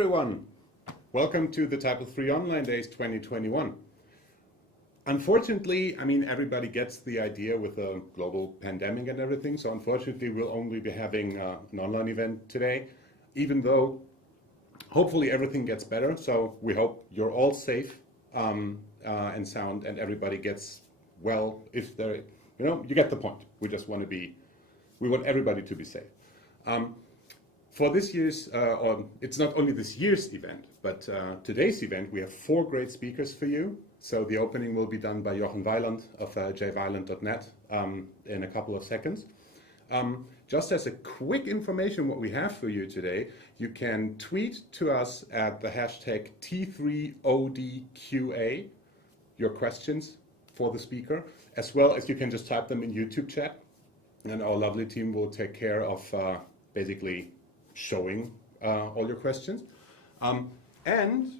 everyone! Welcome to the TYPO3 Online Days 2021. Unfortunately, everybody gets the idea with the global pandemic and everything, so unfortunately we'll only be having an online event today, even though hopefully everything gets better. So we hope you're all safe and sound and everybody gets well. If they're, you get the point. We just want everybody to be safe. For this year's, or it's not only this year's event, but today's event, we have 4 great speakers for you. So the opening will be done by Jochen Weiland of jweiland.net in a couple of seconds. Just as a quick information, what we have for you today, you can tweet to us at the hashtag T3ODQA your questions for the speaker, as well as you can just type them in YouTube chat, and our lovely team will take care of basically showing all your questions. And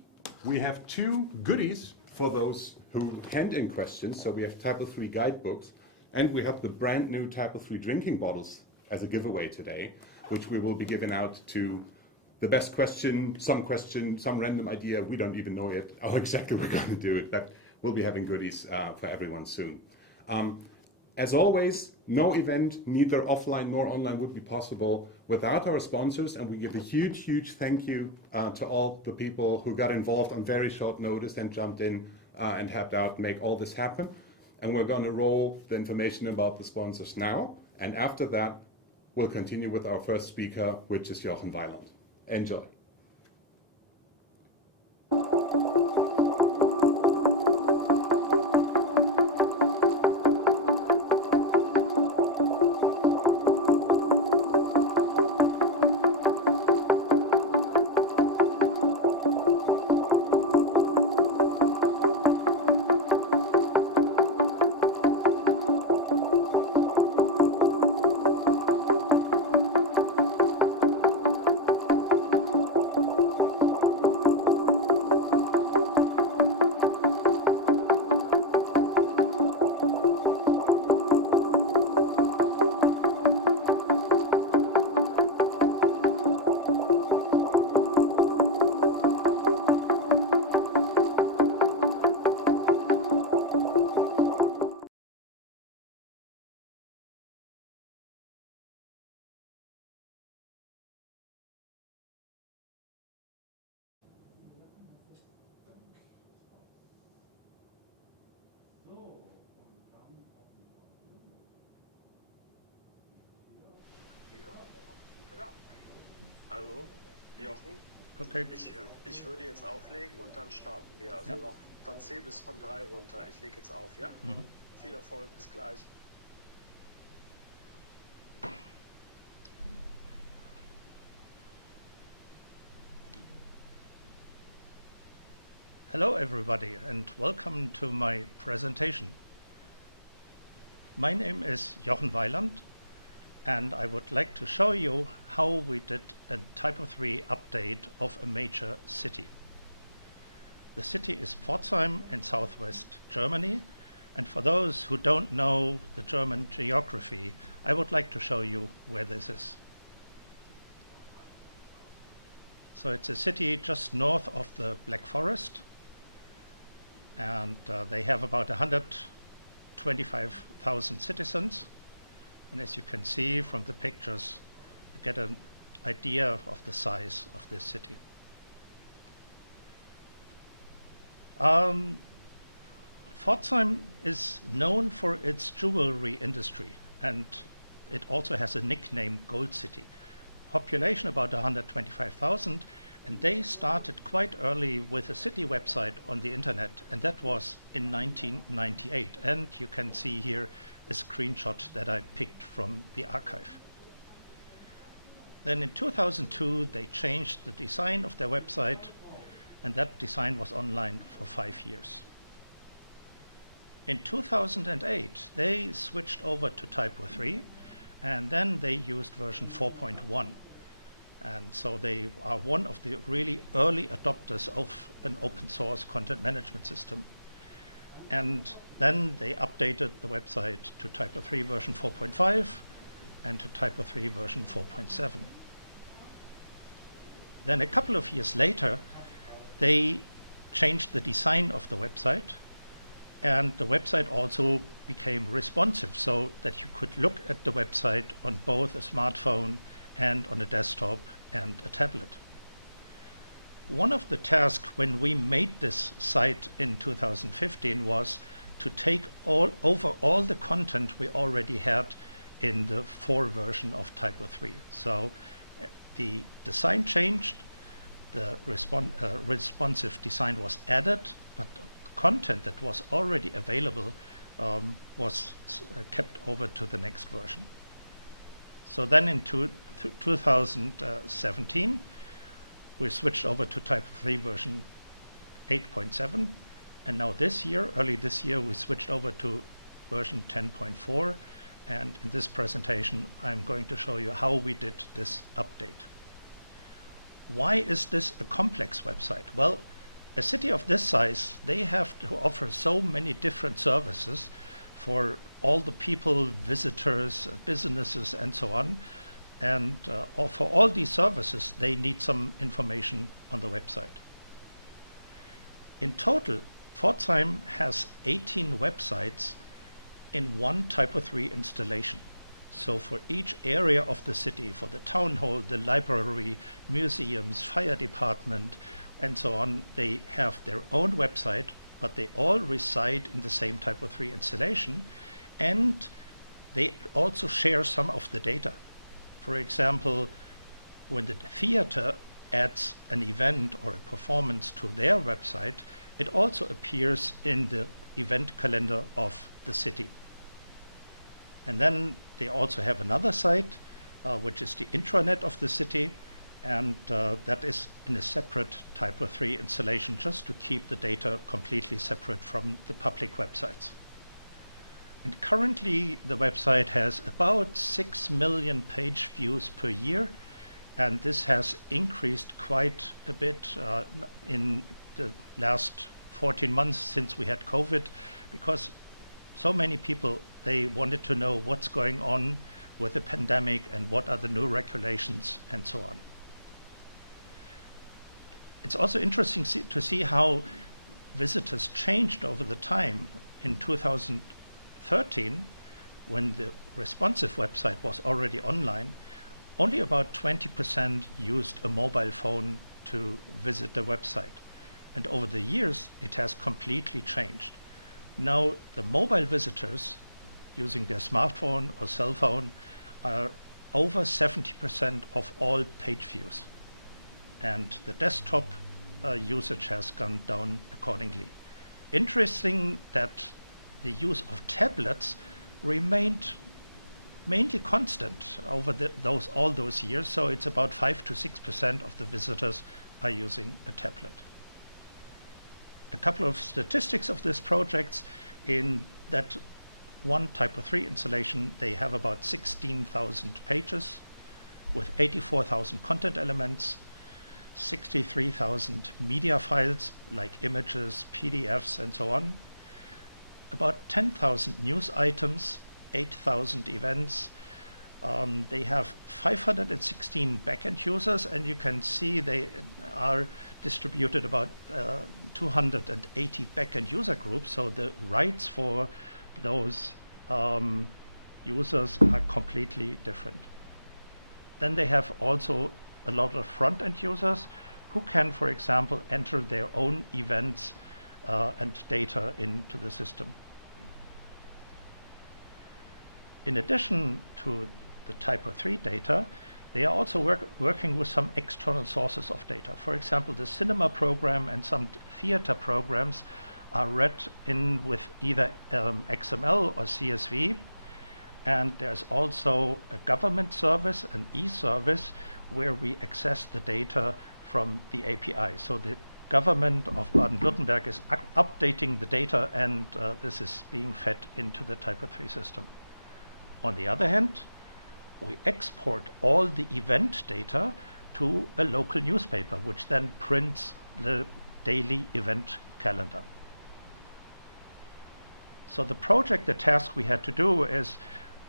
we have 2 goodies for those who hand in questions. So we have TYPO3 guidebooks, and we have the brand new TYPO3 drinking bottles as a giveaway today, which we will be giving out to the best question, some random idea. We don't even know yet how exactly we're going to do it, but we'll be having goodies for everyone soon. As always, no event, neither offline nor online, would be possible without our sponsors, and we give a huge, huge thank you to all the people who got involved on very short notice and jumped in and helped out make all this happen. And we're going to roll the information about the sponsors now, and after that, we'll continue with our first speaker, which is Jochen Weiland. Enjoy. Also, Jochen, okay. Ich würde jetzt auflegen und dann starten wir. Also noch, dann zähl bis von 3 runter. Ich lege jetzt auf, ja? Mhm. Viel Erfolg, bis gleich. Hello everybody and welcome to my presentation. My name is Jochen Weiland, and I would like to show you how we did a TYPO3 update of a major city. The city is Pforzheim in southwest Germany, and for those who don't know the German geography, I would like to show you where this is. So it's a city just north of the Black Forest, and they have about 125,000 citizens. And as you can see from the pictures, you get an idea of the size of this city. Pforzheim is known for its jewelry industry, and it also has a nickname, Gold City. Population about 125,000, and they started quite early with a city website on the internet, and that was in 1998. And you can see here a screenshot that I picked from the archive. Then in 2002 they changed the design of their website, and that design was online for 5 years. In 2008 they switched over to TYPO3, and then they used version 4.1, and so they are one of the really early adopters of an open source content management system. And then they updated the website to TYPO3 version 4.5 and to TYPO3 version 4.7. Then a couple of years later, they changed the design of the website, and the website also became responsive so that you could look at the website on both a smartphone and on a desktop and a tablet. One of the tasks when we made this site in 2015 was to take over all the content we already had in the 4 version of TYPO3. So the design changed, the responsive design was added, but the content that was already available was kept over to the next version. So then in 2017, we switched over to TYPO3 version 8.7, and now early this year, we switched over to version 10.4, and in this presentation, I'm going to show you how we did this update. Why is this a complex website? Well, a city of this size, they have to offer so many different services for all the people, visitors, businesses, and so on. And for all these services, they need some information on the website. In total, Pforzheim has 18 websites in one TYPO3 installation. So for each area of the city, for the town hall, the library, museums, fire department, and so on, they have their own website, but they all reside in the same TYPO3 installation, and they also share some of the data. For example, when the theater adds an event or a performance to their website, it also appears in the event calendar of the city. And then they also have another site, which is the intranet of the city, and that is in a separate TYPO3 installation, just to keep the data completely separate from the public websites. And currently the website has about 6 million page views per year, and this has increased quite a bit in the last 14 months since we had COVID, because so many people, they wanted to know what's going on with the pandemic and what are the new regulations and so on. It's also interesting to see how visitors changed over the time. In 2013, when the responsive website was already online, only about 20% used a mobile phone to visit the website. And over the years, it has completely changed. Now, the mobile visitors using their smartphone or cell phone are over 70% of all page views. And the desktop usage has gone down accordingly. Interesting that the use of tablets remained mainly constant over all those years, so it's about 5 to 6% of the visitors are using a tablet. A couple of statistics of this project: in that one TYPO3 installation, they have about 16,000 pages with 84,000 content elements, 63,000 media files like images, PDFs, and so on, about 10,000 news items, 8,000 events. They have 516 backend users, and you can see they are distributed about 280 backend user groups, so the rights for those users are completely different. Then they have also a lot of front-end users who can, for example, enter their own events and data into the system. In addition to the TYPO3 data, they are also working with some external sources of data. For example, the cinema program and some theater programs are read in with either XML or CSV. And there's also a government service, an e-service, where we access the data from the API. So the government of Baden-Württemberg is updating the data, and this is being fed into the TYPO3 system. On the other hand, we export all the event data to a local newspaper, which then prints the daily event calendar. So the project, the task we had to do is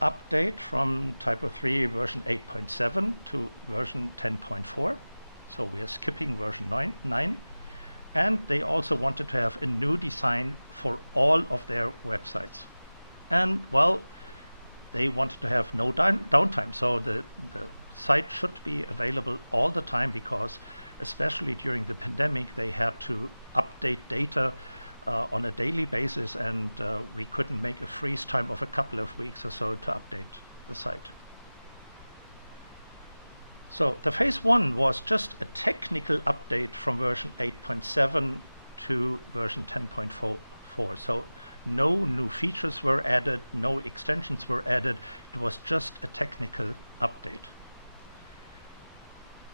update from TYPO3 version 8.7 to version 10.4. so we are skipping version 9. And they also wanted to have a new design for all of their websites. And well, they wanted to have no downtime, so the site should be available all the time, because especially during the pandemic they had to update data on a daily basis, and we couldn't make a freeze time of a couple of weeks or so to update the site. So the phase 1 was just a technical update from version 8.7 to version 10.4. So no new features were added, no extensions were added. It was just a technical update.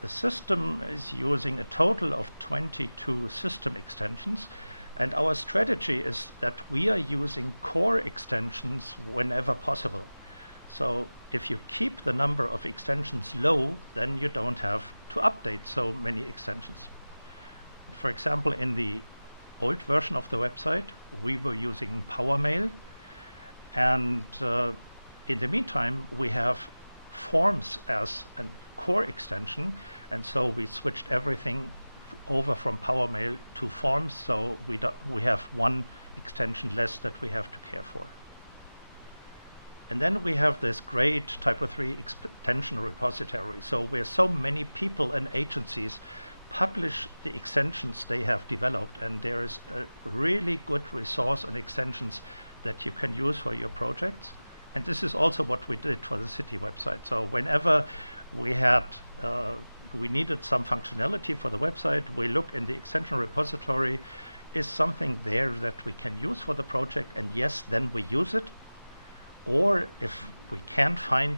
The system is using a total of 22 system extensions, and our strategy is that we are using core extensions whenever possible. So if you keep the number of extensions low, then you don't have to update so many extensions. For example, in the old version of the website, we were using PowerMail, and in the meantime, we have Forms as a core extension, and so we switched everything over from PowerMail to Forms, so we have one extension less that we have to care for. And then we have this great TYPO3 extension repository, so where so many people and agencies publish the extensions they have developed, and there is a really good resource on extensions that you can use for your projects. And this is also what we did for the city website. So whenever we had we needed some functionality for the website, we look in the extension repository, is something there that we can use for the project, and yes, then we use it. Or if we can't find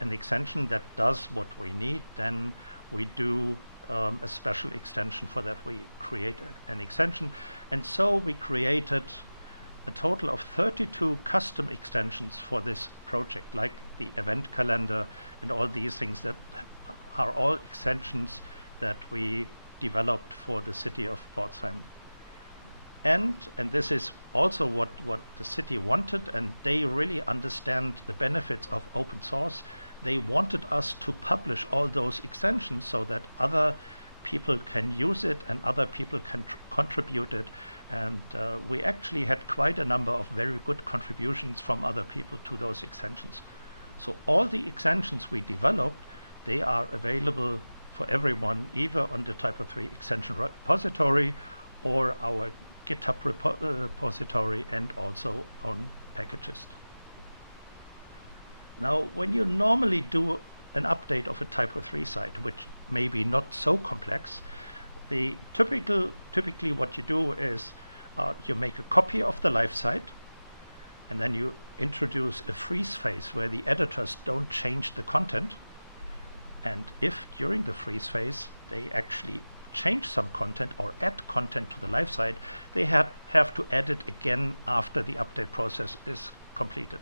an extension that does what we need, then we do a special extension for that. We create an extension, and so we created a total of 32 custom extensions for this project, like the event calendar and all these things that are all extensions that we developed for the city of Pforzheim. And this is also what the city wanted, and they really understand the benefits of open source. They wanted us to publish all those extensions so that other people can use it and other people can contribute it. And we actually had quite a number of very good contributions from other people to those extensions. So all the extensions we developed, they are available for everyone, either on the TYPO3 extension repository or our GitHub repository, and also on Packagist. Now, when you normally do an update of a TYPO3 site, which may be not so complex, the typically what you do is you make a copy of the live site, and then you introduce a freeze phase where the editors don't change the content. And if during the freeze phase they actually change some content or add content to the live site, they have to add it again after the update process is completed.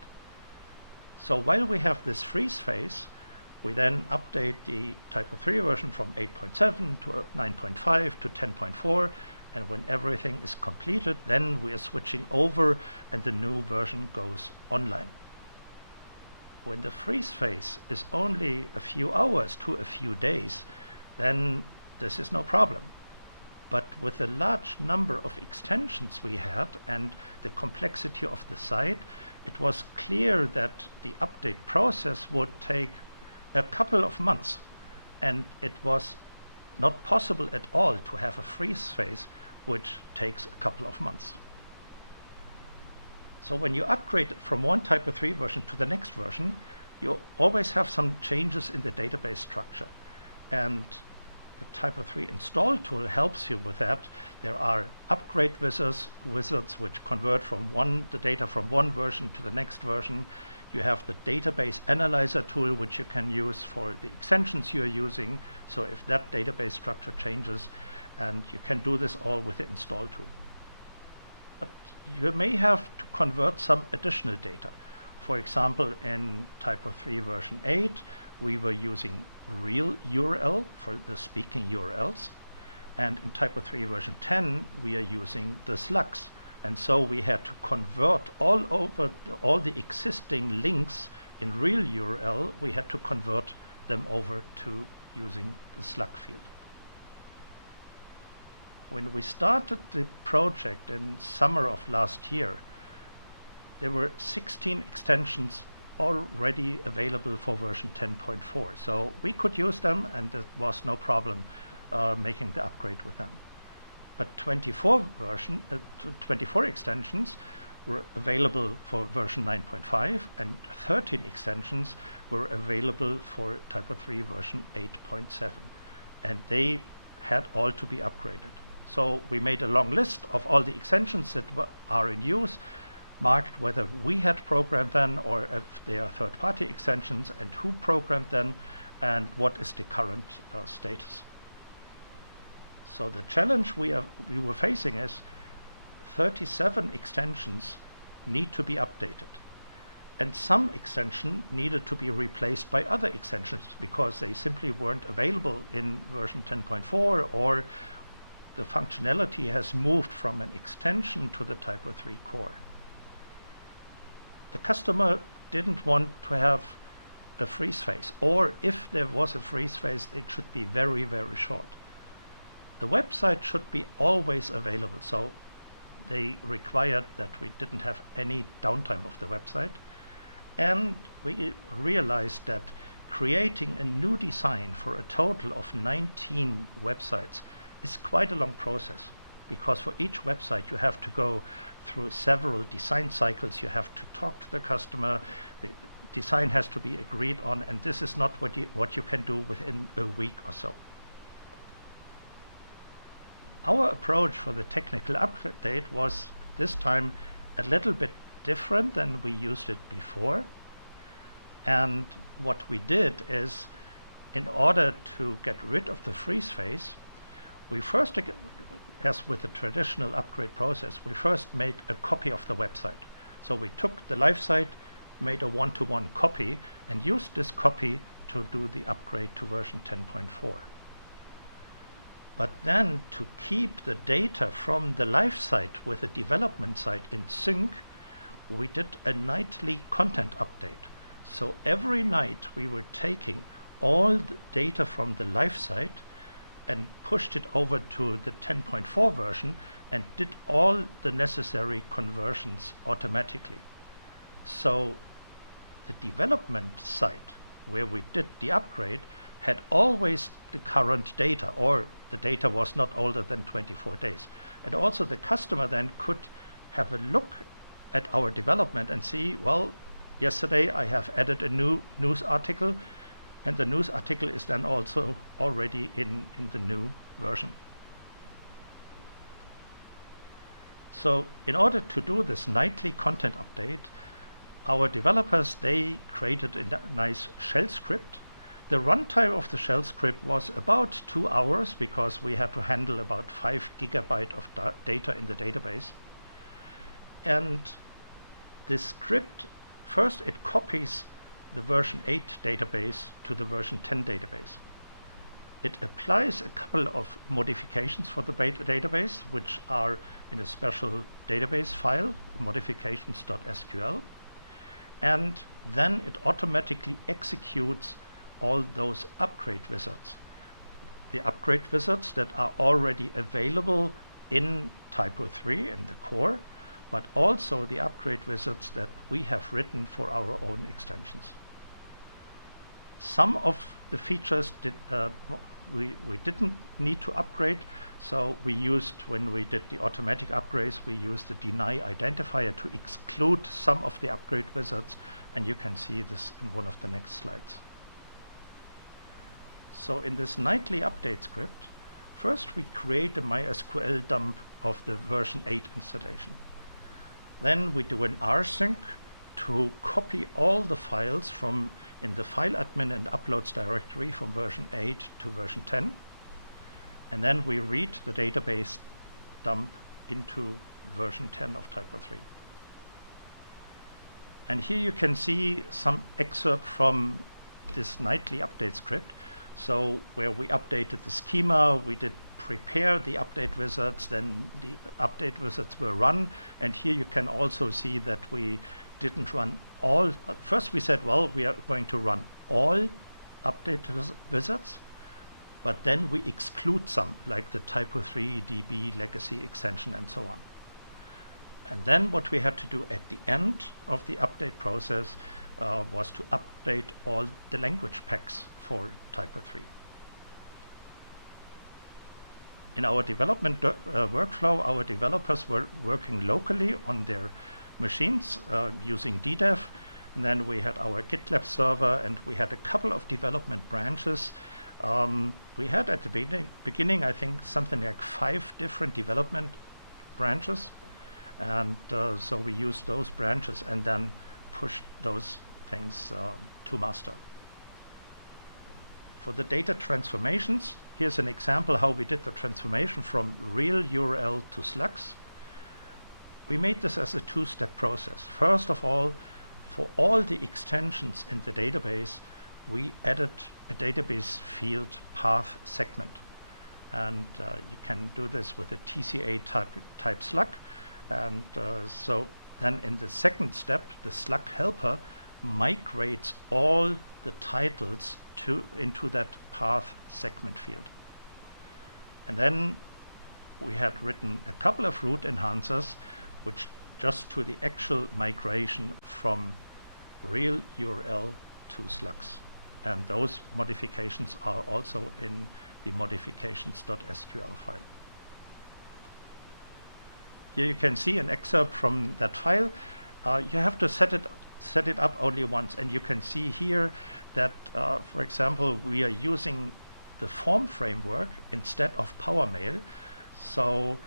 So while we have this freeze phase, we then update the TYPO3 version from 8.7 to 9.5 to 10.4, and when everything is completed, then we are switching over and the new version goes online. When the freeze phase is only a few hours to a few days, then this is no problem. But with the large number of extensions we had and the complexity of the site, it was clear that the update process would take a couple of months, and it was not possible at all to have a freeze phase which takes a couple of months. So when you upgrade from one TYPO3 version to the next version, you always have some changes in the database structure, and the TYPO3 install tool helps you with that. There are upgrade wizards which convert from the data from one version to the next version. You have the database analyzer tool, which you can use for the extensions you're using, so if that database structure changes, and you can do this all with the install tool. But you may have to convert some additional data. For example, in TYPO3 version 8, we were using real URL for the speaking URLs, and in TYPO3 version 10 we are using the slugs, and so we had to convert all the existing links in real URL, we had to convert them over to using the slug field. when we started the project in summer of last year, there were 16 extensions already available for version 10.4. So we could use them, and there was no problem making the upgrade with them. But 24 extensions were available for version 9.5, and 13 extensions were available for TYPO3 version 8.7. And they had all to be upgraded. So we made a long list of all the extensions that are in use, marked whether we had programmed them or if they are third-party extensions, and who programmed them, and what is the current status. So the challenge we were facing is 37 extensions need to be updated. And some extension needed to be replaced by other extensions because they simply weren't available in version 10.4, or the functionality has moved from an extension to the TYPO3 core. The customer didn't want to have a freeze phase, or if there was a freeze phase, it should be very, very short. The website should be always available, so they required that we didn't have any downtime of the website. And we realized that creating a new design for a total of 19 websites is quite a long process, because for each website you have to go through several design cycles, you have to talk to the customer, the design has to be agreed on, and this is not what you can do within a week or so. Our approach for the technical update was this time a little bit different than we used it before. And what we did is, in order to get rid of the freeze phase, we first, as with the traditional upgrade process, we first made a copy of the website. So we took the live site, made a one-to-one copy, and used this copy to do the upgrade to version 10.4. But then, to keep the data from the live site with the development site in sync, we did a nightly content update. So every night we were taking all the data from the live site and pushed it over to the 10.4 version and did all the necessary conversions automatically. So the development site where we did the upgrade had always the current data, or the data was not older than 24 days. And also the customer then could have a look at our development and see, well, yesterday I have added a new news article, and the news article is then also already in the new version. So in order to do this nightly content update, our developers, they created a nice shell script. The runtime of the shell script was about 2 hours, because we had to handle about 5 GB of data in the database. And this script, first it copies the version 8 database to the version 10 database. It applies a couple of modifications for the database, which are in a special database file, modifications.sql, and then it automatically executes all those upgrade wizards. The upgrade wizards that are already available in TYPO3 in the core, but also the upgrade wizards that we have written for our own extensions. Some of the features we didn't need to upgrade, so we used, when we did the automatic upgrades, we used the deny identifier to exclude some of the upgrade wizards, and you can see this in one of the next slides. So in this nightly update script, first we create a MySQL dump of the version 8 installation. Then we do an rsync to copy all the files from in the file admin and uploads directory from version 8 to version 10. And then we read the database dump into version 10 of TYPO3. And here you can see some excerpt from this nightly update script. So where we updated the schema, we did prepare the update wizards, then the update wizards were run, and here you can also see that we didn't run all. First we said, well, we are going to run all update wizards, but then we exclude some, like the TYPO3 DB legacy extension and so on. And then what we had to do at the end of the update process was to update all the language packs for TYPO3. In our development workflow, our developers were working locally on their machines using DDEV, and then we had our GitLab server, and we had a couple of development branches. We had at the beginning, I think, something like 5 different development branches, and so we used those branches and then pushed those things to master. For the data transformations, here's an example how we did the transformation from real URL to slugs. We made this as a 2-step process. First of all, for all the extensions in the database, we added a database field path segment. And you can do this with a TCA type slug. And so then in the second step, the slug helper migrates all the titles into that path segment field. And then we had written a couple of root enhancers, which just to the actual migration from real URL to slugs. And those modifications are also in the modifications.sql file. Here you can see an excerpt from that file. You have to set it up only once, and you can see here that, for example, we are using the form framework instead of PowerMail. So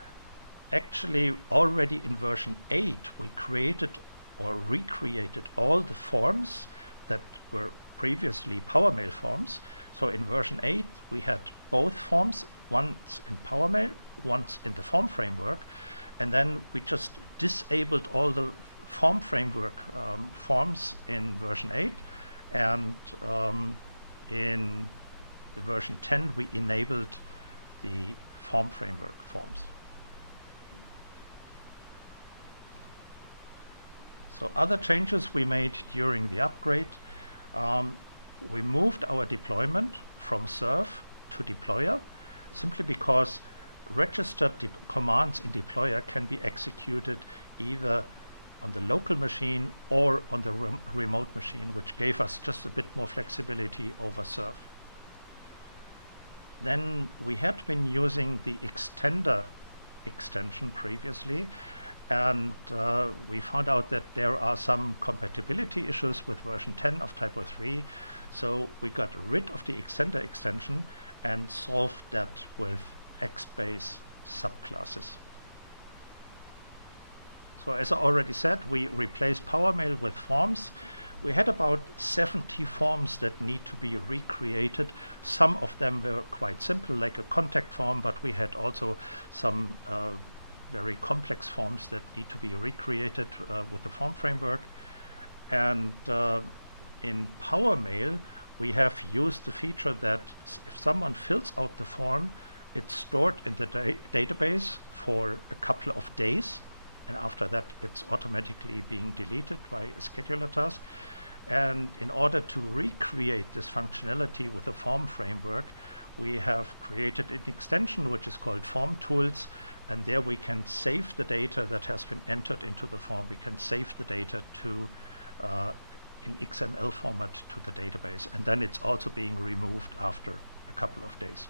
actually already in version 8 we created or recreated all the forms that were previously PowerMail forms. So in version 8 we had both forms, once in PowerMail, once in the form framework, and then we just disabled all the form framework forms in version 8, and in the version 10 we enabled the form framework forms. So other changes we made during the upgrade, we moved our deployment from serve to deployer, simply because registered commands in deployer can be executed either on the local machine or on the remote machine, which gave us just a bit more flexibility over serve. Then we had been using the extender extension previously, and we found out that there are some compatibility issues with version 10 of TYPO3, so we got rid of the extender extension and solved that with XBase subclasses. So as I already said, we replaced PowerMail with forms. We had about 70 forms that need to be recreated. Some of them were quite simple, like a contact form, but we had also some very complex forms that need to be recreated with the form framework. And in PowerMail, we have used the feature that if someone fills out the form, it's stored in the database for a couple of days, and after that it's automatically being deleted by a scheduler task. And in order to recreate this functionality with the form framework, we have created an extension which is called Form Tools, and there we can save the data that has been entered into the form. We can save the data to in XML format to the database, and then it's also being removed after a couple of days.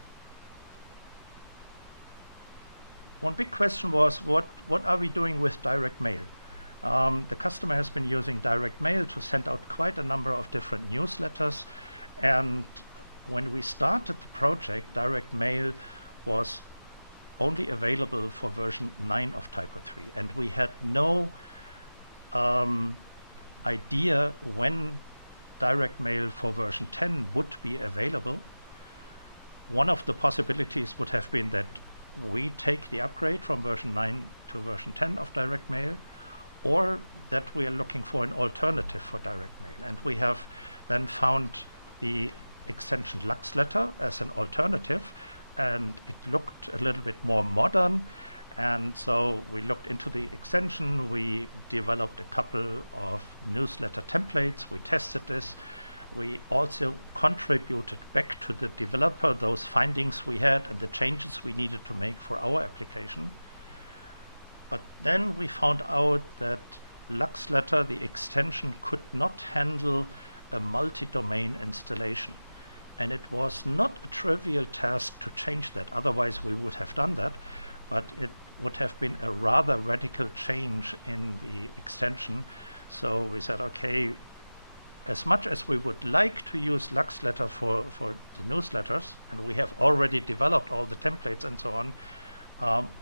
One big question was, what are we doing with direct mail? The customer has been using direct mail to send out quite a number of different newsletters, and when we started the project, direct mail was only available for version 9 of TYPO3, and we had no idea when direct mail for version 10 would be available. One of the possibilities would have been that we take the upgrade from version 9 to version 10 of direct mail, or that we are looking for an alternative for direct mail. And we have then found the extension LuxLetter as an alternative, and it looked a little bit more modern. And so we looked into the extension, we developed a couple of newsletter templates, we tested this, we also contributed back to the developer those findings we had and the changes we needed to make for our application. But then we found out that LuxLetter, the extension, could not handle a multi-domain installation. And it was not a trivial task to change that. Otherwise, we would have done that. But it would have been a rather radical change in the extension. So we said, okay, as much as we would like to use LuxLetter for the newsletters, and we have already developed all the templates and so on,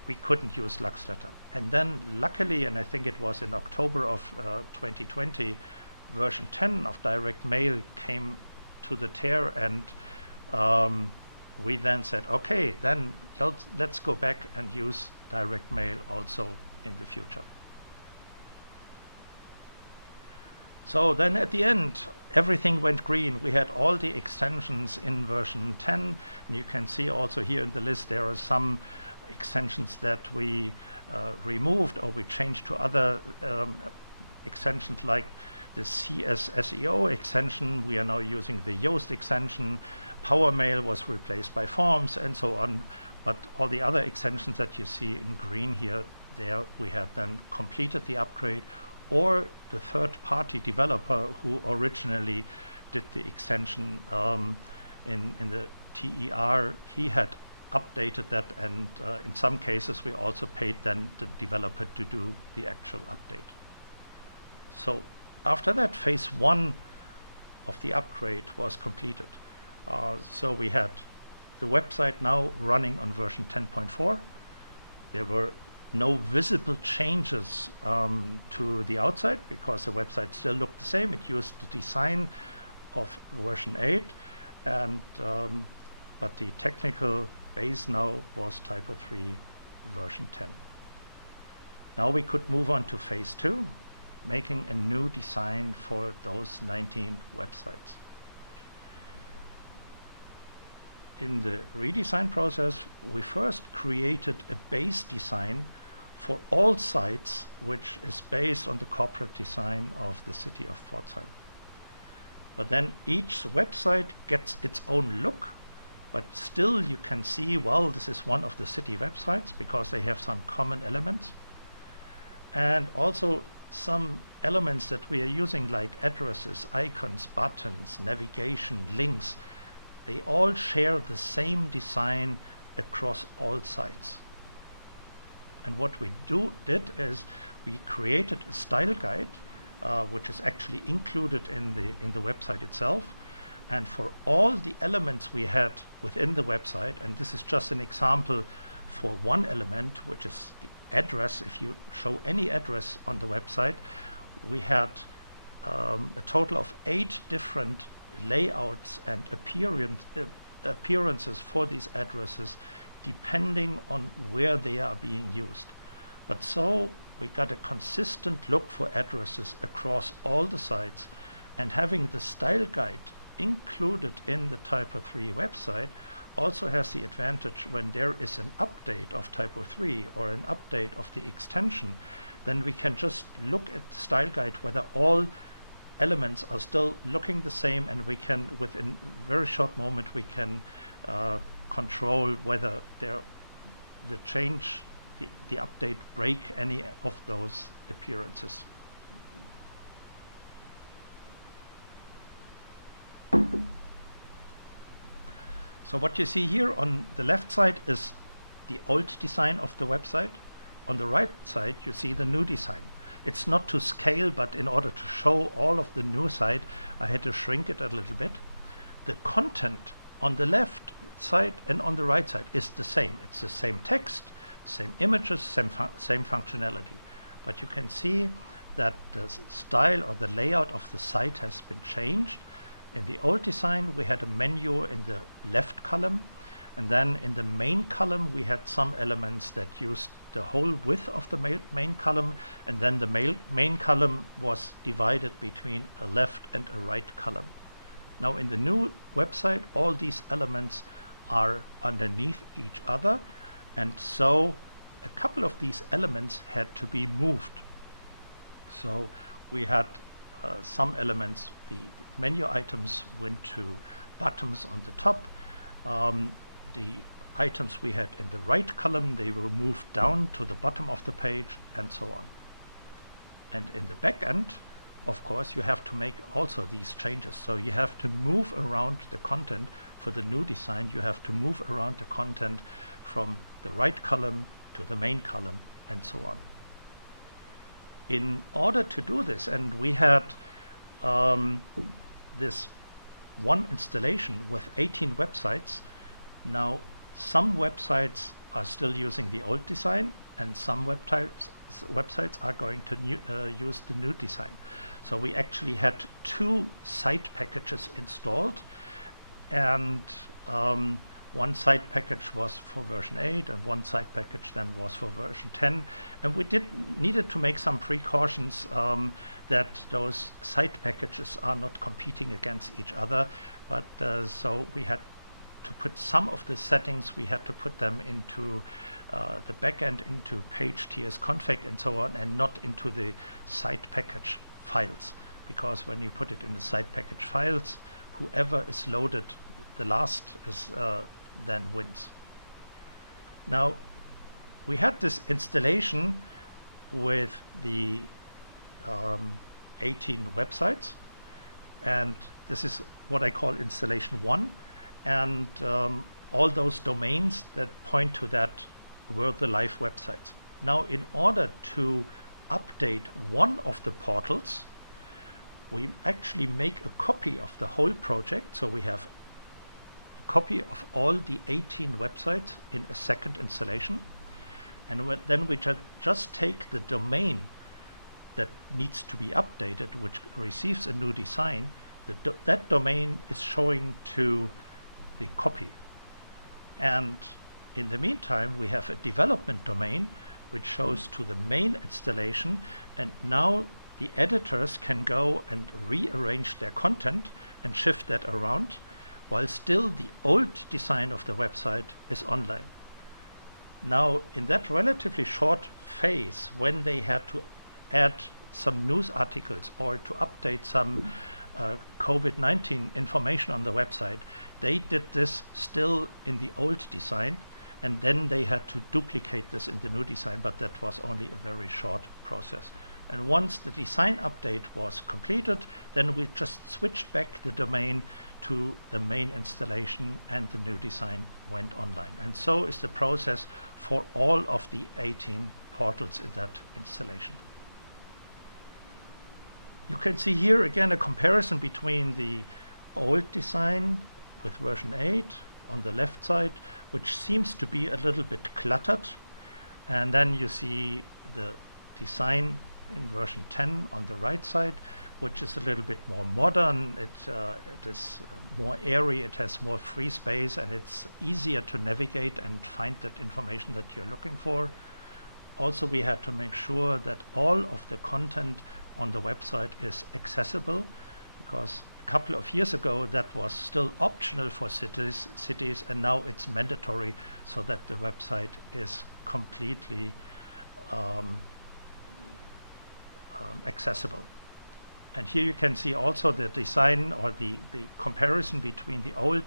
we couldn't use LuxLetter. And then luckily, and I think it was in October of 2020, version 10 of direct mail came to the tear, and we then said, okay, then let's go back and use direct mail also in the future. So then at the end, everything went green. We had all the extensions in version 10, and you can see also here in the list there are some extensions that we removed or we changed to other extensions, like the CSSEO extension. We are now using the Yoast extension. PowerMail was replaced by Forms and so on. But all the other extensions that you see in green here, there we had then completed the upgrade, or the third-party developer who originally did the extension in the TER, he had updated that, and in some cases we also paid then the developer to do the actual update. So after that, phase 1 of the upgrade was completed. So we had the website now running on version 10.4. There were no visible changes to the outside because the website still looked the same. It used the design of version 8, and but the technical base now was TYPO3 version 10. Now we could move on to phase 2, making a new design for those 19 websites. In the redesign process, we first created a base design for all sites, which is based on the corporate design of the city of Pforzheim. But then each website gets its own look, but still you can see, well, this is one of the city websites because they have some common elements. And also some elements that we are using, like addresses, icons, buttons, navigation, links, they all share the same design across all sites. And what we did is we created a style guide, which is actually included in the website itself. And for all the elements we had within the website, and this is just an example for one element, which is the address. If you show any address on the website, we had a total of 8 different layouts and appearances for these addresses, depending on where they are being used. But so we got a consistent look for addresses across all the sites, and having the style guide included in the TYPO3 website also has the advantage when there is an update of TYPO3 or an update of the extension, then we can just look at the style guide whether all elements are still looking the same, and we can, within a very short moment, we can control whether the change, the update break any of those appearances. So what you see here on the left side is the old design of the website. On the right side you see the new design. It's not to scale, but in order to show all of the new site, I had to shrink it a little bit. The content on the left side and on the right side is the same. It's the same text, same images, same functionality. But you can see that the style or the layout of the site has been changed. In the old design, we had a menu in the left column, and then in the main column we had some elements that used the whole width of the main column, and then the main column was divided between a left and a right column. Now in the new website, all these elements are underneath each other, and so a couple of these elements had to be moved. So we had some elements, the menu items went to buttons on the top. The items we had in the right column, they were moved down to the bottom of the page, and so on. And in the back end, of course, you have to make also these changes. So you have to move around the content for the new design. You have to move around the content from the right column to the main column, and so on. In order to do this, and we had this one installation with 18 websites. Now, some websites are still using the old design, and some websites are going to use the new design. So we actually had 2 site packages installed, and one site package was for version 8 and one site package then was for version 10. And we needed to make some precautions that those site packages are not competing against each other. But so we had to put some of the settings, we had to put them into the backend, into page tsconfig and so on, and not into the site package files. Because when you put it in the site package files, whoever is loaded the last is then wins. Now, we had this installation with the 18 websites, and this is what I call installation 1, and all those domains that point to that were the live websites. Now, in order to update one of the portals, we actually make a copy of the whole project, so we have copy of all the 18 websites in a second installation, and then we just take the domain that needs to be updated, which receives a new design. That domain is showing to the copy, and in the meantime we have a development domain which shows to the main installation, and now the editors can go and rearrange their content and shift that around, while still the old design of the website is online. Now, in that relatively short phase, when they had to add some news articles or to update some COVID-19 information on the website, they did this still in the old design, and then they had to duplicate this in the new design, but that was only a very short process. And once the design update was completed, then we just switched back the domain to the main installation, and the new design went online. And so is the process for all of the 18 portals in that installation. You can see here again a comparison between the old design with version 8 on the left side, which seems to be a little bit cluttered, and then you see the design in version 10 on the right side, which is a little bit more modern. It is more airy, it has more free space, and it's easier to navigate and find that information that you're looking for. Also, we had to make sure that all of the content on the website is accessible, because a couple of years ago that was still optional for cities, and now it's mandatory, so that the website is completely accessible. And here you can see also the design, or the comparison between the old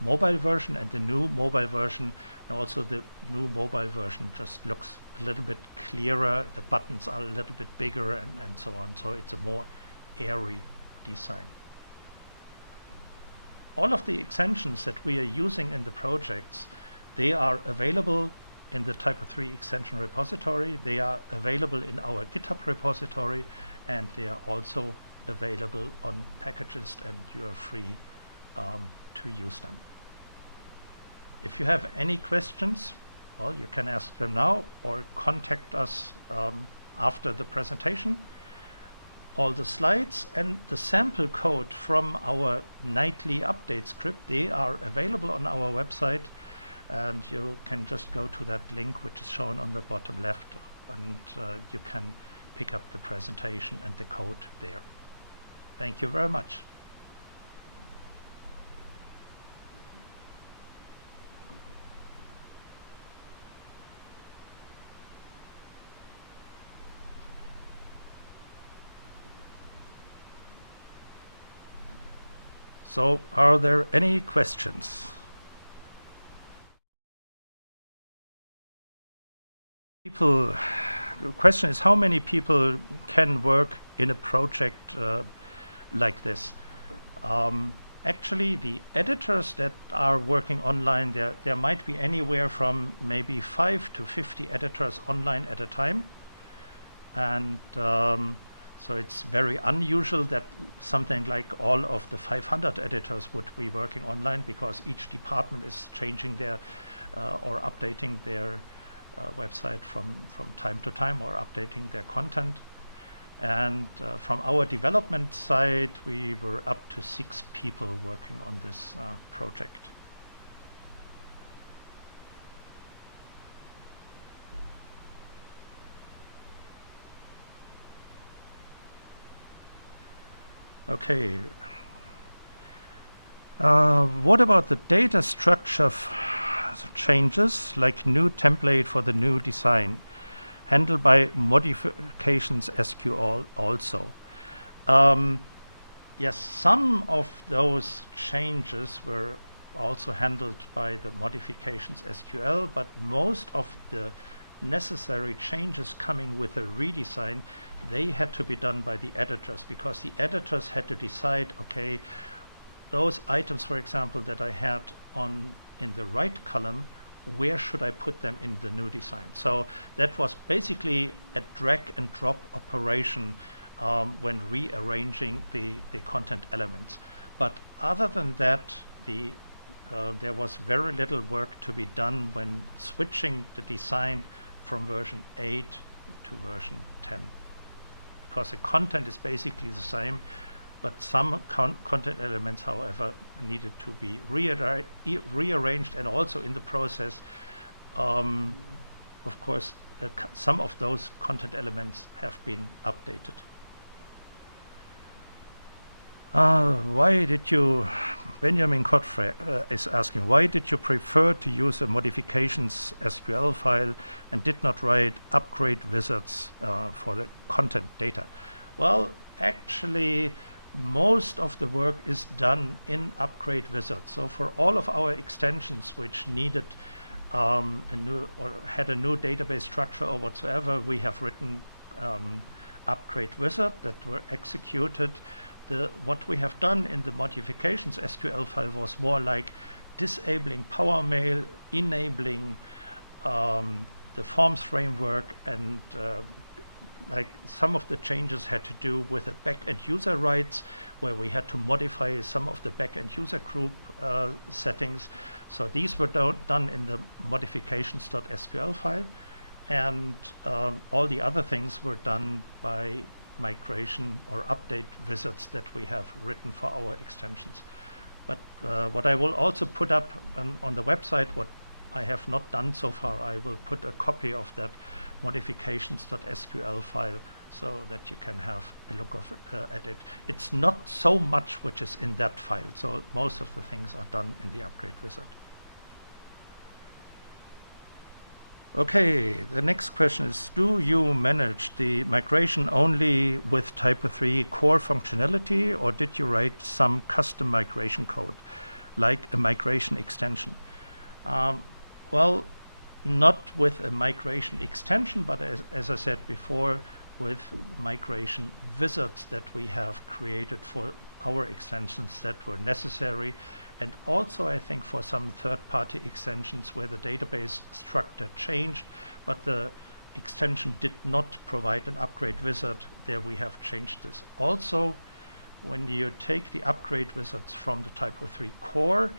mobile version and the new mobile version. And also the new mobile version just looks a little bit clearer, the buttons are a little bit bigger, and so on. So it's a more airy design. All of the extensions that we are using in the projects, they are available in the TYPO3 extension repository. They are available in our GitHub repository, and they are also available on Packagist, and you are free to use them. If you have any questions, well, you can ask them now or contact us after the presentation. All the slides and the sample code from our nightly update script, they are available on our website, and you can just go to that link which is shown on the bottom left, and you can pick up the presentation and the code there. Thank you very much. So are there any questions? The question is, how many people can work in a project like this? Actually, the editors that are working online, there might be anywhere from maybe 5 to 50 editors online at a time. And so it's very unusual that something like all of the 500 editors would be working online, because each department is changing their or updating their website from time to time, or updating their content. And from our development side, we were up to 6 people working on this project. Okay. What about the data structure changes, like new template for the new design, handled by modifications SQL also? Yes, some of those changes were also handled by the modifications SQL, but most of the necessary changes coming with a redesign, they had to be done by the editors, because the editors had to decide, okay, those items, for example, that I had in the right column, where should I put them in the new design? So that was basically a drag and drop operation when rearranging the content elements. But other than that, there was very little work to be done when switching the design from version 8 to version 10. Because the content is basically the same, but some content elements, however, needed to be rearranged, and also in the process, of course, some of those content elements have been updated. Why did you, Benjamin Godfrey is asking, why did you prefer to use a modifications SQL file and did not write upgrade wizards for the content data? Well, actually, most of the work is done in upgrade wizard. So for all of our extensions which needed a new or had a new database structure or whatsoever, we have written upgrade wizard that were executed. What we have done in the modifications SQL file was more like disabling PowerMail, enabling the forms framework, and like some of the changes had to do with the backend user rights, where we had to modify some of the backend user group settings. So these were done in the modifications.sql file, and all the other things were done by migration or update wizards that we have written for our extensions. But what I will also put up on the website, what I have not done so far, I will put a copy of that modifications.sql file so that you can have a look at it. It's not so much which is in that file, so most of the things are done in the upgrade wizard. Okay, the next question is, do you manage the migration only with TYPO3 core functionality, or did you write some custom migration code, like a migration extension? Well, not with a migration extension, but as I said before, with migration wizards that we have created for our extensions that were necessary. And also, I think, for some third-party extensions where the database structure changed, but the extension did not provide an upgrade wizard, there we have changed this. Also, when you take the upgrade wizards from the TYPO3 core,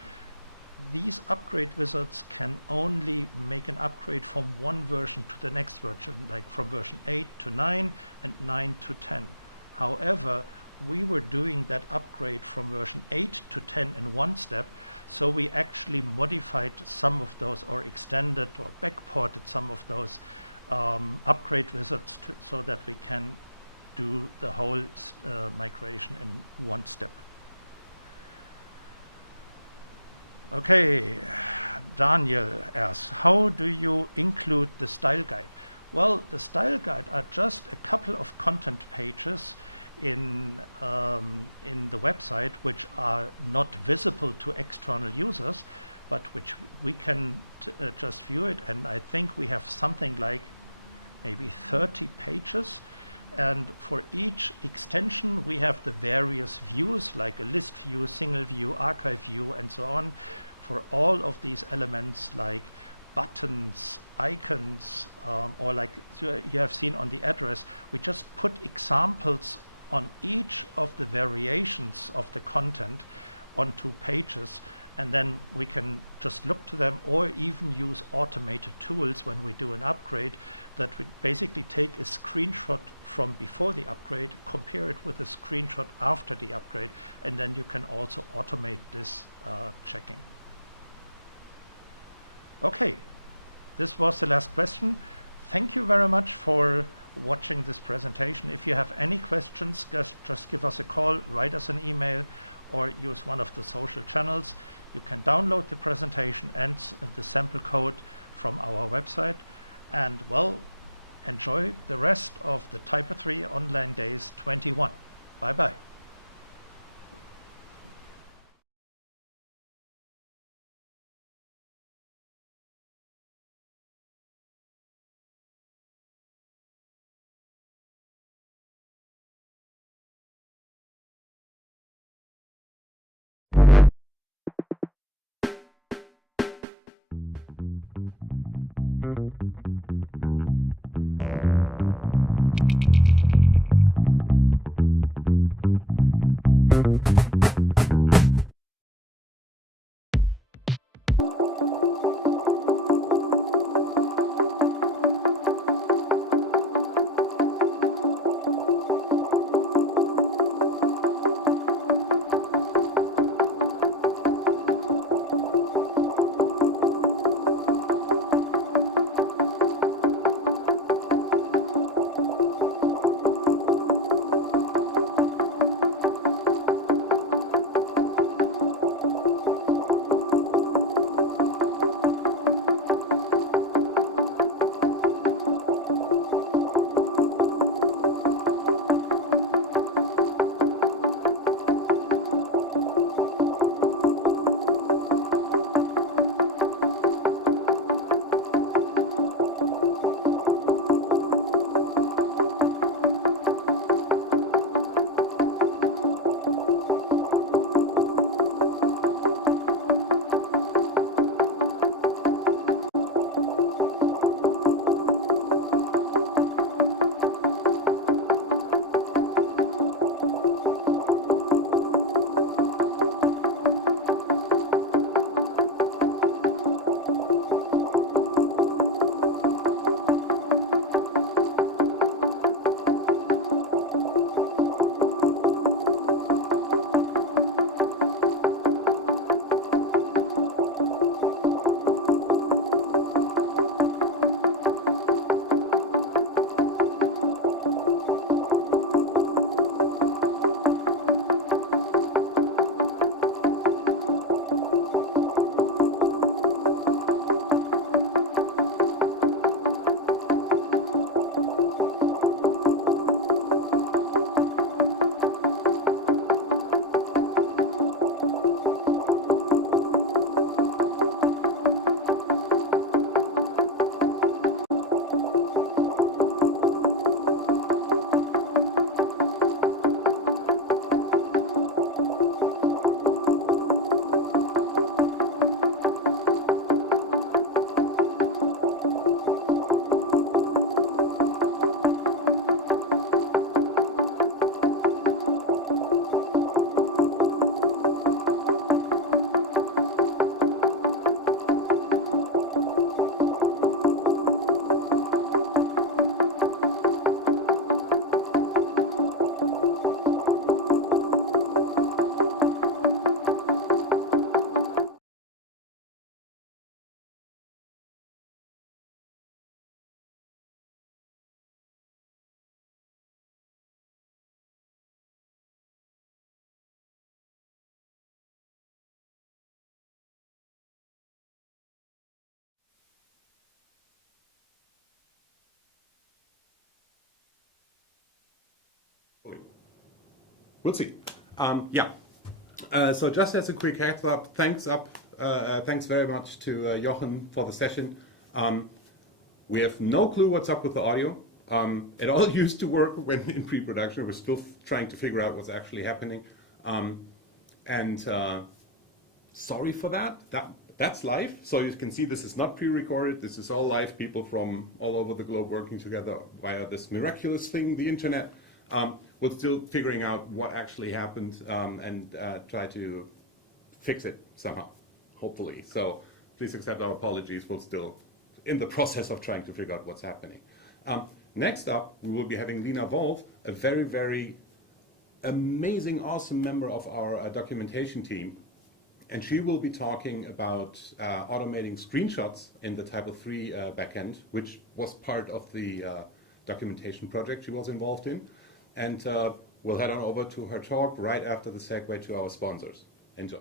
these upgrade wizards can only make an upgrade from one version to the next version, like from version 8 to 9 and 9 to 10. However, we were doing that upgrade from version 8 to 10 in one step, so we actually modified some of those, or extended or backported some of those upgrade wizards so that we can do the whole migration in one step. Okay, Daniel asks, how do you include the style guide? Well, the style guide are just a couple of content pages in the website which are not visible to external users, but which we can just view it. And I think we have something like maybe 30 pages. And for each extension, we have the various views, like a list view, single view, archive view, and so on. For all of these elements, like buttons, icons, or like you have seen on the address, we just put examples on each of the variations of the content onto pages, and then we can just look to them, or even use automated tools when we do an upgrade that would basically take a screenshot from before the upgrade, compare it with a screenshot after the upgrade, and then you can also automate this checking. Okay, this was the last question. Thank you very much for watching this presentation. If you have any questions, just give us a call, write us an email, or use one of the social channels. You can download the presentation and the sample code from our website. And well, enjoy the rest of the TYPO3 Online Days 21. Bye-bye. We'll see. Yeah. So just as a quick heads up, thanks very much to Jochen for the session. We have no clue what's up with the audio. It all used to work when in pre-production. We're still trying to figure out what's actually happening. Sorry for that. That's live. So you can see this is not pre-recorded. This is all live, people from all over the globe working together via this miraculous thing, the internet. We're still figuring out what actually happened and try to fix it somehow, hopefully. So please accept our apologies. We're still in the process of trying to figure out what's happening. Next up, we will be having Lina, a very, very amazing, awesome member of our documentation team. And she will be talking about automating screenshots in the TYPO3 backend, which was part of the documentation project she was involved in. And we'll head on over to her talk right after the segue to our sponsors. Enjoy.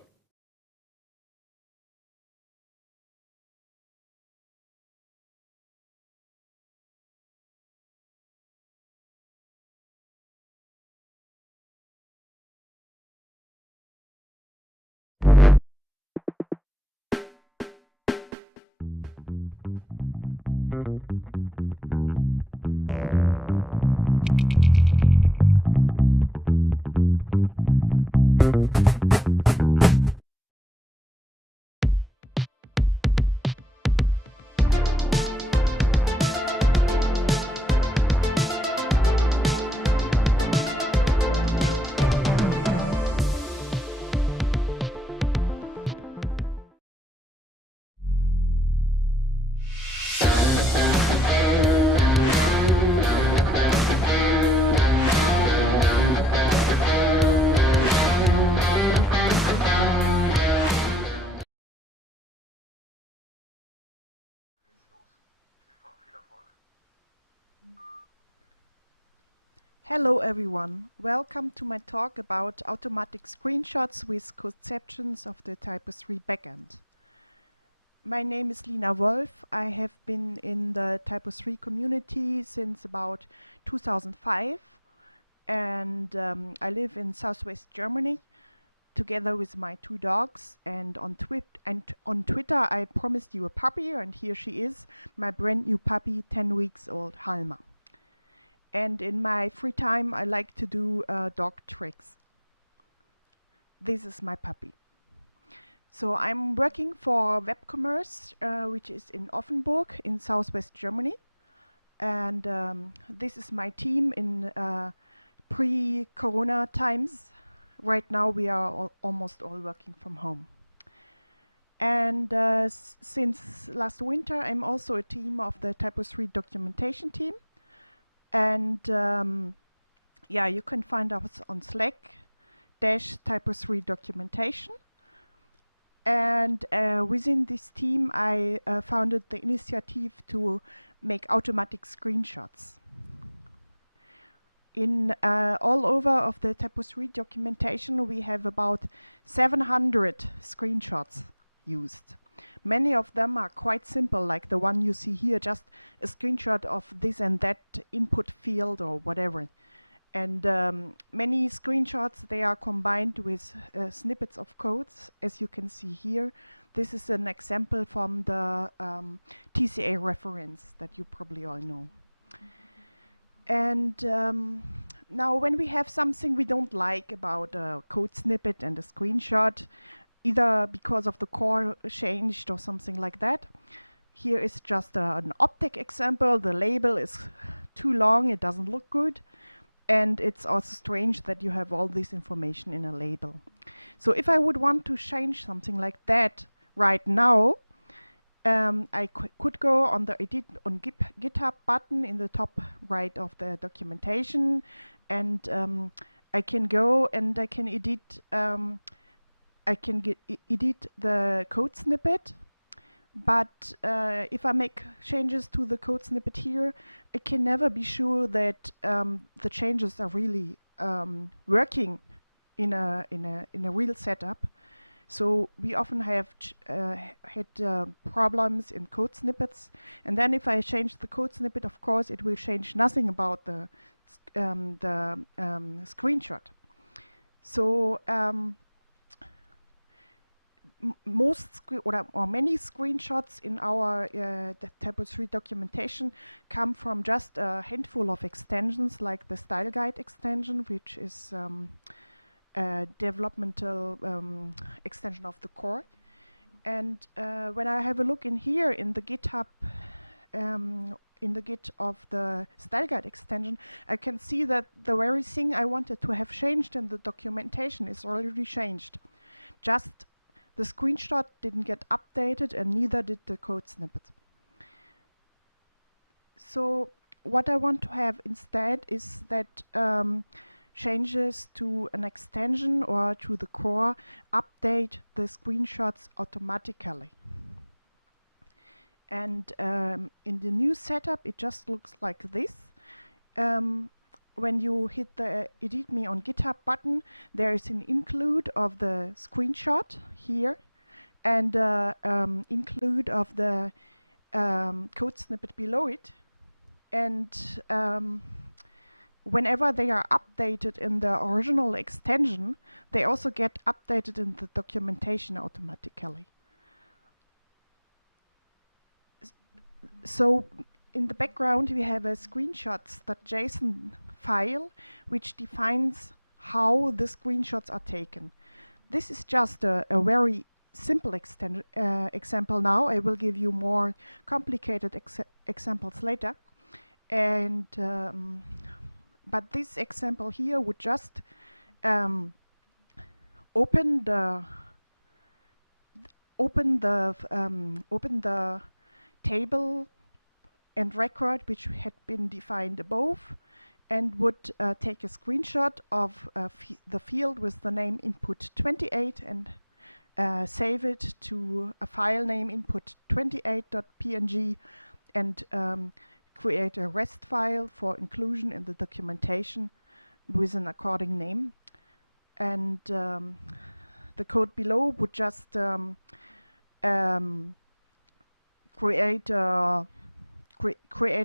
Hello everyone, welcome to my talk about automatic screenshots with conceptions of the TYPO3 backend. My name is Lina. I have been in the TYPO3 community since about 2005 and I live in southwest Germany together with my 2 dogs, and on Twitter I promised you a puppy, and here she is, my brand new puppy, 10 weeks old Halma. And in my free time, I like to do dog tricks. This is my puppy. So I'm working for web commerce, which is in Offenburg in southwest Germany. And this is my team in pre-Corona times. Right now we are almost all working from home. And since last winter, I'm also a team of the TYPO3 documentation team. And yeah, you can find us on Slack /TYPO3 documentation. And within this team, I founded the initiative to make automatic screenshots. In all over of the TYPO3 documentation, we have about 700 screenshots used. Many of them are quite simple, like the one you see here, just a screenshot of this and that input field or whatever. And many screenshots, they are combined with snippets of codes, as you can see here. This is an example from the TCA reference that you probably all know. And now when we have something we don't like about a code snippet and a screenshot, either because of the core changed or something like that. Here is just an optic example. The label is too long, it doesn't look good. And it's also strange that you have all this information in a label. So if I would want to change something like that right now, I could go on the edit on GitHub button in the top right of the documentation, and I can go and I can edit edit the code snippet, but if I make changes to the code snippet here, I can never be sure that the changes are really working in a real setup. So we often have had problems in code snippets, and then if I change the code snippet, of course, it will change nothing about the screenshot. So many screenshots in our TYPO3 documentation come from just a handful of extensions, like the style guide extension, which is a developmental extension of the core. And when I have a look in here in the GitHub, in the Git of the style guide extension, I can see that the very thing I wanted to have changed in the documentation is already changed. Just the screenshot didn't get updated, and neither did the code snippet. So what I want to have instead is that changes to an extension or to the core update the screenshots automatically. And in the new setup, it just looks like this. When you hit the Edit Me on GitHub button, there is an include of the screenshot here, and include of the code snippet below it. And whenever they are updated in the original extension, they also get updated in the documentation automatically. So in the background, we have a screenshots.json file which defines how the screenshots are taken. This is just a very simple example now. I will give you more complicated examples later. And but this example here would just open the table and record which had been defined above, and would take a screenshot of the field with the name input 28 and save it to a file name input28.png, and create a REST file for inclusion in the documentation with an according name. And the code below would just create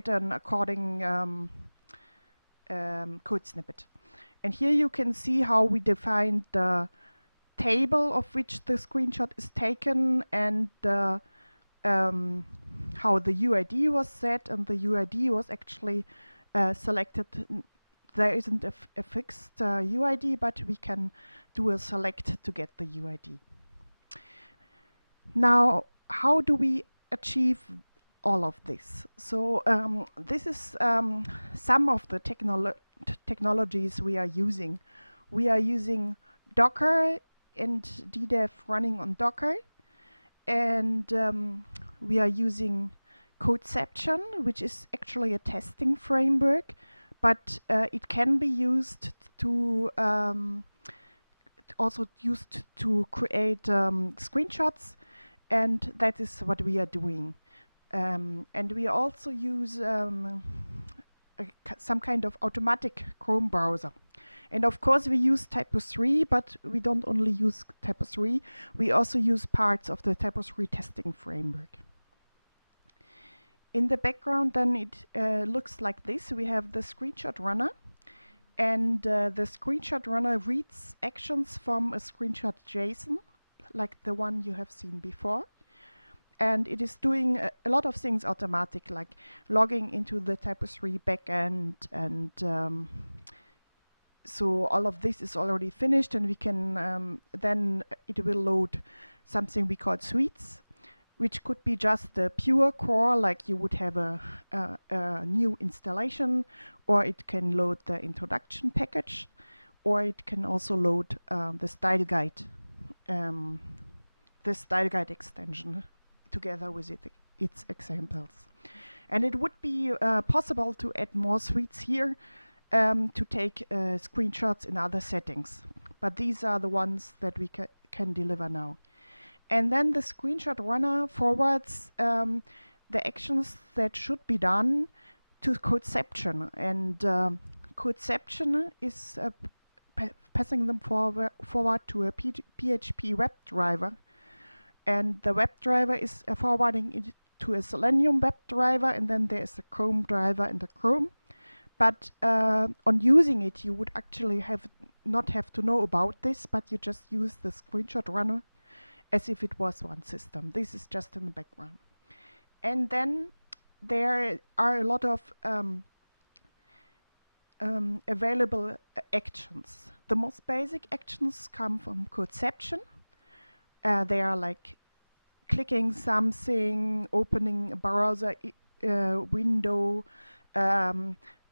an according code snippet. And here you can see how we defined the table of which the screenshot is taken, and how the UID was set, and the UID was actually selected. There isn't a fixed UID, but we can do a select to get the UID. Now, how do we achieve all of this? So this is some of the technologies we are using. We are using Docker and DDEV running on Docker, and we are using Codeception, which is actually a testing framework, but it can be used to also used to create screenshots, and that is what we are doing. And we also use some kind of automatic Chrome browser. And of course we use TYPO3, but we don't only use TYPO3, we also use parts of the TYPO3 testing framework. In the background then it looks like this. We have the screenshot runner, and the screenshot runner reads actions from a screenshot JSON, like the one you have seen before. And it is doing a lot of things automatic, like logging into the TYPO3 backend, and so all of this is already finished, and we can then it will load something we call suites, which could be just the pure core, like you would have a new installation, or it can load the introduction package, or it can also load the style guide extension together with its examples. And it would be possible to add more suites here to take screenshots in other settings, but these are the ones that we can deliver now. And then the screenshot runner forwards the actions that should be done to Codeception, and Codeception is passing them forward to a PHP WebDriver, and the WebDriver is forwarding it to a Selenium WebDriver, and then there is a Chrome driver and a Chrome. But on using it, you would actually have not have to know about this, but you just use the screenshot runner as if it was one system. This is just in the background. And then there are a lot of available actions. The most basic actions come from Codeception. They are like clicking something, opening a browser window,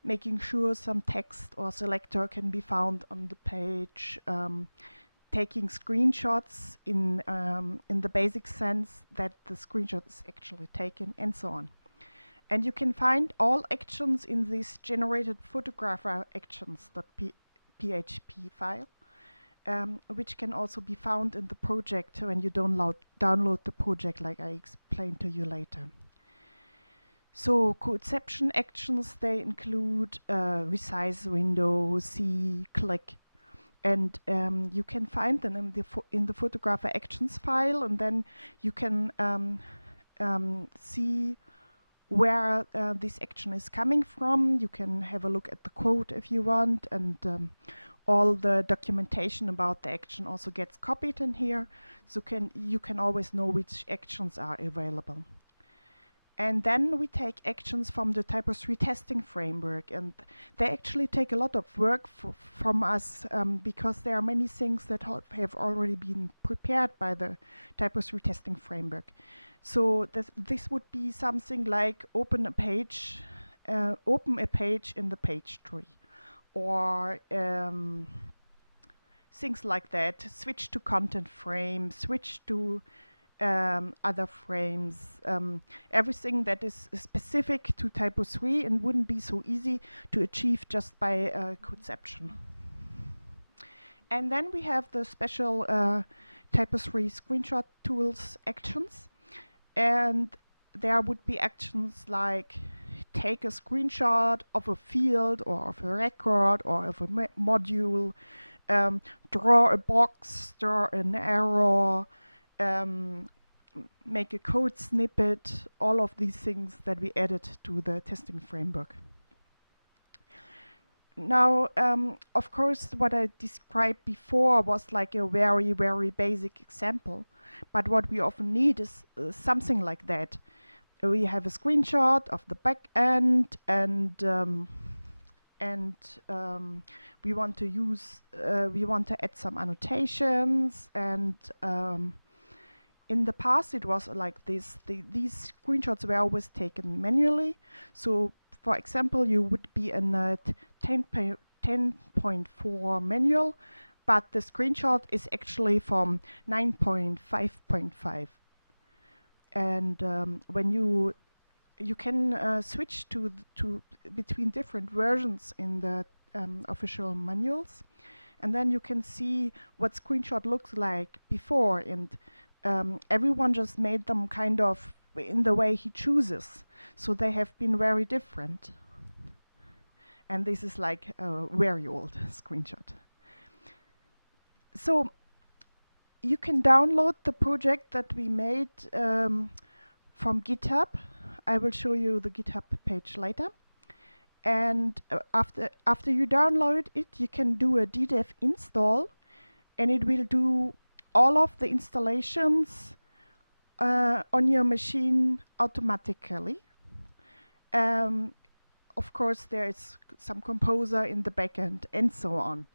making sure some text or selector can be found on the page, taking screenshots in the basic sense that the screenshot is actually taken, and so on. And you can find all actions in this generated photographer actions.php file, which can also be found in the project when you download the project, like I explained to you later. So Codeception actions, they include resize window, see, click, and you can find them in the photographer actions file, and then you can see where this action is coming from. You can have a look at the code if you want, and all the documentation about the action also gets copied in here, so you can always know which actions are available. And then we take actions from the TYPO3 testing framework, and they actually take a lot of work from us because there are many things that have already been prepared by the TYPO3 testing framework. So this would be something like open a page in the page tree, or things like that. Switch to content frame, switch to other frames, everything that is specific to TYPO3 and wouldn't be so easy to achieve just by Codeception. And then we have the special TYPO3 screenshot tools actions, and there would be actions like take a screenshot of a field or of a record or of a module, draw a box, draw an arrow, make a code snippet, all of these things that we added to the testing framework. Now, of course, what I described before was like a very, very basic example, but what we often need is something like that. We have a screenshot of the backend, and we want to add some annotations, and in the past it was like this. These screenshots were always taken manually. So for example, you would be in a 10.4 manual, but the screenshot is actually from 9.5.5. And when you can switch to between different versions in the official manuals, and then you can see what screenshot looks like before, and everyone just made them kind of in the way he chooses, so they have been very different. And this is like a very old screenshot. So you can download the project that we made from GitHub. I will show you the GitHub page later. And after you download it, you can do a ddef install, and it will do all of the installations on your machine automatically. Of course, there is some composer in the backend and so on.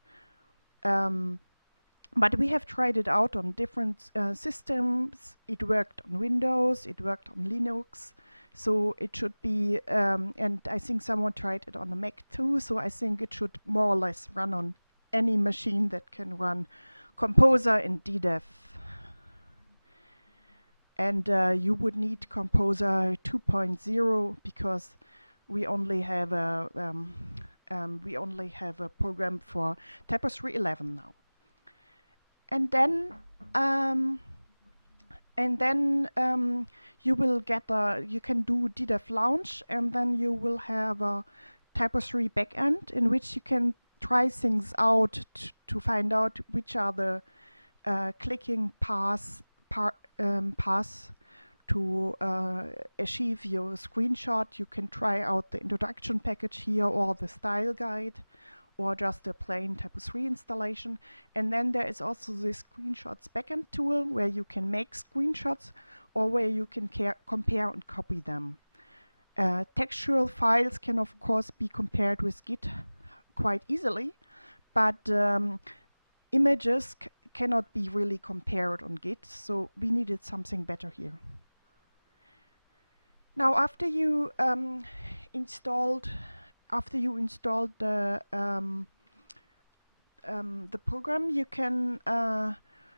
But we have tried it out on different systems. It worked on Windows, it worked on Linux, so it should be, and I think someone tried it on a Mac too, so I think it should more or less run on any machine that can run Composer and ddef. And you would need Composer 2.0 because we only have a program for TYPO3 11 now. And then you will get you can do ddef launch, and then you will have a TYPO3 backend in which you can try things out to find out which are the clicking paths to achieve your screenshot. You can try out the introduction package here, or the style guide, or just a plain TYPO3 installation. And then there is also the screenshots backend tool where you can make screenshots or where you can compare and copy them. Textual files can of course be compared with Git quite easily, but images cannot be really compared on Git, so we needed something better here. Now, after you installed the program, you can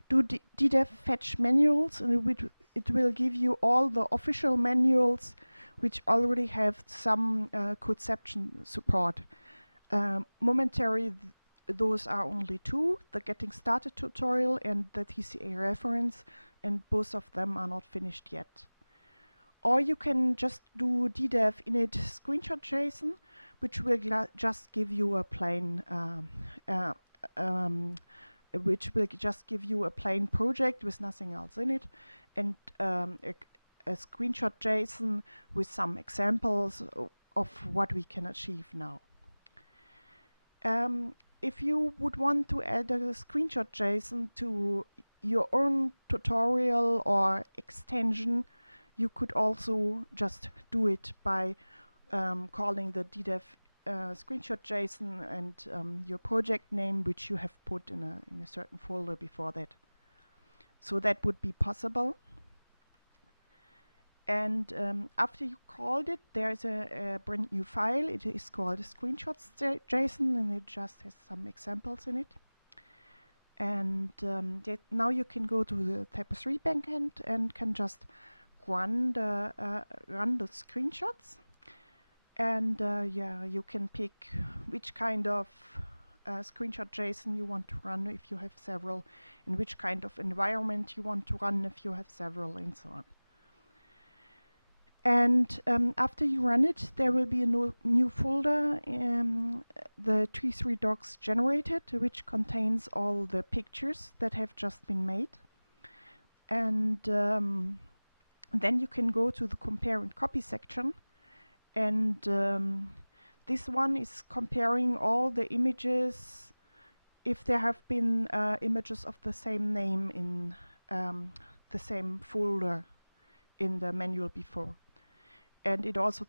do ddef fetch manuals, and it will give you all the official manuals which already have some Codeception support. Momentarily, those are only two, the Getting Started tutorial and the TCA reference, and both of them are not finished yet. Or you can just do ddef init screenshot JSON, which will just give you a plain project with nothing else in it, and a screenshot JSON with some examples of what we can achieve now. If you would want to add a screenshot JSON to your own tutorial or extension, you could also just do it by calling the ddef screenshot JSON and your project name, which you have put in a certain folder before that. So that would be possible. And after you called it, there's a brand new file. It is called screenshots JSON, and it just has some examples in it. And now you can go to the TYPO3 backend and can just run the screenshots. And yeah, you can pick which kind of screenshot JSON you want to run if you have several, and which kind of environment you want to run if you have several, and so on. And after you run it, there will be a new folder, the T3 docs generated, which contains all the pictures that have just been made. And then you can go to the compare and copy section. And this one is comparing all the images, if there have been images of the same name in the same folder in the manual before. And it also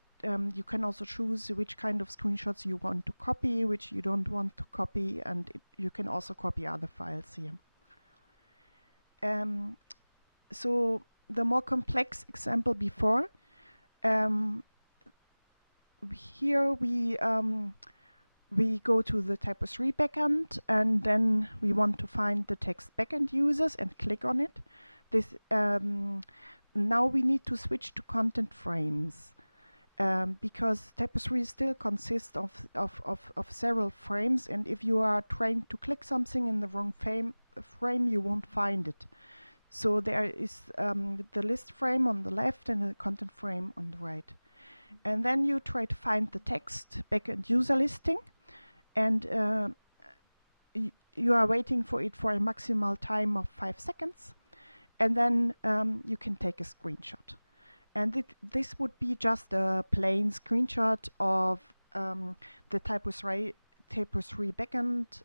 you can also choose which kind of screenshots you want to copy, which you don't want to copy, and you can also copy other files here. So the more complex example before, here we go to the TYPO3 backend, and then we want to find the text backend users and click on it. This now we need to switch to content frames, because TYPO3 still consists of several frames, and if you are trying to click something in the wrong frame, you won't find it. So there is the list frame on the left and a content frame on the right. And then you try to find the text backend user listing, and you are waiting for it for a maximal time of 5 seconds. And then you can take a screenshot. And this would be just a plain screenshot of the TYPO3 backend,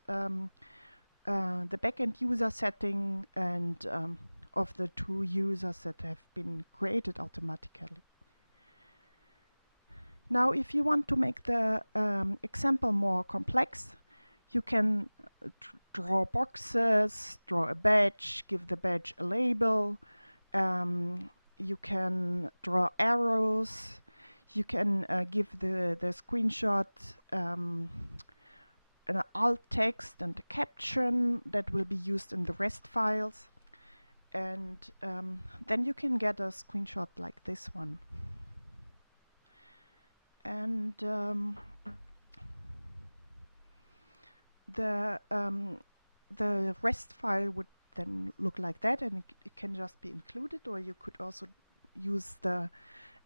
the backend user setting, and of the 2 users that have been created automatically. Now, if you want to make the example more complex, you can draw boxes, draw a badge, give the badge a label. You can draw arrows. You can give the screenshot an alt text and a caption that will be used in the REST files. And then you can get a screenshot like this one. And the REST file would then look like that, and it can just be included, or you could also use the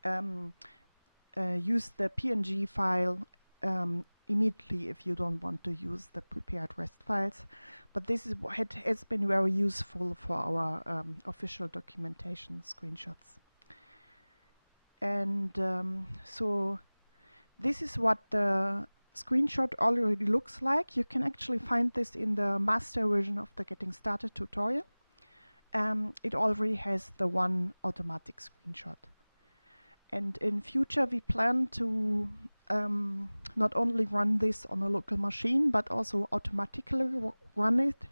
PNG file immediately if you don't want to use the prepared REST files. But this is what has been very useful for our official documentation screenshots. And so this is what the screenshot already looks like. You can actually find this in the master version of the Getting Started tutorial. It already has the one automatic screenshot. And in future we plan to not only run this on a local machine, but also automatically run it.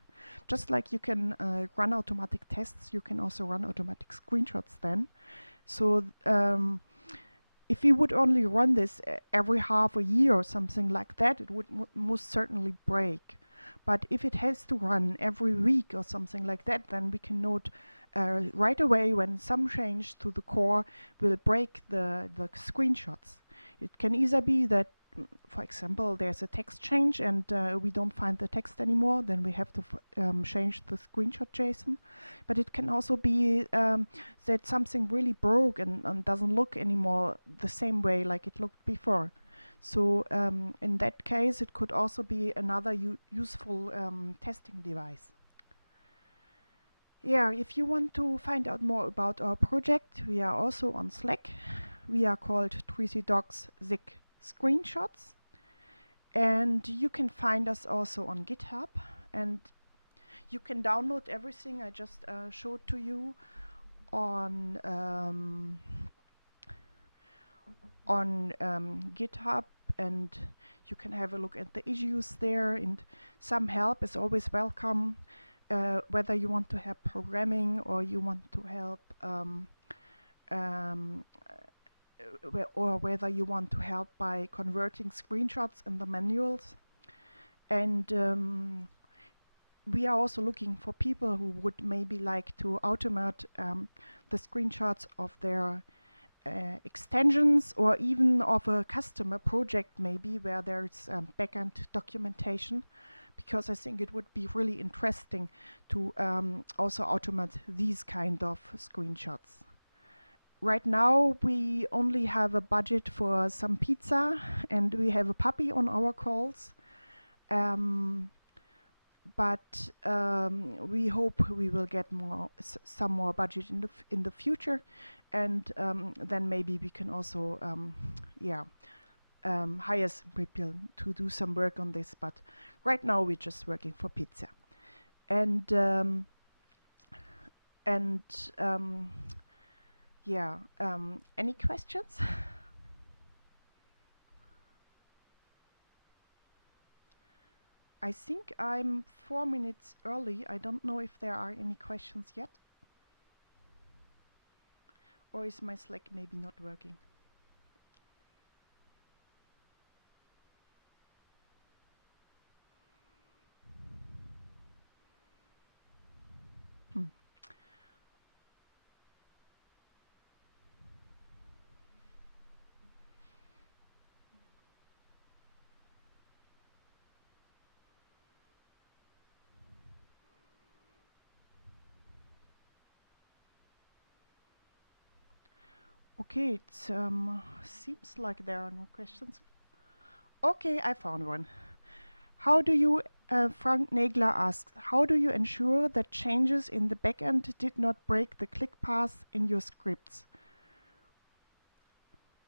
Just like you can run automatic tests, you can also run automatic screenshots then. So if we would only run this every half a year or something like that, it would most certainly break. But if it has to run every week or something like that, then we can note right away when some change to the core will break the screenshots. It can either be that, for example, there's a text change and we don't find the text anymore, then we have to change the screenshot JSON. But it can also be that something really broke and doesn't look anymore the same way like it looked before. So in that case, it could also be another useful testing device. Yeah, if you want to find out more about our project, we are also on Slack. We are called 3C Docs Zig Screenshots. And you can find us also on GitHub. And you can download everything I just showed to you on GitHub, and you can have a look at the issues there, and some help is always welcome, whether you want to help programming or you want to help or whether you want to help by converting screenshots in the manuals. And we are also looking for people who would maybe like to automate the screenshots of their extensions, or even of a customer project maybe where there's backend documentation, because I think it would be really interesting to also automate these kind of screenshots. Right now we only have a budget for some pizza and we have a puppy on our calls. But we hope we will get some more budget in the future, and then maybe we can also hire some people to do some work on this. But right now we're just working for pizza, and any questions? I think I'm 4 minutes early. I don't know if there are any questions yet. Or is my Slack maybe not working? Okay, it seems like there are no questions. Okay, I found one. How do you, Frank Nagler asks, how do you ensure that changes in the backend did not break the click path in your scripts?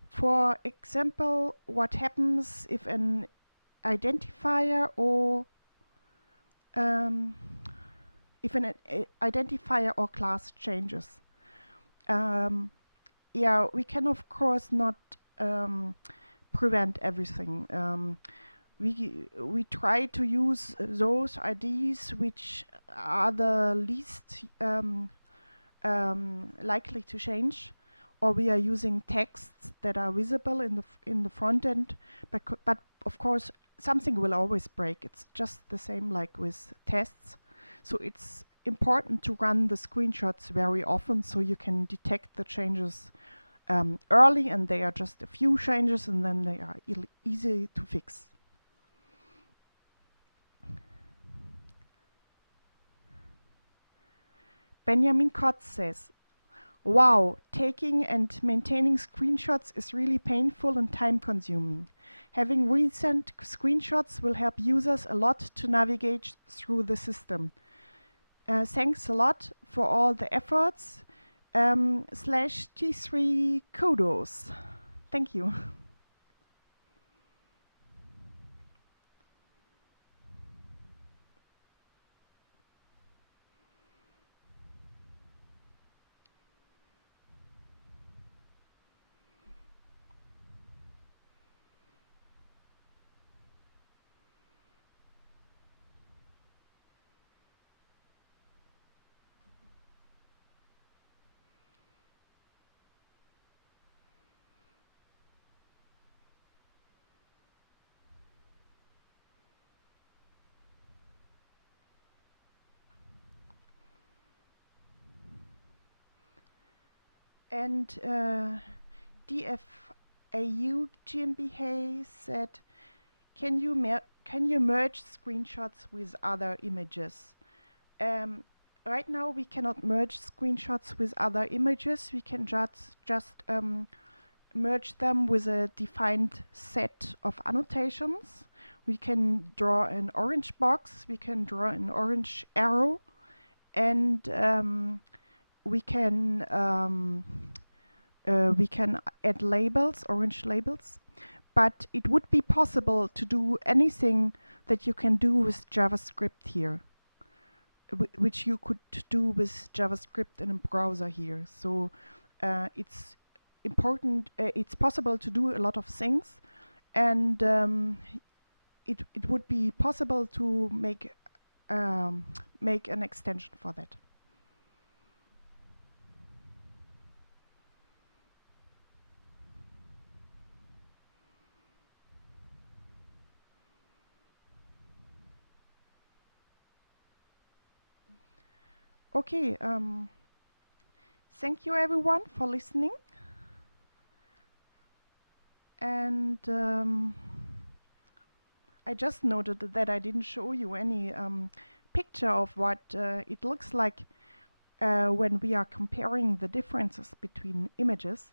For example, what happens if an identifier or identifier or class changes? Yeah, we can of course not prevent everything. We try to use those IDs which are the least likely to change, or we are using texts that are visible in the front end. But of course, something will always break. It's just the same like with tests. So it's important to run the screenshots very often so you can detect the changes early, and they are just a few changes and then they are easy to fix. Benjamin Kotz says, wow, taking and maintaining screenshots is really painful and time consuming. Having recent screenshots will help users a lot to navigate through the system. Thanks a lot for all the efforts. /T3 kudos. Thank you. And DFAU GmbH said, can you merge screenshots with other images? Right now we cannot merge screenshots with other images. We can just merge them with a defined set of annotations. We can draw an orange box, we can draw an orange arrow, and we can add labels, orange labels. But it would be possible to do anything that you can do with JavaScript here, which you could do with JavaScript in a browser here. So it's important, it's possible to do a lot of things, and it would be possible to make an extension for that. Okay, thank you everyone for listening. And I just noted that I didn't show you any picture of what it looks like when we are comparing the differences between images.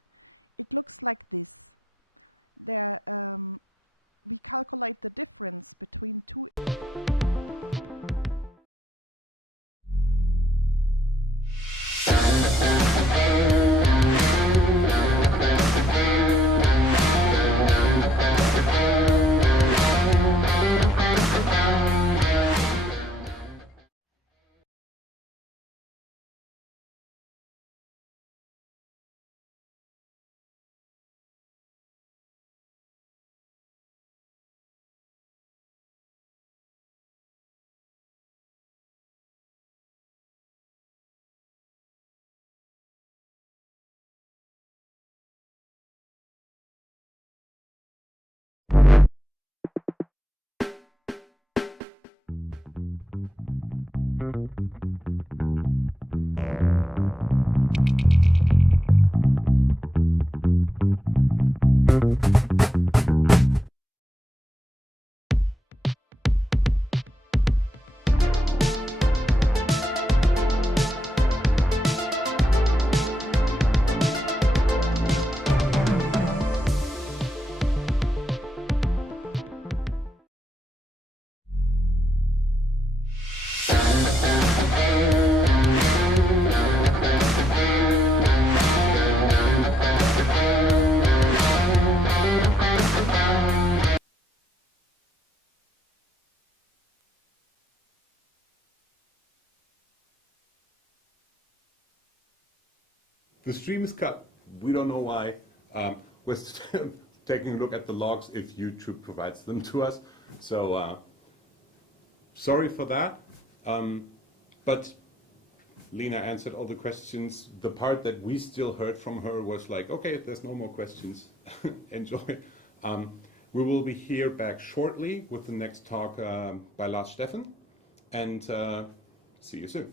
It looks like this. There, we calculate the difference between two. The stream is cut. We don't know why. We're still taking a look at the logs if YouTube provides them to us. So sorry for that. But Lina answered all the questions. The part that we still heard from her was like, okay, there's no more questions. Enjoy. We will be here back shortly with the next talk by Lars Steffen. And see you soon.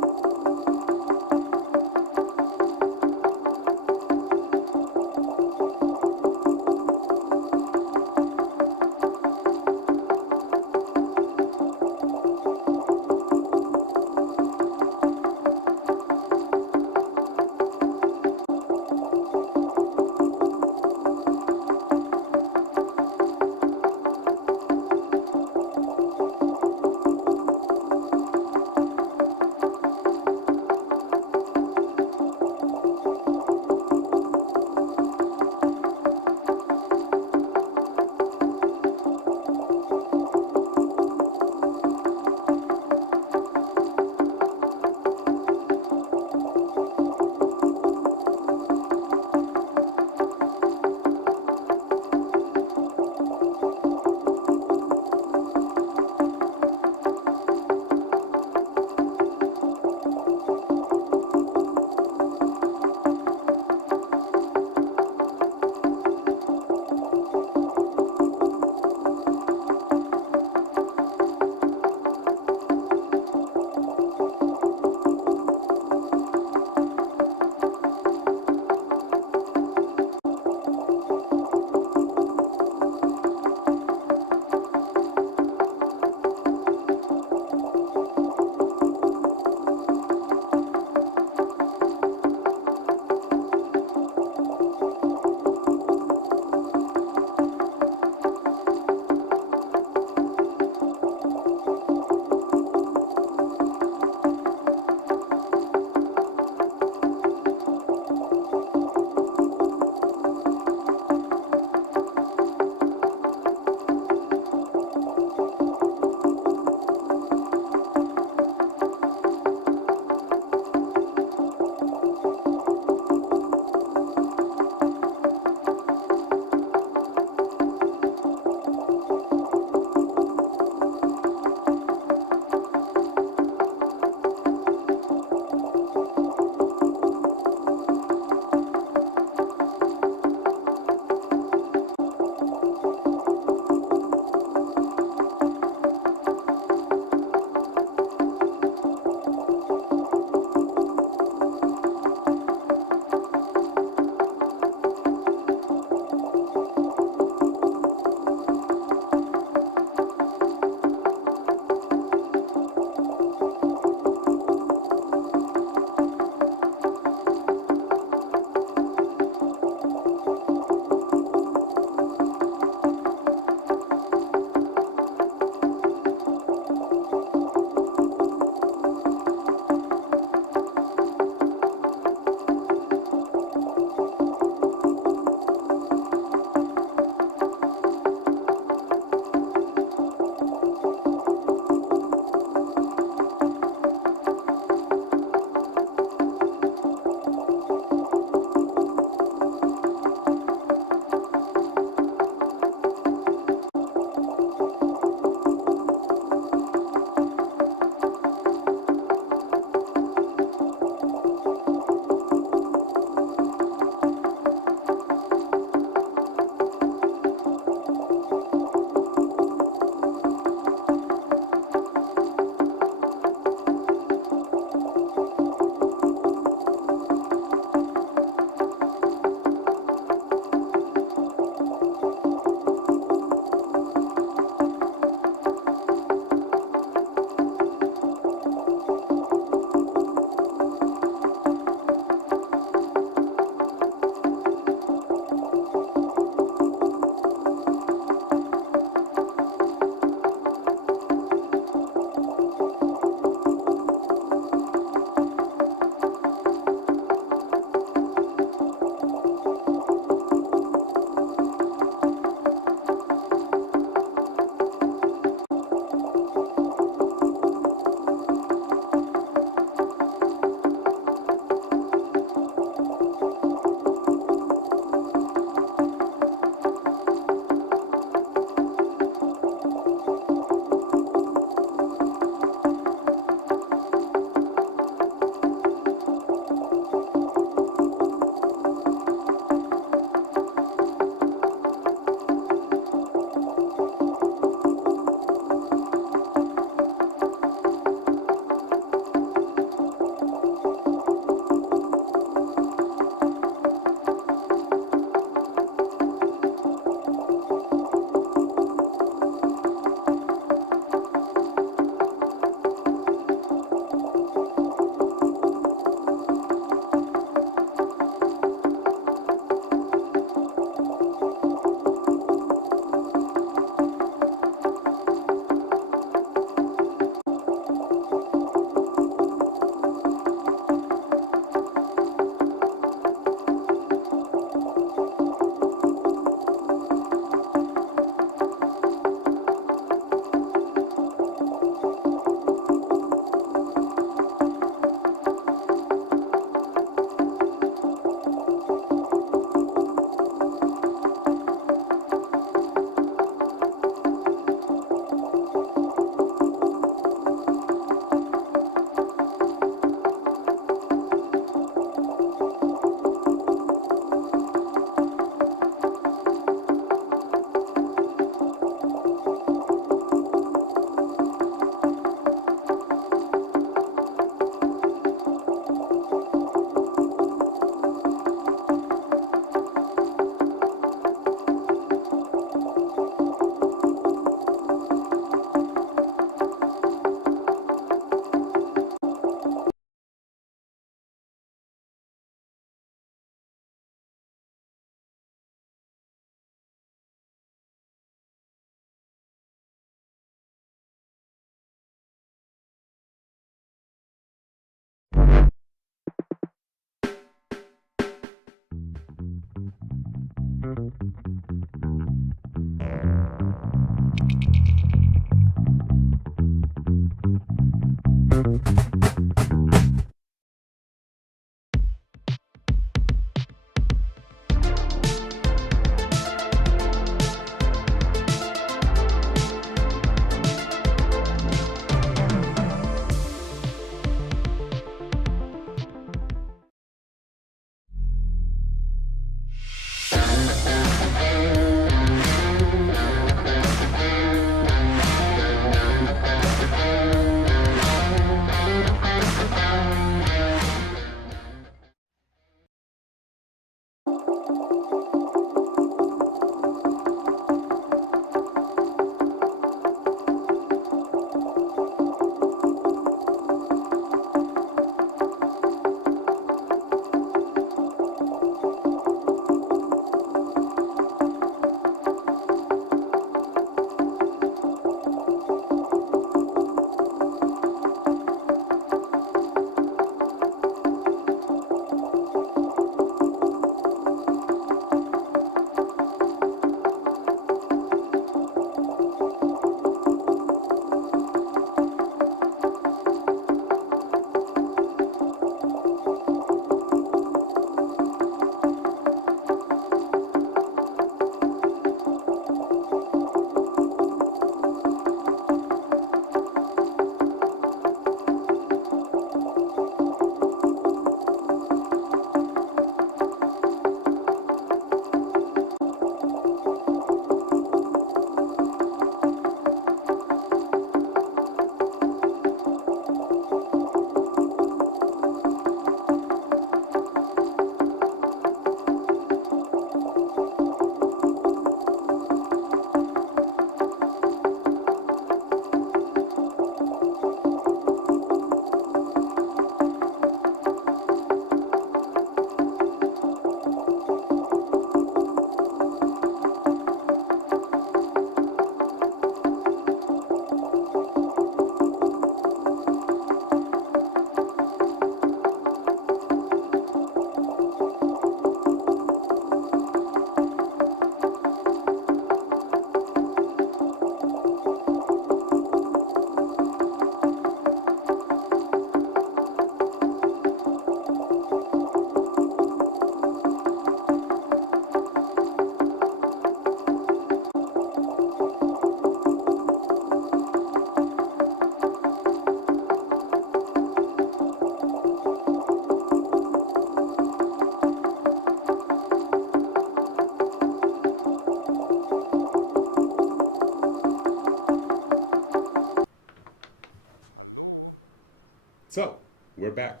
So, we're back.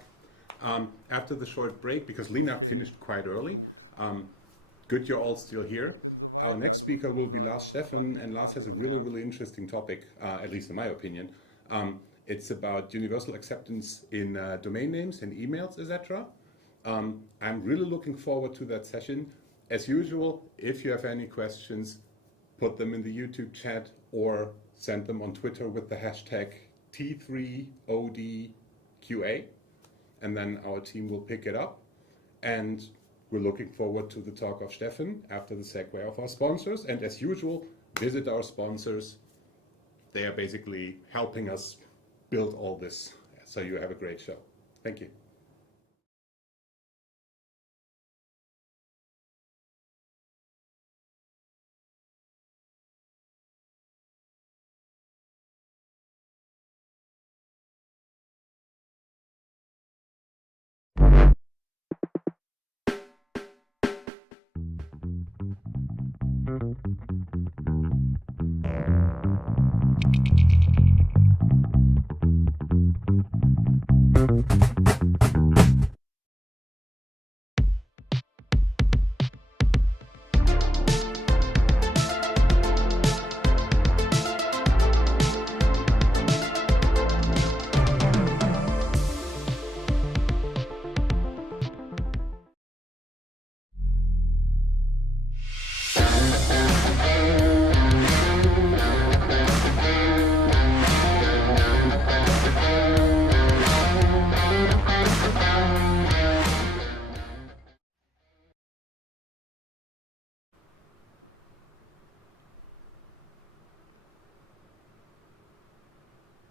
After the short break, because Lina finished quite early. Gut. Good, you're all still here. Ich bin Our soweit. Ja, next du musst speaker mir will nur be Lars sagen, Steffen, wann ich and Lars has quasi a on really, air. really interesting topic, at least in my opinion. It's about universal acceptance in domain names and emails, etc. I'm really looking forward to that session. As usual, if you have any questions, put them in the YouTube chat or send them on Twitter with the hashtag T3ODQA, and then our team will pick it up. And we're looking forward to the talk of Steffen after the segue of our sponsors. And as usual, visit our sponsors. They are basically helping us build all this. So you have a great show. Thank you.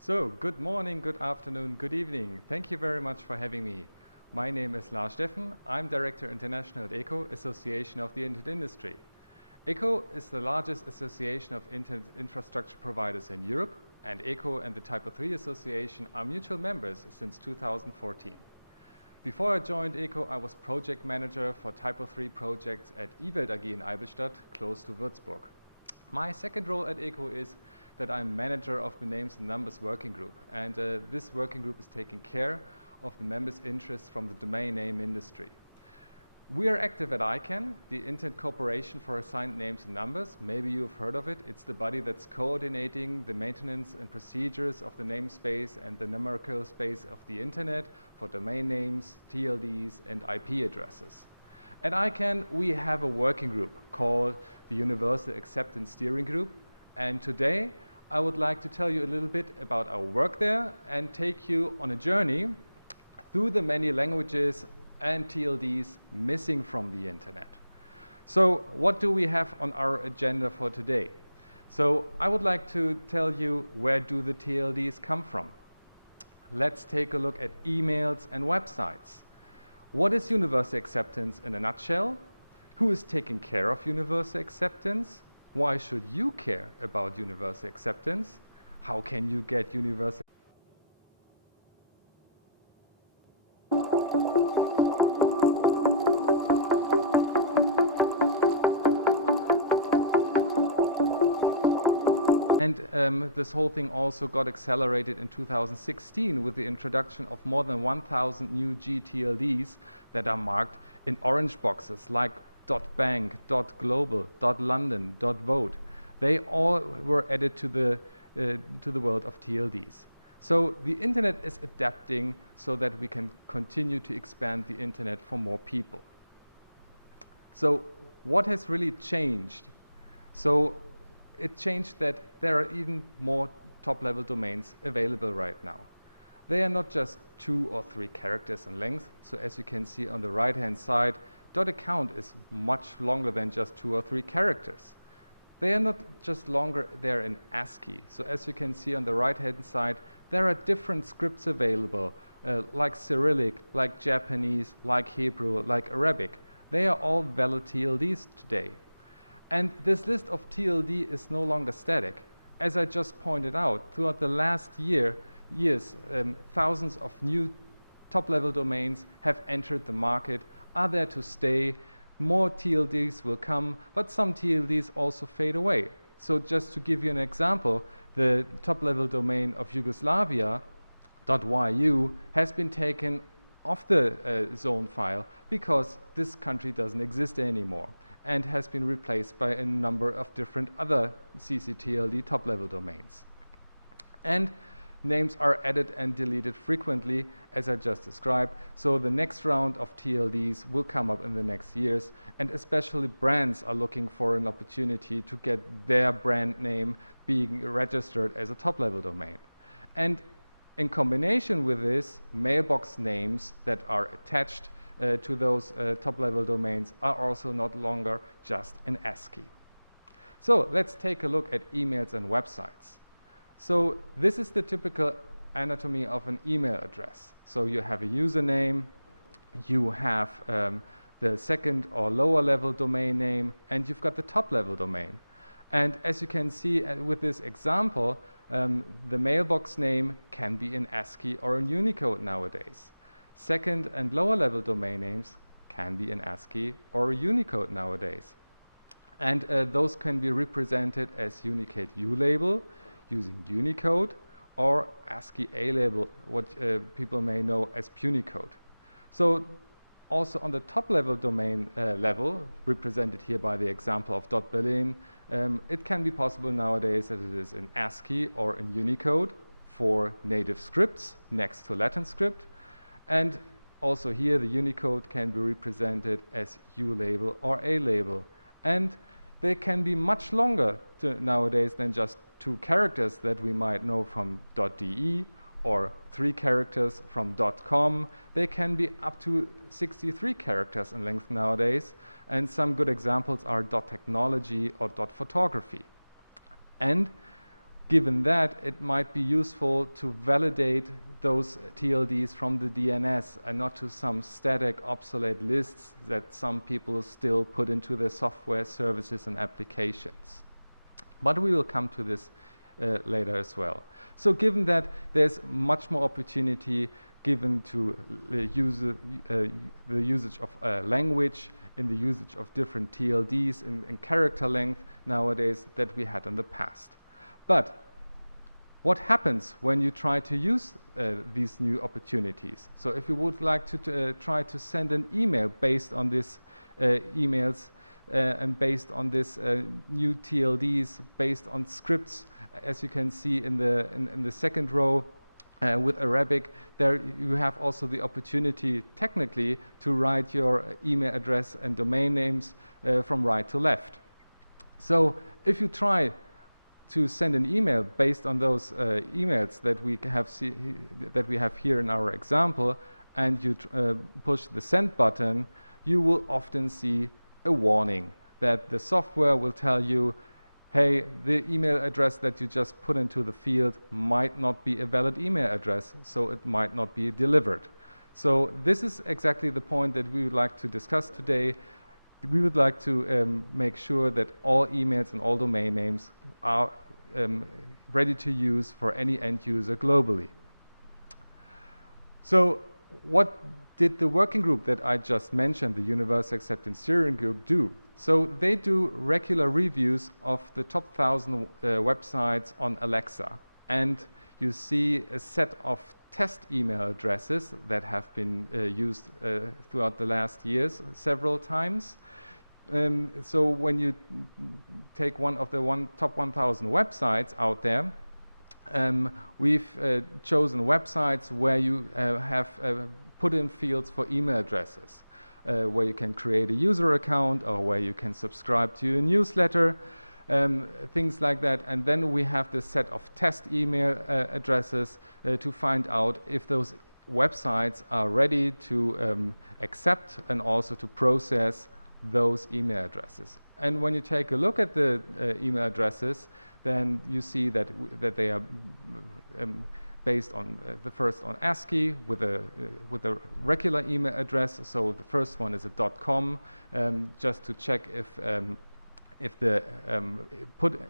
So, good morning, good afternoon, good evening. Thank you very much for having me. My name is Lars Steffen. I'm Director International at ECO, Association of the Internet Industry. ECO is the largest association of internet infrastructure providers in Europe, and ECO and the TYPO3 Association are mutual members since 2014. Before I joined ECO, I was project manager for TYPO3 projects at eventday AG in Eibenstadt, close to Würzburg. My second role at ECO is that I'm manager of the Names and Numbers Working Group, and this working group is taking care of the members' interests from the domain name industry. We are active at ICANN, the Internet Corporation for Assigned Names and Numbers. Maybe you've heard of it. It's the body that's coordinating the maintenance and procedures of the namespace and the numerical space of the Internet for domain names, TLDs, and IP addresses. At ICANN, we have a working group called the Universal Acceptance Steering Group, and today I would like to tell you a little bit about our work there and take you on a journey through the many languages and TLDs missing from the Internet. So what do we have on our agenda for today? So I would like to tell you, where do the TLDs come from? Let's take a look at emails and websites. What is universal acceptance in a nutshell? Who is taking care of universal acceptance? Why should you care about universal acceptance? How can you get universal? And this whole thing also got accelerated in 2016 with the introduction of more than 1,000 new GTLDs that are marked in orange boxes like .bank, .global, .london, .vote. They all were added to the world of TLDs. So the Internet is adapting so that we can continue to expand the Internet for more people. So what has really changed? So it changed that there are even more top-level domains available right now. They are not just 2 or 3 characters in length. So as you can see on the right-hand side, .account is much longer than just 2 or 3 characters. They are not just longer there in ASCII. So as you can see on the right-hand side, there are different scripts available, like Cyrillic, like Japanese, like Hebrew, like Arabic. They are all valid TLDs today. And this list of TLD is no longer static. As I just pointed out, throughout the last years, thousands of new top-level domains have entered the market, are there to stay. More TLDs will come, but some TLDs also fade away. So just to give you an example, the top-level domain of Yugoslavia, .yu, has been taken off the zone file because this country doesn't exist anymore, and has been replaced by a number of different other ccTLD top-level domains. And names are added and deleted frequently, as I just described, so the next round of TLDs will come up in the next years, and especially brands are looking for an opportunity to get their brand name being registered as a top-level domain. And in combination with this, mailbox names that are attached to those top-level domains are also not longer just in ASCII. So let's take a look at emails and websites. So this is the typical anatomy of an email address. So you have a username, you have the second or lower level domain name, and you've got the top-level domain. And as you can see with this example, the mailbox name can be in ASCII or in Unicode nowadays. Second and lower level domain names can be in ASCII or Unicode nowadays. And those can be represented as Unicode U-label using Unicode, or ASCII A-label, what people may know as Punicode. So also on the top level domain level, represented here by the example of .billion, it can be possible nowadays that it is in ASCII or in Unicode for native scripts next to Latin script. And also here the Unicode can be represented as U-label or A-label. And they can be much longer nowadays than just 2 characters that we might know from .de or 3 characters from .com. They can be up to 63 characters in length nowadays. And some good examples are .technology or .photography. And Given that, it might be useful to validate those TLDs from the DNS and not to some static, obsolete lists that some people still put into their software, services, and applications. But we will come to this later as well. So given that there's much more opportunity given to the usage of language, in the usage of different TLDs in character length nowadays that we had in the past. But what happens when you try to use these new opportunities? So if you would like to try to send an email based on this emails and based on this new TLDs, based on scripts, as you can see in the second row with Arabic, there you have also the opportunity technically to write your email address and domain names from right to left. So if you try to send an email based on those emails that we have here in our example, and you push the send button, you will often see a warning that the software will tell you, hey, the email address that you just put into the field might not be a valid email address, so it might not be delivered. So this is exactly the point that we would like to discuss today. We would like to make sure that all emails and all domain names are ready to use for any end user globally. So what did the working group that I just mentioned, the Universal Acceptance Steering Group, do? So they do regular reviews of the top 1,000 websites on Alexa. And you see a set of test email addresses that have been used throughout the last years several times. So when you take one of the top 1,000 websites out there, we've chosen websites where you have put in fields for email addresses, where you can create a user account or where you can subscribe to a newsletter, things like that. And then we have this set of test email addresses to find out if those websites are ready to accept and also to process those email addresses. And when you take a look at the email addresses, then you see that they are based on the first on ASCII with a regular email address. So the first one is a .com, just to check if the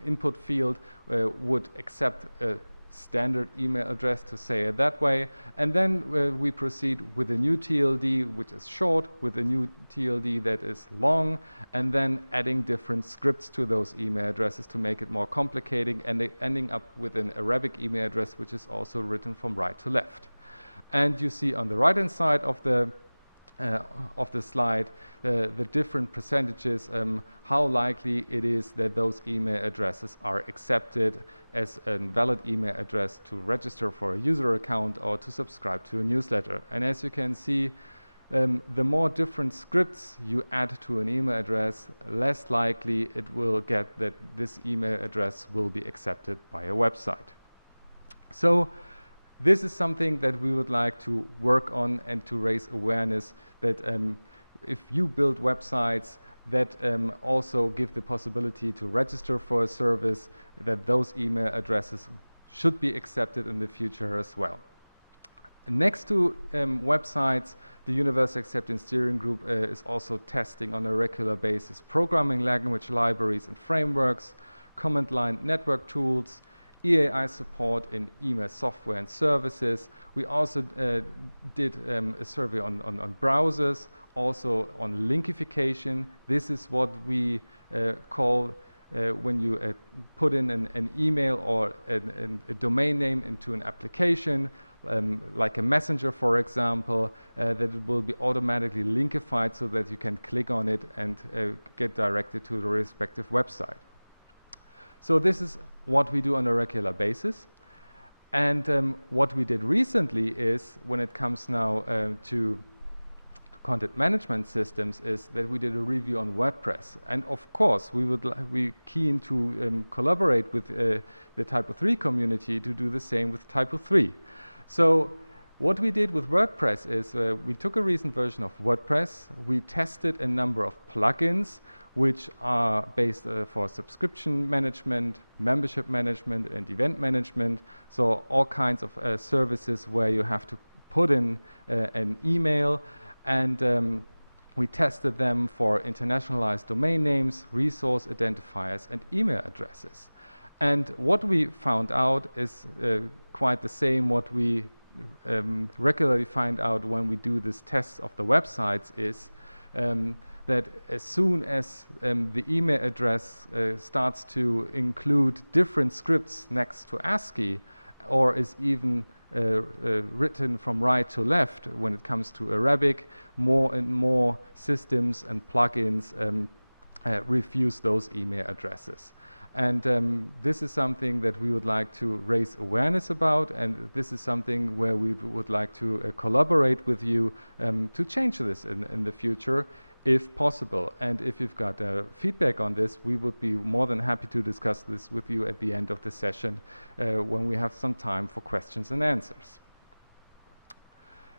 input field would accept a standard email address, to say it that way. And then we proceed with a new TLD, which is short, with a new TLD that is long, and then adding different scripts to those email addresses to make it more complicated, and ending up with an Arabic email address, which is also written from right to left. And you see on the right hand side of the slide the different percentages, how likely it is that those email addresses are accepted as a valid email address to register for a user account or to subscribe to a newsletter. And as you can see, the more different scripts you add to an email address, less likely it will get that this email address will be accepted by a website. So this is something that we would like to work on and to raise awareness that if you build websites that also give the possibility to register for a service, that those email addresses should be accepted in the future as well. Next to websites, the Universal Acceptance Steering Group is also testing on a regular basis programming language libraries and frameworks, command line network tools, EAI support in email software and services. We also did a survey on browsers, also on linkification. This is what we call when you put in an email or a domain name into an application, like a messenger, for example, that it will be automatically linkified so that you can click on it and get directed to the respective website. So this is what we do on a regular basis. And what we did recently is, when it comes now to content management systems, is that we did a review on WordPress. And of course, we're keen to collaborate with the TYPO3 community to do the same with TYPO3. So what we did with WordPress is we took a recent version of WordPress, we tested a number of plugins, which are based for subscription management, membership management, and event management. So all kinds of services where you have to put in an email, and we tested them for internationalized domain names, resource identifiers, and email addresses. And what we found out is quite the same what we regularly find out when we do this test of the websites is that as soon as the email address starts to include different scripts next to ASCII, or is even written from right to left when it comes to Arabic, more and more systems and plugins refuse those email addresses. And this is something that we would like to raise awareness about, and this is something where we would like to collaborate with you to change this in the future, if possible. And if you've got feedback on this, we would be more than happy to discuss this with you at the end of the session when we have some time for questions and answers.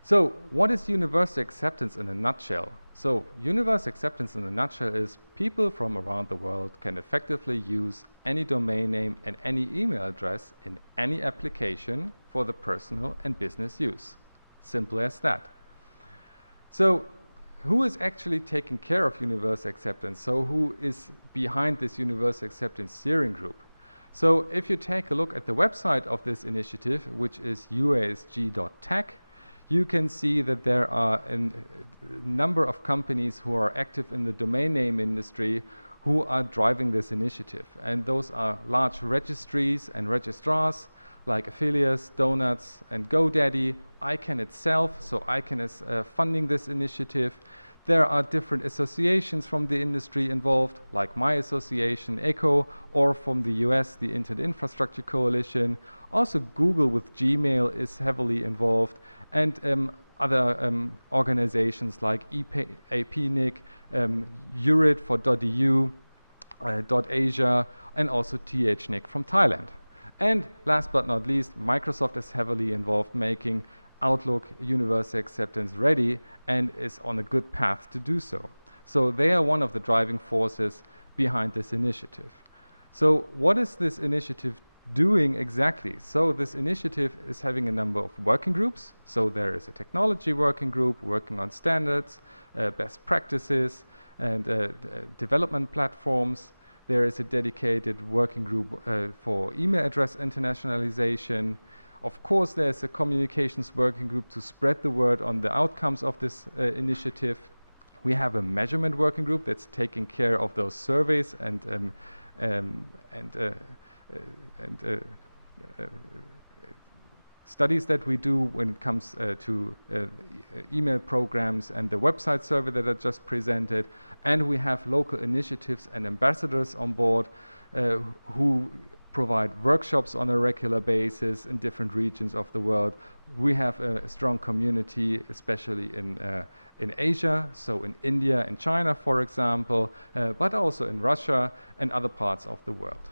So what is universal acceptance in a nutshell? So universal acceptance in a nutshell is people from around the world can effectively use any domain name and any email address in any application for the personal and business use. Simple as that. So who is actually taking care of universal acceptance? So who is behind this universal acceptance steering group? So if you take a look at the website of this initiative, which is uasg.tech, you can see that there are a number of companies who are active in the domain name industry who are driving this initiative. And those are large registries and registrars like Affiliates, Donuts, and GoDaddy, ICANN itself, so ICANN is funding this initiative. There are different associations from the industry involved, like my association, ECHO, or from the US, the Internet Infrastructure Coalition. Also, Google with Gmail is heavily involved, and other organizations like APNIC, URIT for .eu, .asia, and also THNIC from Thailand. And last but not least, Microsoft is heavily involved making Outlook universal acceptance ready and is on a good path to do so. So they are one of the driving forces behind this initiative. So what is this initiative doing exactly? So this initiative is having a number of working groups. So there is a technology working group working on standards, best practices, and development platforms. There is a dedicated working group for email address internationalization. Of course, there's a communications working group to spread the word on the outcomes of this initiative. We have a measurement working group that's taking care of those surveys and studies that we do when it comes to email programs and the website survey that I just presented. And we have local initiatives and ambassadors on board who provide workshops on a regular basis in different regions of the world. We have a strong community, especially in Asia, so in India and China, for example, but also in Russia and other parts of the world.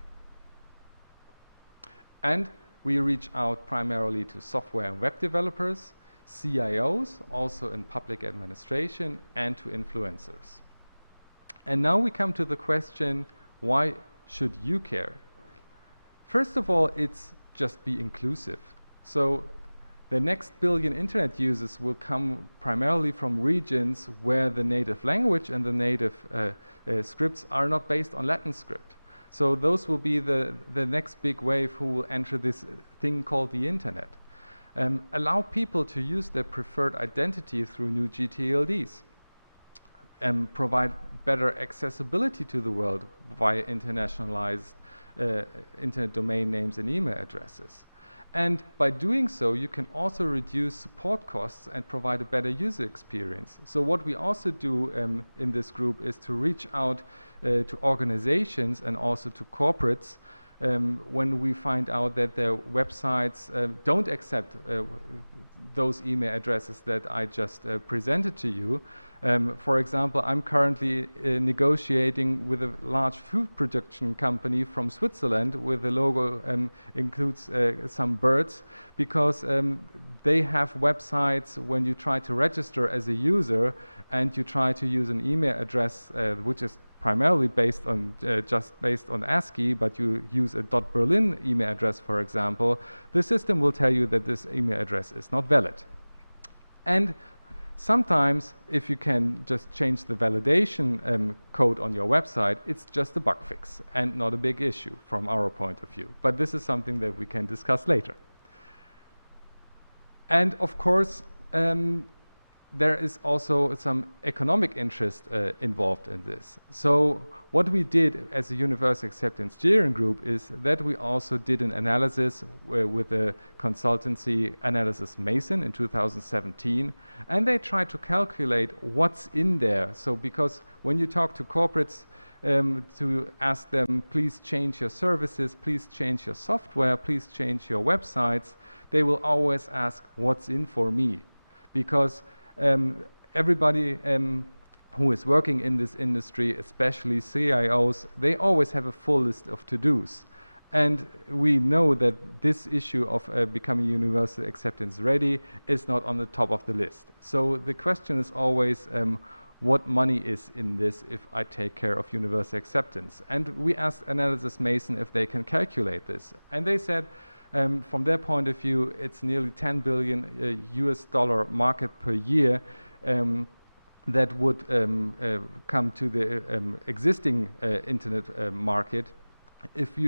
And we reach out primarily to software and web developers, CIOs, also in public administration, and to influencers. And now we come to the question, why should you care? First of all, it's just be inclusive. So the next billion internet users will come primarily from regions where the native language and the native scripts are not based on Latin script. So those will be the next big wave who will enter this thing called the internet. Allow people to use their preferred identity through new GTLDs. Provide better accessibility to the world via internationalized internet domain names and email addresses. And by doing so, you can also reduce support costs and provide a better user experience. So what we also do in this group is to reach out to organizations and also to corporates when we find out that their websites don't accept those email addresses that I just presented to you. For example, I'm currently negotiating with a large food production company from Switzerland where the logo includes some birds, because they have websites when you try to register as a user and you try to use an email address which is primarily based on just based on ASCII, but you use a .berlin email address, for example, the system will tell you that this email address is not valid. And sometimes, if you can just change the validation code on your website, it's just a bug fix and not a big issue from our point of view. But this is something that we can discuss later. And of course, there is also some economic interest involved in this. So what we did as a Universal Acceptance Steering Group is that we also did an analysis with the consultancy Analysis Mason in 2017, and they tried to calculate what's in there. So because when you talk to corporates to ask them, please change your services, please change your software, please change your websites, they will always ask, what's in for me? Because everybody who is working in this industry, especially CIOs, they always have a full list of to-dos. And we know that this issue of becoming universal acceptance ready is not on the top of the list. So the question is always, what money is in this if I take care of universal acceptance? And we asked Analysis Mason if they can calculate this. And they said, from their point of view, it's nearly 10 billion US dollar market per year that would come to the existing internet market if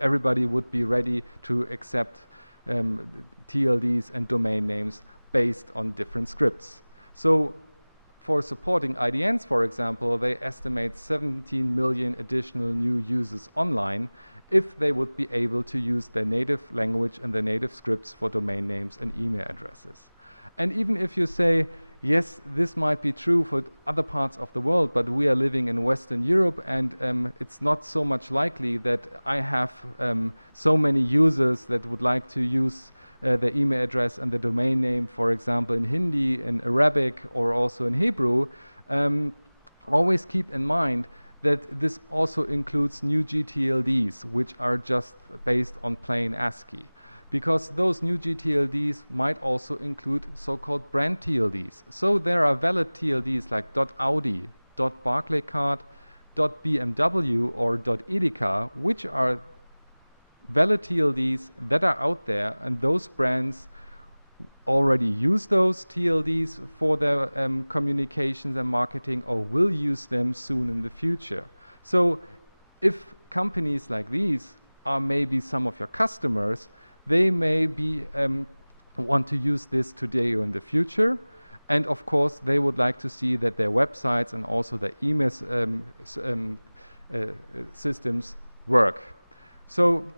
everybody would be ready to accept TLDs and domain names based on different scripts. So for supporting IDNs, for example, they estimate 17 million additional new users online if they would be able to use their native language and their native scripts for domain names and email addresses. And even if you say, yes, this might be true for other parts of the world, but we are living in Western Europe, and it's not so much likely that I have so many users that would like to use the email address and the domain name, for example, in Hindi, in Arabic, or also in Hebrew. Always keep in mind that this also includes new GTLDs, which are just based on plain ASCII. Because those new GTLDs might also include so-called brand TLDs. So there are valid TLDs like .audi, .barclaycard, .bmw, or .edeka, which are valid TLDs that are out there, and those brands already use those TLDs for their communications and marketing, or will use them soon in the future. So if companies like these are maybe some of your customers, they may be want to use this today or in the future, and of course they would like to see that their websites and also their email systems work. So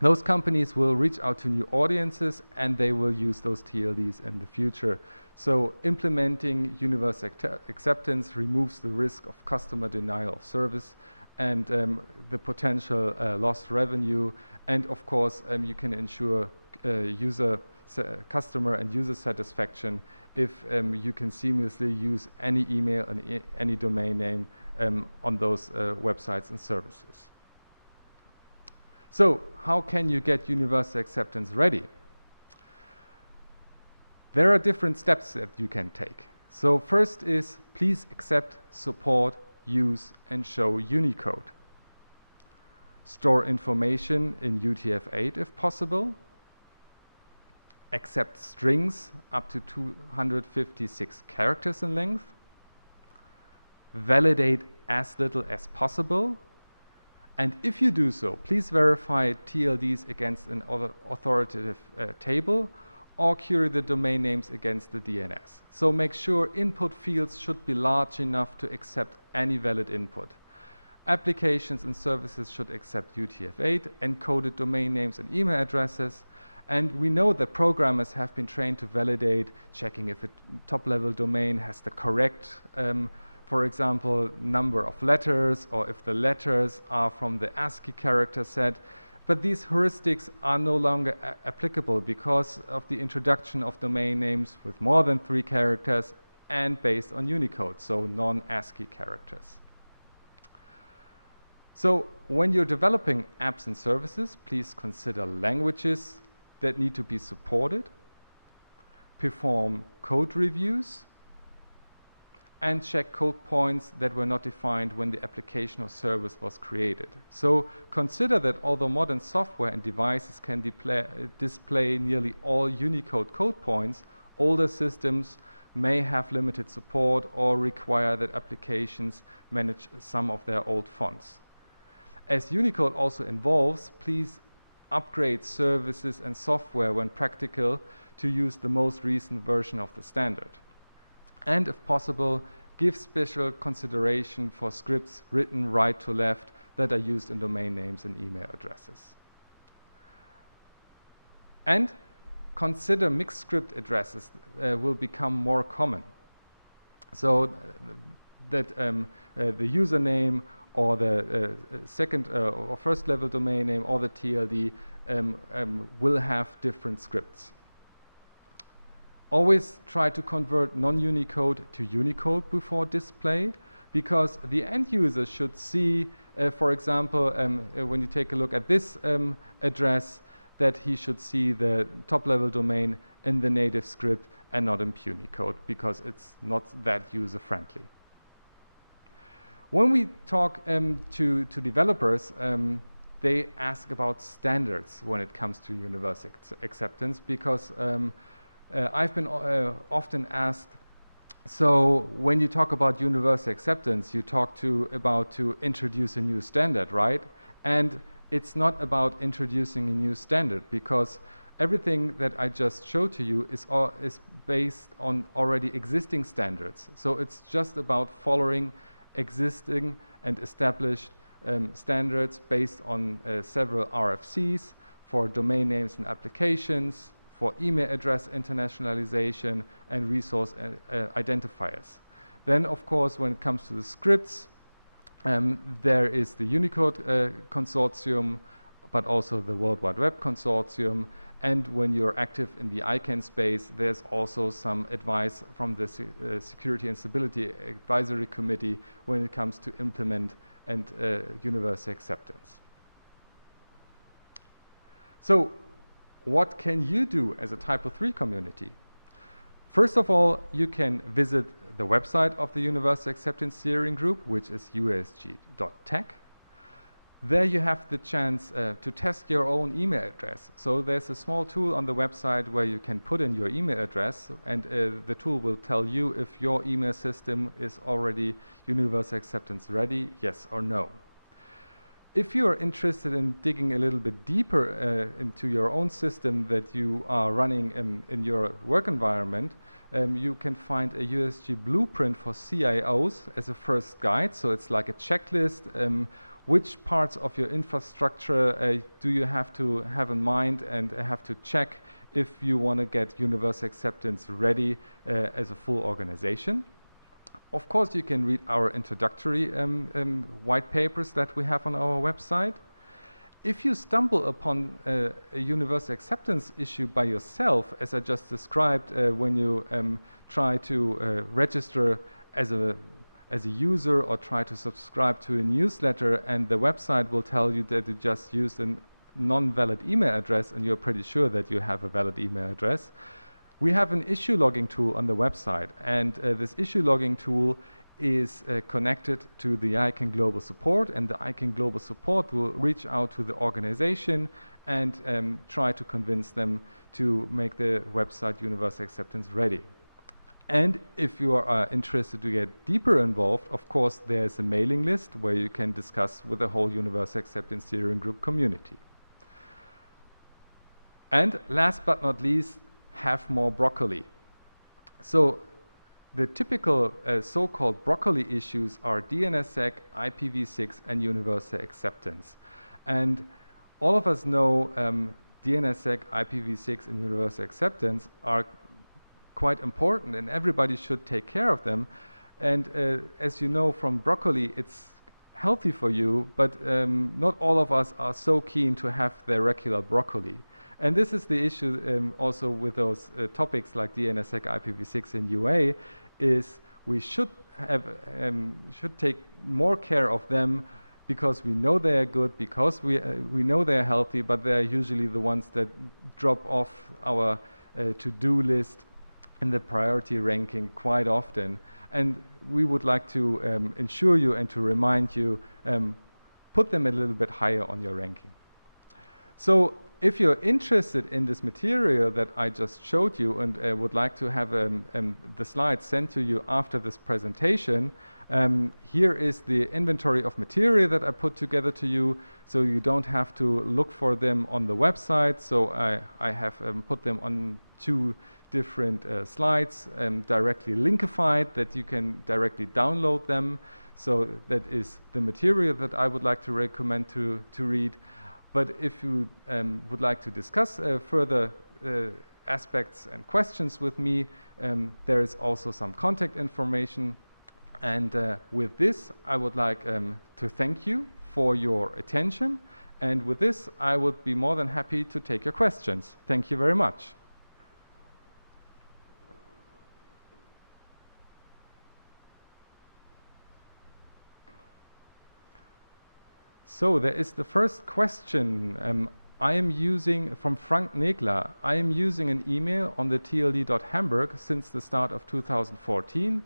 those companies will reach out to new audiences, and they will use those TLDs in the future. So implementing universal acceptance removes the risk of customer denial of service and the potential lost revenue. And of course, you can ensure customer and user satisfaction if you can seamlessly use any email and any domain name on those websites and services. So how can you get universal acceptance ready? There are different steps that you can take. So first is, please accept, support, use, and show Unicode. Store information in UTF-8 if possible. Accept strings up to 256 characters in length. Validate as little as possible. And if you do so, please verify TLDs against an authoritative table, or query the domain names against the DNS. So make sure input fields should be large enough to accept any valid input. Applications and services should accept UTF-8, encoded domain names and email addresses. And we know that programmers have been trained to validate, checking if a top-level domain has the correct for example, number of letters, or if the letters are from the ASCII character set. But these heuristics are no longer applicable because of the introduction of domain names with more than 3 characters and based on Unicode, so non-ASCII characters. So when you're developing apps and services, please consider languages that need to be supported, perform code reviews, and check code points that were not defined when the application or service was created. So consider that although modern software and devices can display nearly all Unicode code points, older systems may have limited support or require that applications manage some of their old fonts. As Unicode also evolves, please upgrade services and software when practical to use the most recent version of the standard. And if possible, give special consideration for scripts written right to left that are used in domain names and email addresses. And consider mixed script addresses will become more common. So that the username or the second or first level domain name or the TLD will have different scripts. Always try to convert non-Unicode to Unicode before display, because the end user should see, for example, when you take a look at this address, that he should see the top level domain in the native script and not in Unicode, because it's not that user friendly. When we talk to developers, they ask about standards when it comes to universal acceptance, because I've been often asked, so when you talk about universal acceptance, you talk about to introduce a new standard, right? And it's not about introducing a new standard, because everything that I just showed to you is based on already existing standards. So it's just about following existing and established standards based on several RFCs for domain names and applications, for email address internationalization and resource identifiers. Then, of course, when it comes to the scripts, there is the Unicode consortium, but also the World Wide Web consortium. And when you're active in the ICANN space, there's also some advice from the Security and Stability Advisory Committee when it comes to implement and universal acceptance. So what can you do as a TYPO3 community? First of all, you can visit the website of the Universal Acceptance Steering Group, which is usg.tech. There you have the chance to test your own email address. So there's a small tool on the website where you can put in your email address, and the tool will tell you if your email system is already universal acceptance ready, yes or no. If you are interested in digging a little bit deeper into your own system that you are running in your work environment, you can find a USG blueprint for CIOs as a first guide. So it's like a checklist. Which parts of your infrastructure do you have to have in mind and have to check if you want to get universal acceptance ready as a full organization? Of course, you can read our introductory white papers that we have on our website. If you stumble upon a universal acceptance issue by yourself, as I just described, when you try to register as a user or try to subscribe to a newsletter, and the website will tell you that you just used a non-valid email address and you're pretty sure that you have a valid email address, we have an issue logging tool on the website, and this issue logging tool is connected to the ICANN Global Support, and the ICANN Global Support will reach out to the organization and try to convince them to make the website universal acceptance ready. And if you are interested to get deeper involved, of course, there's a mailing list where you can discuss with the whole Universal Acceptance Steering Group community. And last but not least, have more broccoli. So the typical so-called broccoli issues are DNSSEC, IPv6, and universal acceptance. And all of us know DNSSEC, IPv6, and universal acceptance are quite important, and everybody should take care of them. And as you know from broccoli, it's healthy for you, but not all of us are so keen to have the regular broccoli. And this is the issue also with those topics like DNSSEC, IPv6, and UA, is we should take more care of them, because we know they are good, because we know they are healthy, but they are usually the ones that drop off our to-do list in the priority ranking quite often. And we would like to ensure you and to remind you, put them a little bit higher on your ranking. So if you're interested in this material that I just showed you and would like to have the slides sent to you after this presentation, here is the inventory of material that I put together to you, so you don't have to look for them on the website. So I have put them on 2 different slides, directly linkified, that you can directly download them. So that is the material that I would like to recommend to read. But if you would like to discuss further aspects and questions with me, there is also some contact information. And with this, I would like to thank you for your attention. And with this, I would be more than happy to take your questions. Thank you very much. So there is the first question. I am using, from Frank Negler, I am using an email on the TLD.Hamburg since the start of 2014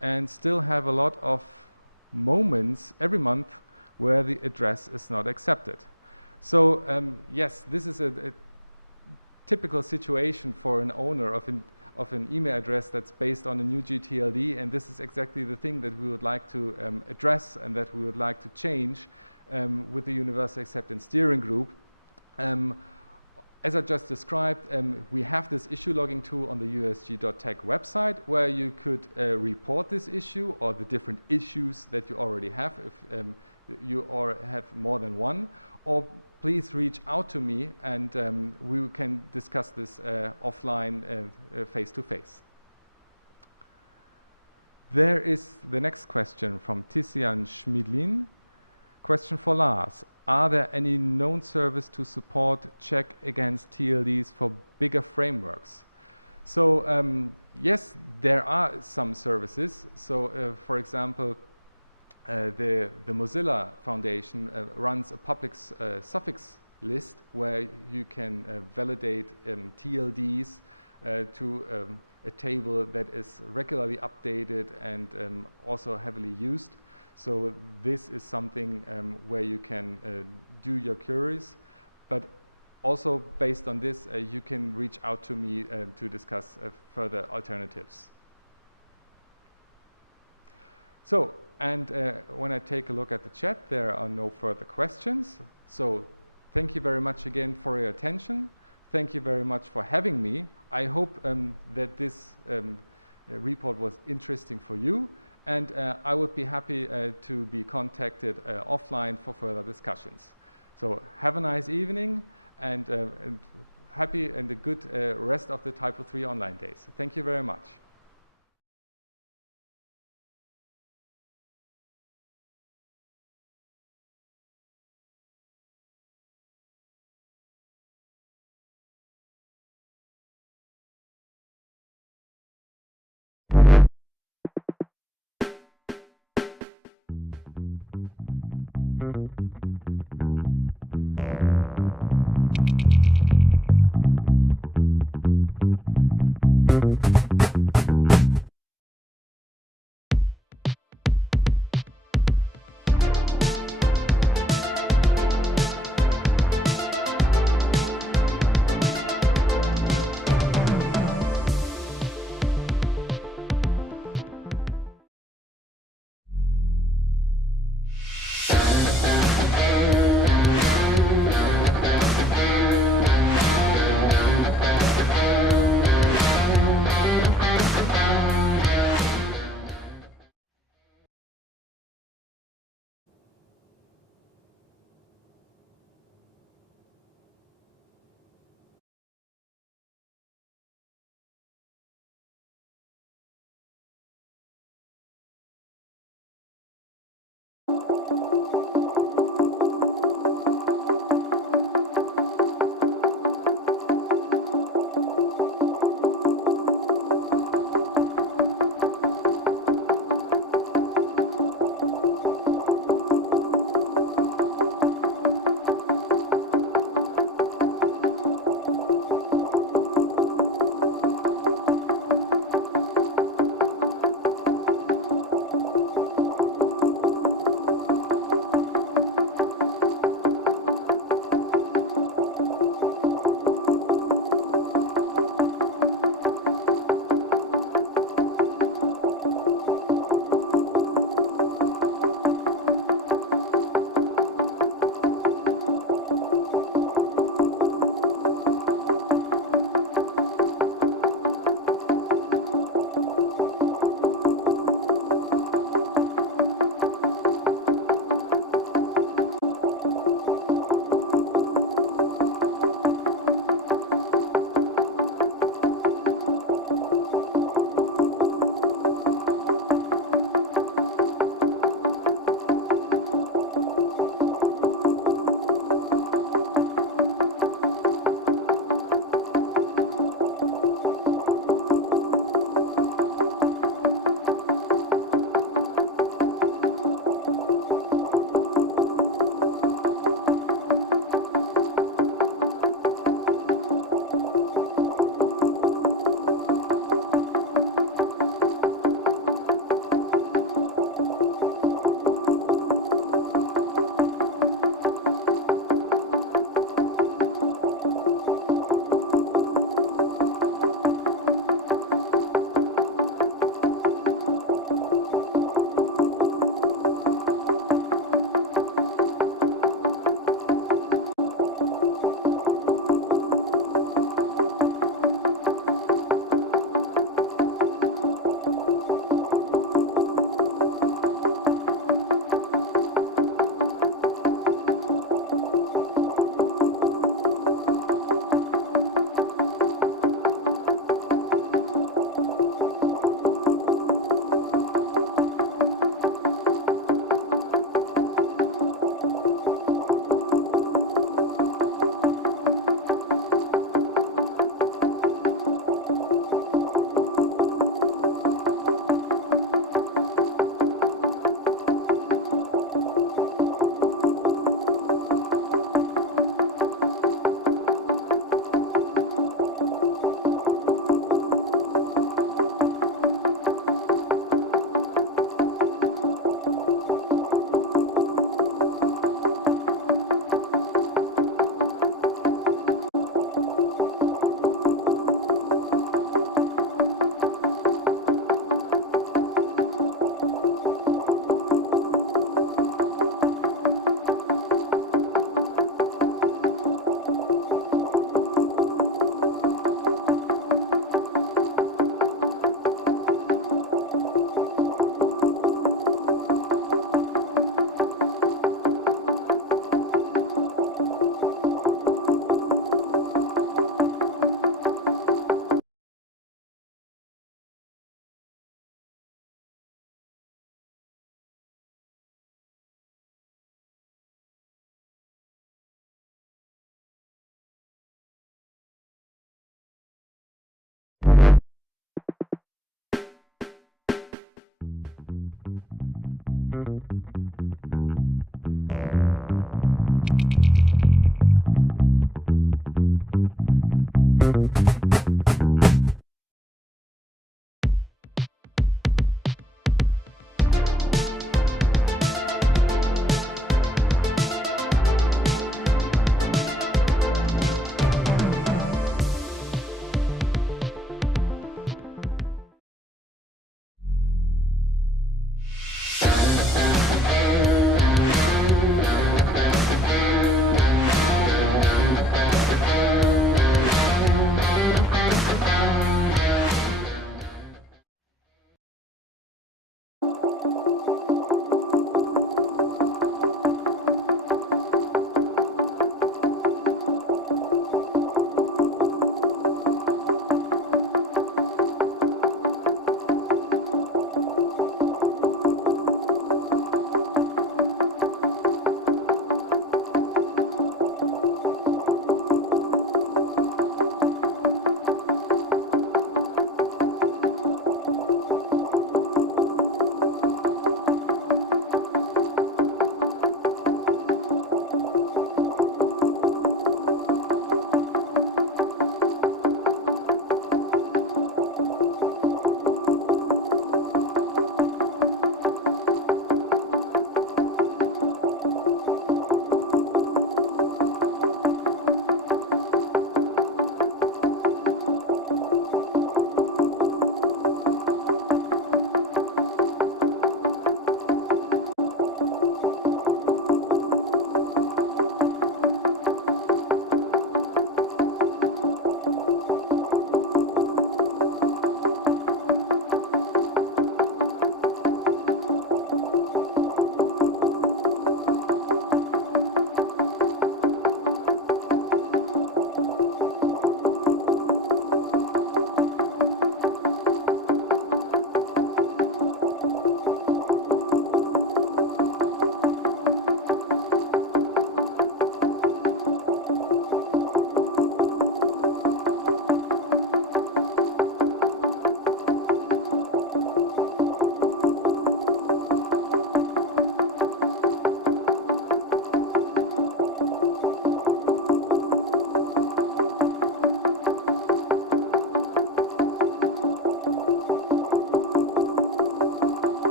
and still have a lot of moments every month where the address is not accepted. So yes, this is a typical situation for an owner of an email address that's based on a new GTLD, and this is exactly the thing that we would like to address and that we would like to change with the Universal Acceptance Steering Group. As I just described, we have this issue logging tool on the usg.tech website where you could report this issue or the different issues that you already have if you have more than one, or please reach out to me and we can discuss this offline face-to-face. There is the next question from Tizian Schmidlin. Question for Lars. Are there any known service to support check against TLDs for bigger frameworks? So yes, there are some services. So for example, the Mozilla Foundation runs a public suffix list where you can validate TLDs to a table that is regularly updated and also heavily used. So this is something where you can do your queries, but also based on this, you can reach out to me to discuss further alternatives. So, and when I take a look at the chat, there are no further questions. So thank you very much again for your attention. Thank you very much for having me. I hope that this report was interesting for you. And I would be happy to be contacted offline for further discussions. So have a nice evening and happy and a good rest of the TYPO3 Online Days. Thank you very much.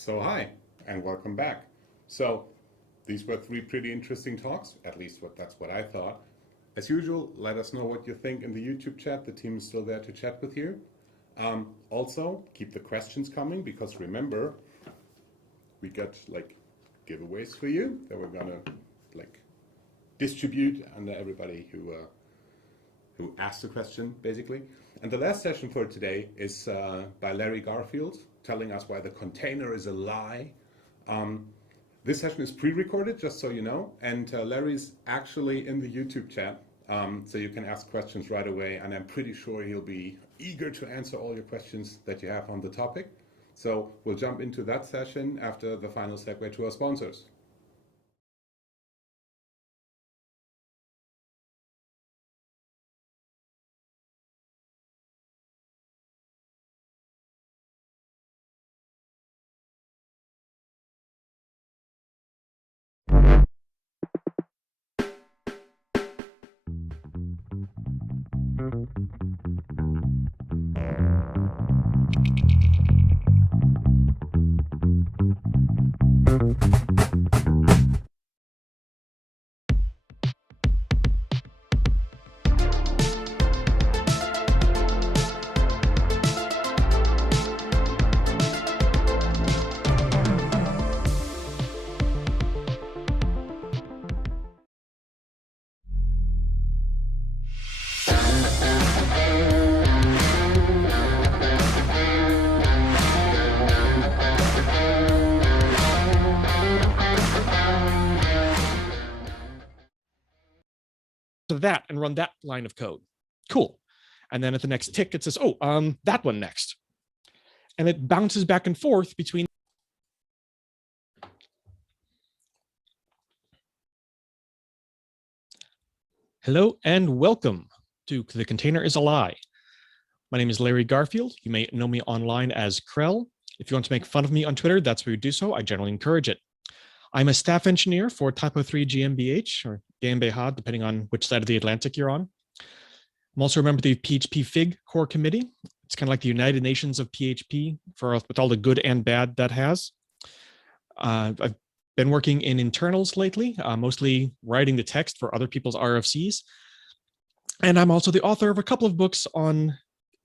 So hi, and welcome back. So these were 3 pretty interesting talks, at least that's what I thought. As usual, let us know what you think in the YouTube chat. The team is still there to chat with you. Also, keep the questions coming, because remember, we got like giveaways for you that we're gonna like distribute under everybody who asked the question, basically. And the last session for today is by Larry Garfield, telling us why the container is a lie. This session is pre-recorded, just so you know, and Larry's actually in the YouTube chat, so you can ask questions right away, and I'm pretty sure he'll be eager to answer all your questions that you have on the topic. So we'll jump into that session after the final segue to our sponsors. That and run that line of code. Cool. And then at the next tick, it says, oh, that one next. And it bounces back and forth between. Hello and welcome to The Container is a Lie. My name is Larry Garfield. You may know me online as Krell. If you want to make fun of me on Twitter, that's where you do so. I generally encourage it. I'm a staff engineer for TYPO3 GmbH or GmbH, depending on which side of the Atlantic you're on. I'm also a member of the PHP Fig core committee. It's kind of like the United Nations of PHP with all the good and bad that has. I've been working in internals lately, mostly writing the text for other people's RFCs. And I'm also the author of a couple of books on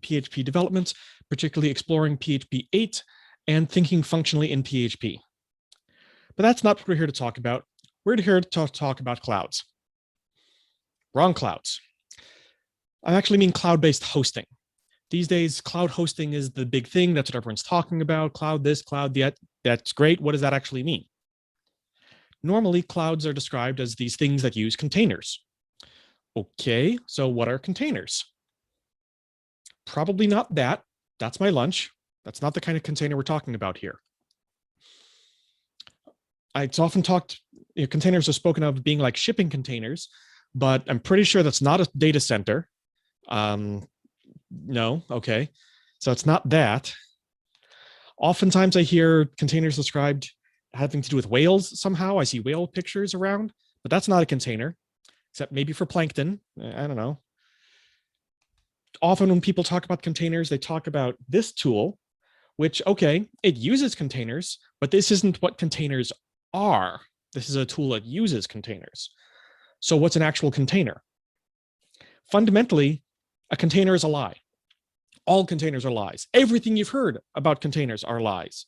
PHP development, particularly exploring PHP 8 and thinking functionally in PHP. But that's not what we're here to talk about. We're here to talk about clouds. Wrong clouds. I actually mean cloud-based hosting. These days, cloud hosting is the big thing. That's what everyone's talking about. Cloud this, cloud that. That's great. What does that actually mean? Normally, clouds are described as these things that use containers. Okay, so what are containers? Probably not that. That's my lunch. That's not the kind of container we're talking about here. It's often talked, containers are spoken of being like shipping containers, but I'm pretty sure that's not a data center. No, okay. So it's not that. Oftentimes I hear containers described having to do with whales somehow. I see whale pictures around, but that's not a container, except maybe for plankton. I don't know. Often when people talk about containers, they talk about this tool, which, okay, it uses containers, but this isn't what containers are. This is a tool that uses containers. So what's an actual container? Fundamentally, a container is a lie. All containers are lies. Everything you've heard about containers are lies.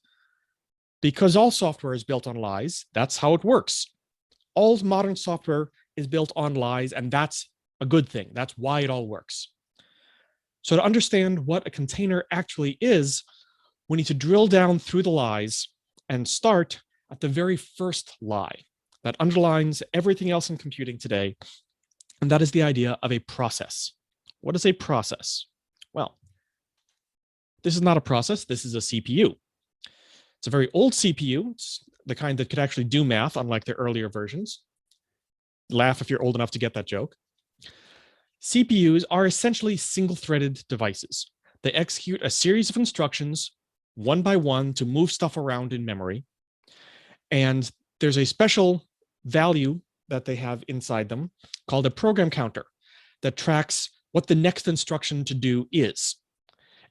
Because all software is built on lies, that's how it works. All modern software is built on lies, and that's a good thing. That's why it all works. So to understand what a container actually is, we need to drill down through the lies and start at the very first lie that underlines everything else in computing today, and that is the idea of a process. What is a process? Well, this is not a process, this is a CPU. It's a very old CPU. It's the kind that could actually do math, unlike the earlier versions. Laugh if you're old enough to get that joke. CPUs are essentially single-threaded devices. They execute a series of instructions, one by one, to move stuff around in memory. And there's a special value that they have inside them called a program counter that tracks what the next instruction to do is.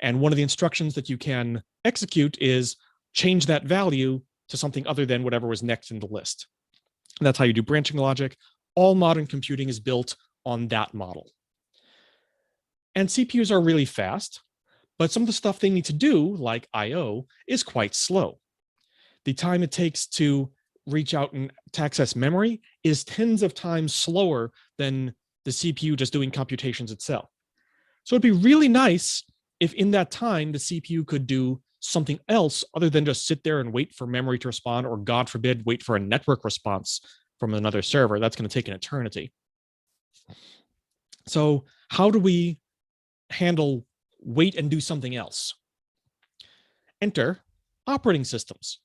And one of the instructions that you can execute is change that value to something other than whatever was next in the list. And that's how you do branching logic. All modern computing is built on that model. And CPUs are really fast, but some of the stuff they need to do, like I/O, is quite slow. The time it takes to reach out and to access memory is tens of times slower than the CPU just doing computations itself. So it'd be really nice if in that time the CPU could do something else other than just sit there and wait for memory to respond, or God forbid, wait for a network response from another server. That's going to take an eternity. So how do we handle wait and do something else? Enter operating systems.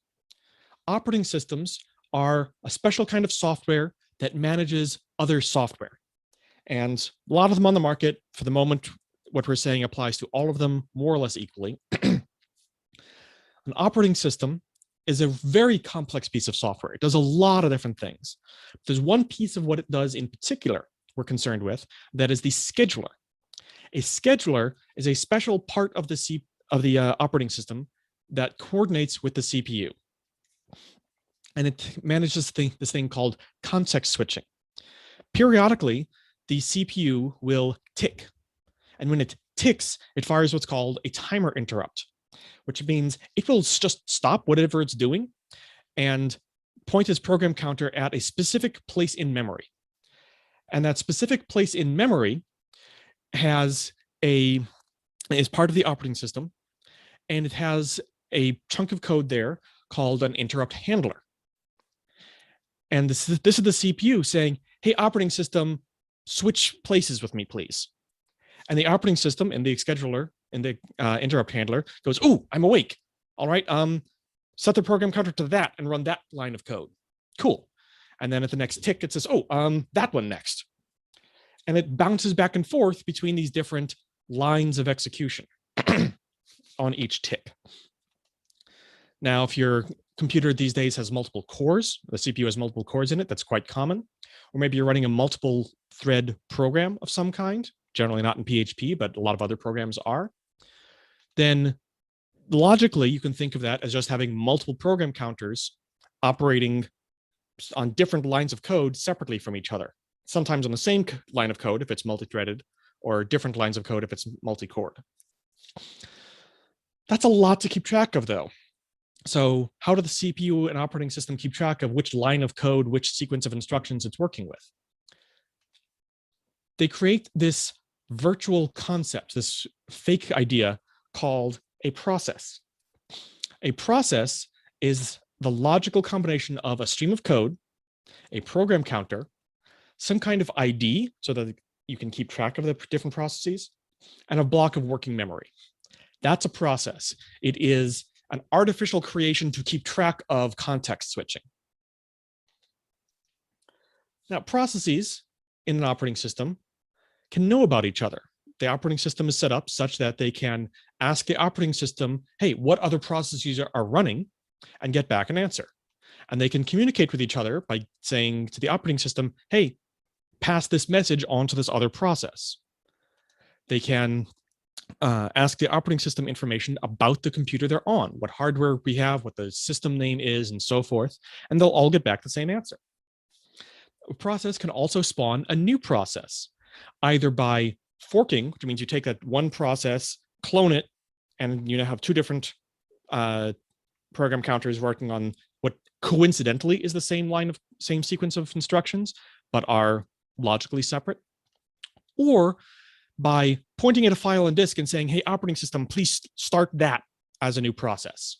Operating systems are a special kind of software that manages other software. And a lot of them on the market. For the moment, what we're saying applies to all of them more or less equally. An operating system is a very complex piece of software. It does a lot of different things. There's one piece of what it does in particular we're concerned with, that is the scheduler. A scheduler is a special part of the operating system that coordinates with the CPU. And it manages this thing called context switching. Periodically, the CPU will tick. And when it ticks, it fires what's called a timer interrupt, which means it will just stop whatever it's doing and point its program counter at a specific place in memory. And that specific place in memory is part of the operating system, and it has a chunk of code there called an interrupt handler. And this is the CPU saying, hey, operating system, switch places with me, please. And the operating system and the scheduler and the interrupt handler goes, oh, I'm awake. All right, set the program counter to that and run that line of code. Cool. And then at the next tick, it says, oh, that one next. And it bounces back and forth between these different lines of execution on each tick. Now, if your computer these days has multiple cores, the CPU has multiple cores in it, that's quite common. Or maybe you're running a multiple thread program of some kind, generally not in PHP, but a lot of other programs are. Then logically, you can think of that as just having multiple program counters operating on different lines of code separately from each other. Sometimes on the same line of code if it's multi-threaded, or different lines of code if it's multi-cored. That's a lot to keep track of, though. So how do the CPU and operating system keep track of which line of code, which sequence of instructions it's working with? They create this virtual concept, this fake idea called a process. A process is the logical combination of a stream of code, a program counter, some kind of ID so that you can keep track of the different processes, and a block of working memory. That's a process. It is an artificial creation to keep track of context switching. Now, processes in an operating system can know about each other. The operating system is set up such that they can ask the operating system, hey, what other processes are running, and get back an answer. And they can communicate with each other by saying to the operating system, hey, pass this message on to this other process. They can ask the operating system information about the computer they're on, what hardware we have, what the system name is, and so forth, and they'll all get back the same answer. A process can also spawn a new process, either by forking, which means you take that one process, clone it, and you now have two different program counters working on what coincidentally is the same sequence of instructions, but are logically separate, or by pointing at a file on disk and saying, hey, operating system, please start that as a new process.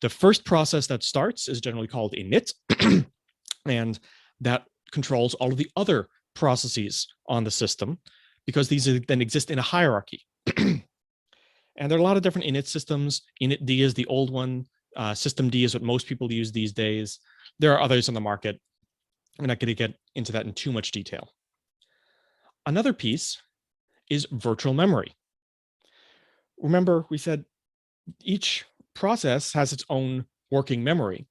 The first process that starts is generally called init, and that controls all of the other processes on the system, because these then exist in a hierarchy. And there are a lot of different init systems. Initd is the old one. Systemd is what most people use these days. There are others on the market. I'm not going to get into that in too much detail. Another piece is virtual memory. Remember, we said each process has its own working memory,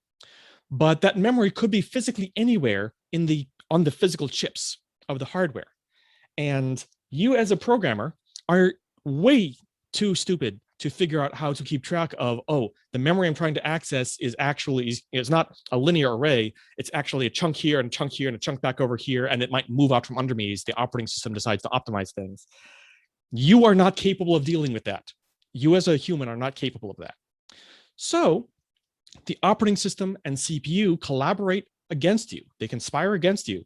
but that memory could be physically anywhere on the physical chips of the hardware. And you as a programmer are way too stupid to figure out how to keep track of, oh, the memory I'm trying to access is actually, it's not a linear array, it's actually a chunk here and a chunk here and a chunk back over here, and it might move out from under me as the operating system decides to optimize things. You are not capable of dealing with that. You as a human are not capable of that. So the operating system and CPU collaborate against you. They conspire against you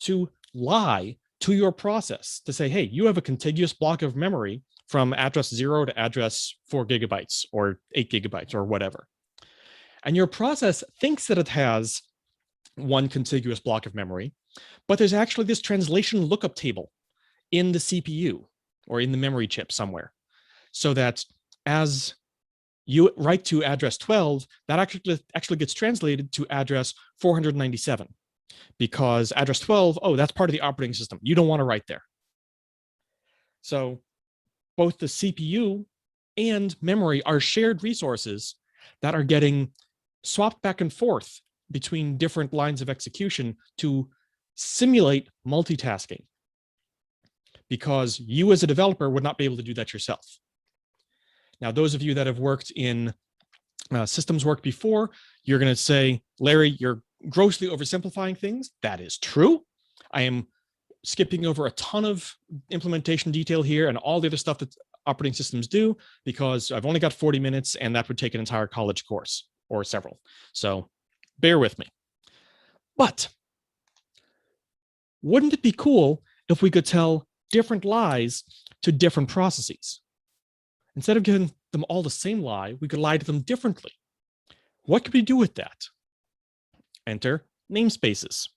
to lie to your process, to say, hey, you have a contiguous block of memory from address 0 to address 4 gigabytes or 8 gigabytes or whatever. And your process thinks that it has one contiguous block of memory, but there's actually this translation lookup table in the CPU or in the memory chip somewhere. So that as you write to address 12, that actually gets translated to address 497, because address 12, oh, that's part of the operating system. You don't want to write there. So both the CPU and memory are shared resources that are getting swapped back and forth between different lines of execution to simulate multitasking, because you as a developer would not be able to do that yourself. Now, those of you that have worked in systems work before, you're going to say, Larry, you're grossly oversimplifying things. That is true. I am skipping over a ton of implementation detail here and all the other stuff that operating systems do, because I've only got 40 minutes and that would take an entire college course or several. So bear with me. But wouldn't it be cool if we could tell different lies to different processes? Instead of giving them all the same lie, we could lie to them differently. What could we do with that? Enter namespaces.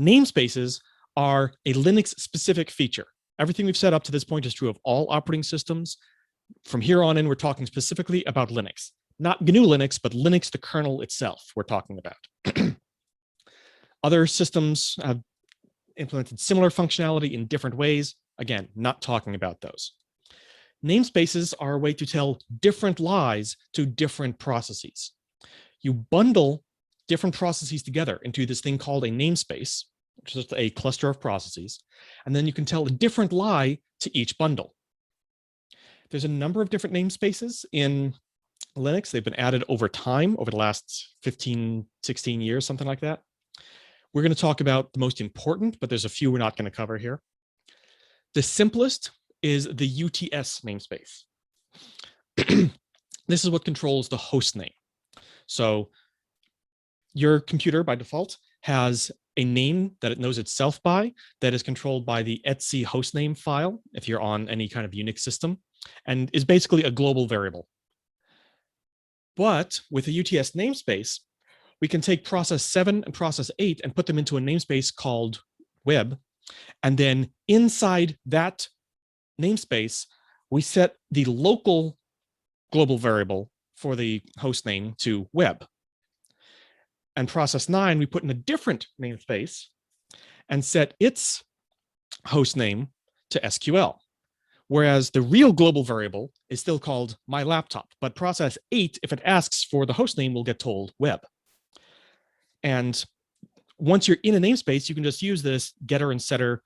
Namespaces are a Linux-specific feature. Everything we've set up to this point is true of all operating systems. From here on in, we're talking specifically about Linux. Not GNU Linux, but Linux, the kernel itself, we're talking about. Other systems have implemented similar functionality in different ways. Again, not talking about those. Namespaces are a way to tell different lies to different processes. You bundle different processes together into this thing called a namespace, which is a cluster of processes, and then you can tell a different lie to each bundle. There's a number of different namespaces in Linux. They've been added over time, over the last 15, 16 years, something like that. We're going to talk about the most important, but there's a few we're not going to cover here. The simplest is the UTS namespace. This is what controls the host name. So your computer by default has a name that it knows itself by that is controlled by the etc hostname file if you're on any kind of Unix system, and is basically a global variable. But with the UTS namespace, we can take process 7 and process 8 and put them into a namespace called web. And then inside that namespace, we set the local global variable for the host name to web. And process 9, we put in a different namespace and set its host name to SQL. Whereas the real global variable is still called my laptop, but process 8, if it asks for the host name, will get told web. And once you're in a namespace, you can just use this getter and setter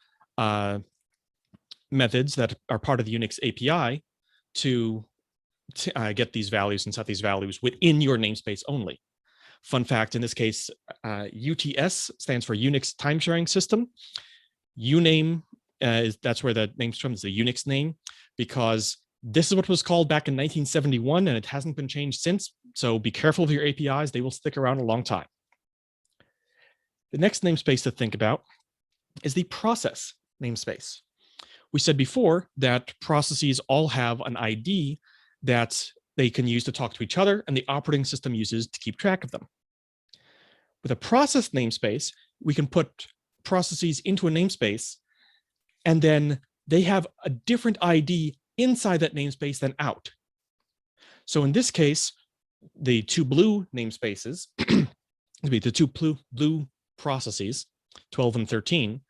methods that are part of the Unix API to get these values and set these values within your namespace only. Fun fact, in this case, UTS stands for Unix Time Sharing System. Uname, that's where the name's from, is the Unix name, because this is what was called back in 1971 and it hasn't been changed since. So be careful of your APIs, they will stick around a long time. The next namespace to think about is the process namespace. We said before that processes all have an ID that they can use to talk to each other and the operating system uses to keep track of them. With a process namespace, we can put processes into a namespace and then they have a different ID inside that namespace than out. So in this case, the two blue namespaces, the two blue processes, 12 and 13,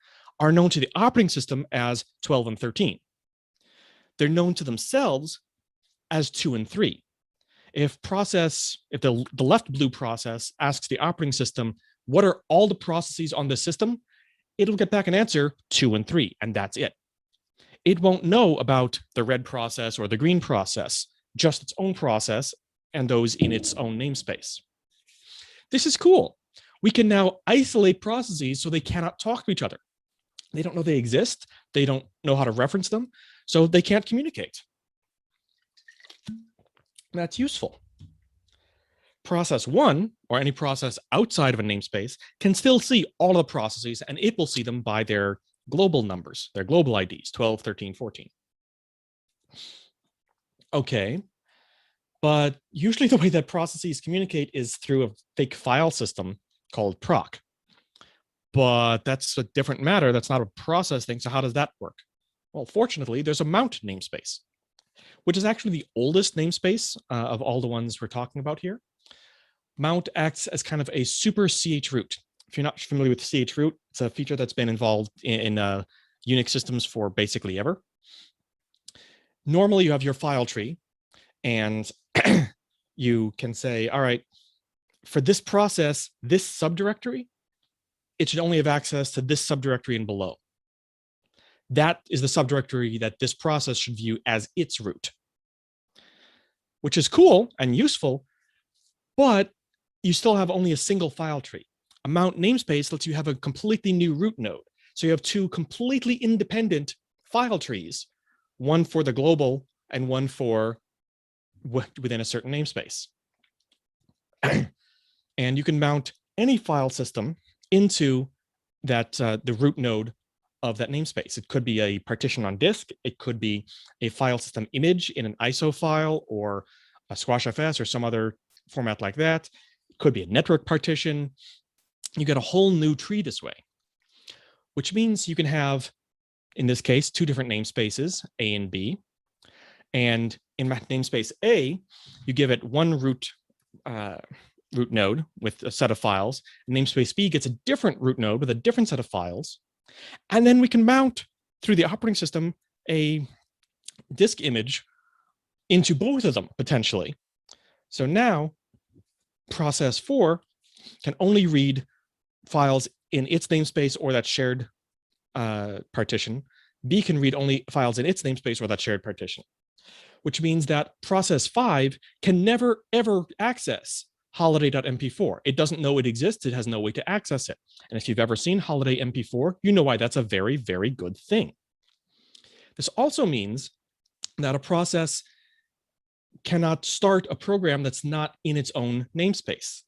are known to the operating system as 12 and 13. They're known to themselves as 2 and 3. If the left blue process asks the operating system, what are all the processes on the system? It'll get back an answer 2 and 3, and that's it. It won't know about the red process or the green process. just its own process and those in its own namespace. This is cool. We can now isolate processes so they cannot talk to each other. They don't know they exist. They don't know how to reference them, so they can't communicate. That's useful. Process 1, or any process outside of a namespace, can still see all of the processes, and it will see them by their global numbers, their global IDs, 12, 13, 14. Okay, but usually the way that processes communicate is through a fake file system called proc. But that's a different matter. That's not a process thing. So how does that work? Well, fortunately, there's a mount namespace, which is actually the oldest namespace of all the ones we're talking about here. Mount acts as kind of a super chroot. If you're not familiar with chroot, it's a feature that's been involved in Unix systems for basically ever. Normally, you have your file tree, and you can say, all right, for this process, this subdirectory, it should only have access to this subdirectory and below. That is the subdirectory that this process should view as its root, which is cool and useful, but you still have only a single file tree. A mount namespace lets you have a completely new root node. So you have two completely independent file trees, one for the global and one for within a certain namespace. And you can mount any file system into that the root node of that namespace. It could be a partition on disk. It could be a file system image in an ISO file or a squashfs or some other format like that. It could be a network partition. You get a whole new tree this way, which means you can have, in this case, two different namespaces, A and B. And in namespace A, you give it one root node with a set of files. Namespace B gets a different root node with a different set of files. And then we can mount through the operating system a disk image into both of them potentially. So now process 4 can only read files in its namespace or that shared partition. B can read only files in its namespace or that shared partition, which means that process 5 can never, ever access holiday.mp4. It doesn't know it exists. It has no way to access it. And if you've ever seen holiday MP4, you know why that's a very, very good thing. This also means that a process cannot start a program that's not in its own namespace.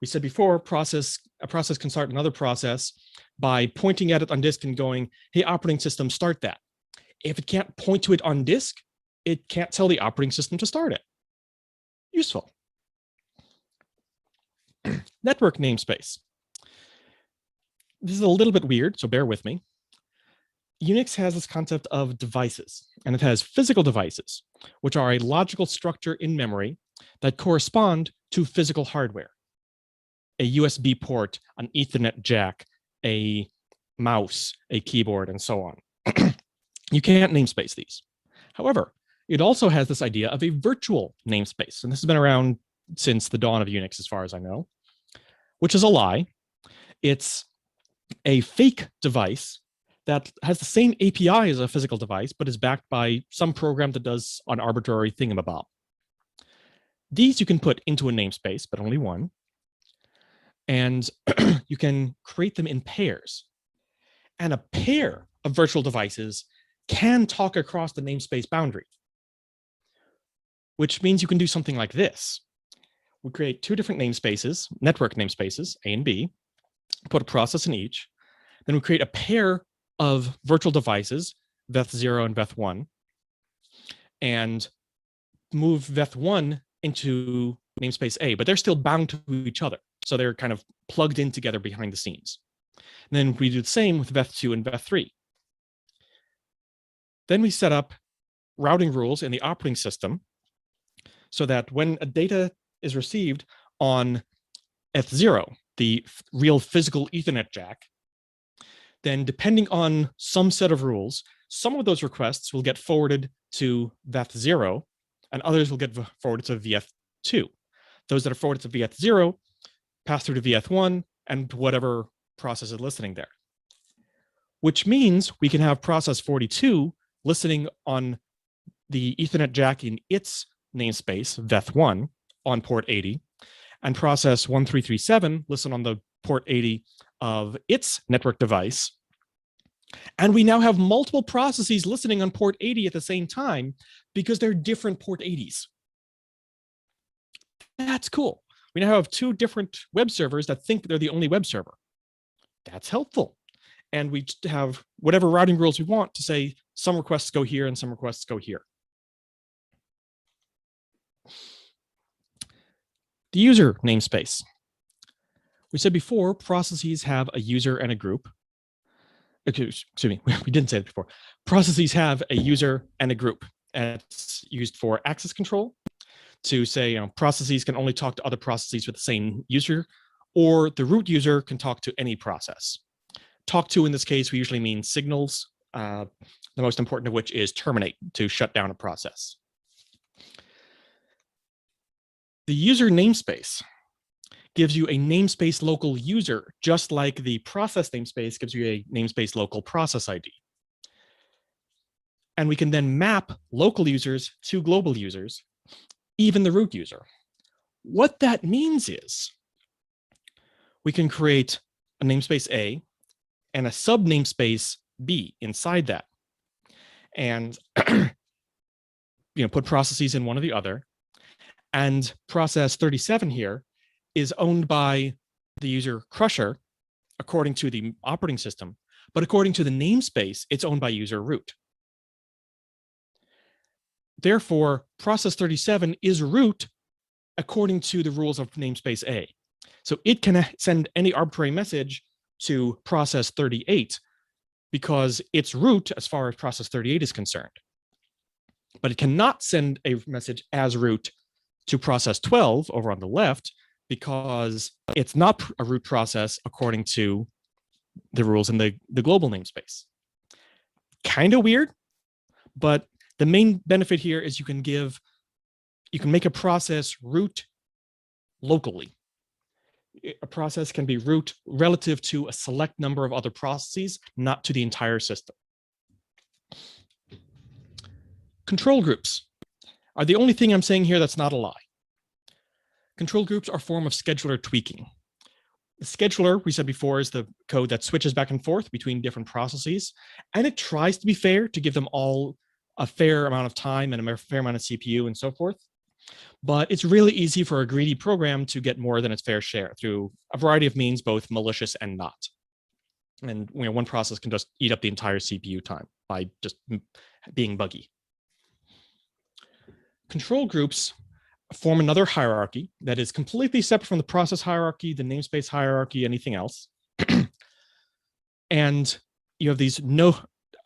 We said before, a process can start another process by pointing at it on disk and going, hey, operating system, start that. If it can't point to it on disk, it can't tell the operating system to start it. Useful. Network namespace. This is a little bit weird, so bear with me. Unix has this concept of devices, and it has physical devices, which are a logical structure in memory that correspond to physical hardware. A USB port, an Ethernet jack, a mouse, a keyboard, and so on. You can't namespace these. However, it also has this idea of a virtual namespace, and this has been around since the dawn of Unix, as far as I know, which is a lie. It's a fake device that has the same API as a physical device, but is backed by some program that does an arbitrary thingamabob. These you can put into a namespace, but only one. And you can create them in pairs. And a pair of virtual devices can talk across the namespace boundary, which means you can do something like this. We create two different namespaces, network namespaces, A and B, put a process in each. Then we create a pair of virtual devices, veth0 and veth1, and move veth1 into namespace A, but they're still bound to each other. So they're kind of plugged in together behind the scenes. And then we do the same with veth2 and veth3. Then we set up routing rules in the operating system so that when a data is received on F0, the real physical Ethernet jack, then depending on some set of rules, some of those requests will get forwarded to veth0 and others will get forwarded to veth2. Those that are forwarded to veth0 pass through to veth1 and whatever process is listening there. Which means we can have process 42 listening on the Ethernet jack in its namespace, veth1, on port 80, and process 1337 listen on the port 80 of its network device. And we now have multiple processes listening on port 80 at the same time because they're different port 80s. That's cool. We now have two different web servers that think they're the only web server. That's helpful. And we have whatever routing rules we want to say some requests go here and some requests go here. The user namespace. We said before, processes have a user and a group. Excuse me, we didn't say it before. Processes have a user and a group. And it's used for access control to say, processes can only talk to other processes with the same user, or the root user can talk to any process. Talk to, in this case, we usually mean signals, the most important of which is terminate, to shut down a process. The user namespace gives you a namespace local user, just like the process namespace gives you a namespace local process ID. And we can then map local users to global users, even the root user. What that means is we can create a namespace A and a sub namespace B inside that, and put processes in one or the other. And process 37 here is owned by the user crusher according to the operating system, but according to the namespace, it's owned by user root. Therefore, process 37 is root according to the rules of namespace A. So it can send any arbitrary message to process 38 because it's root as far as process 38 is concerned. But it cannot send a message as root to process 12 over on the left because it's not a root process according to the rules in the global namespace. Kind of weird, but the main benefit here is you can make a process root locally. A process can be root relative to a select number of other processes, not to the entire system. Control groups are the only thing I'm saying here that's not a lie. Control groups are a form of scheduler tweaking. The scheduler, we said before, is the code that switches back and forth between different processes, and it tries to be fair to give them all a fair amount of time and a fair amount of CPU and so forth. But it's really easy for a greedy program to get more than its fair share through a variety of means, both malicious and not. And one process can just eat up the entire CPU time by just being buggy. Control groups form another hierarchy that is completely separate from the process hierarchy, the namespace hierarchy, anything else. And you have these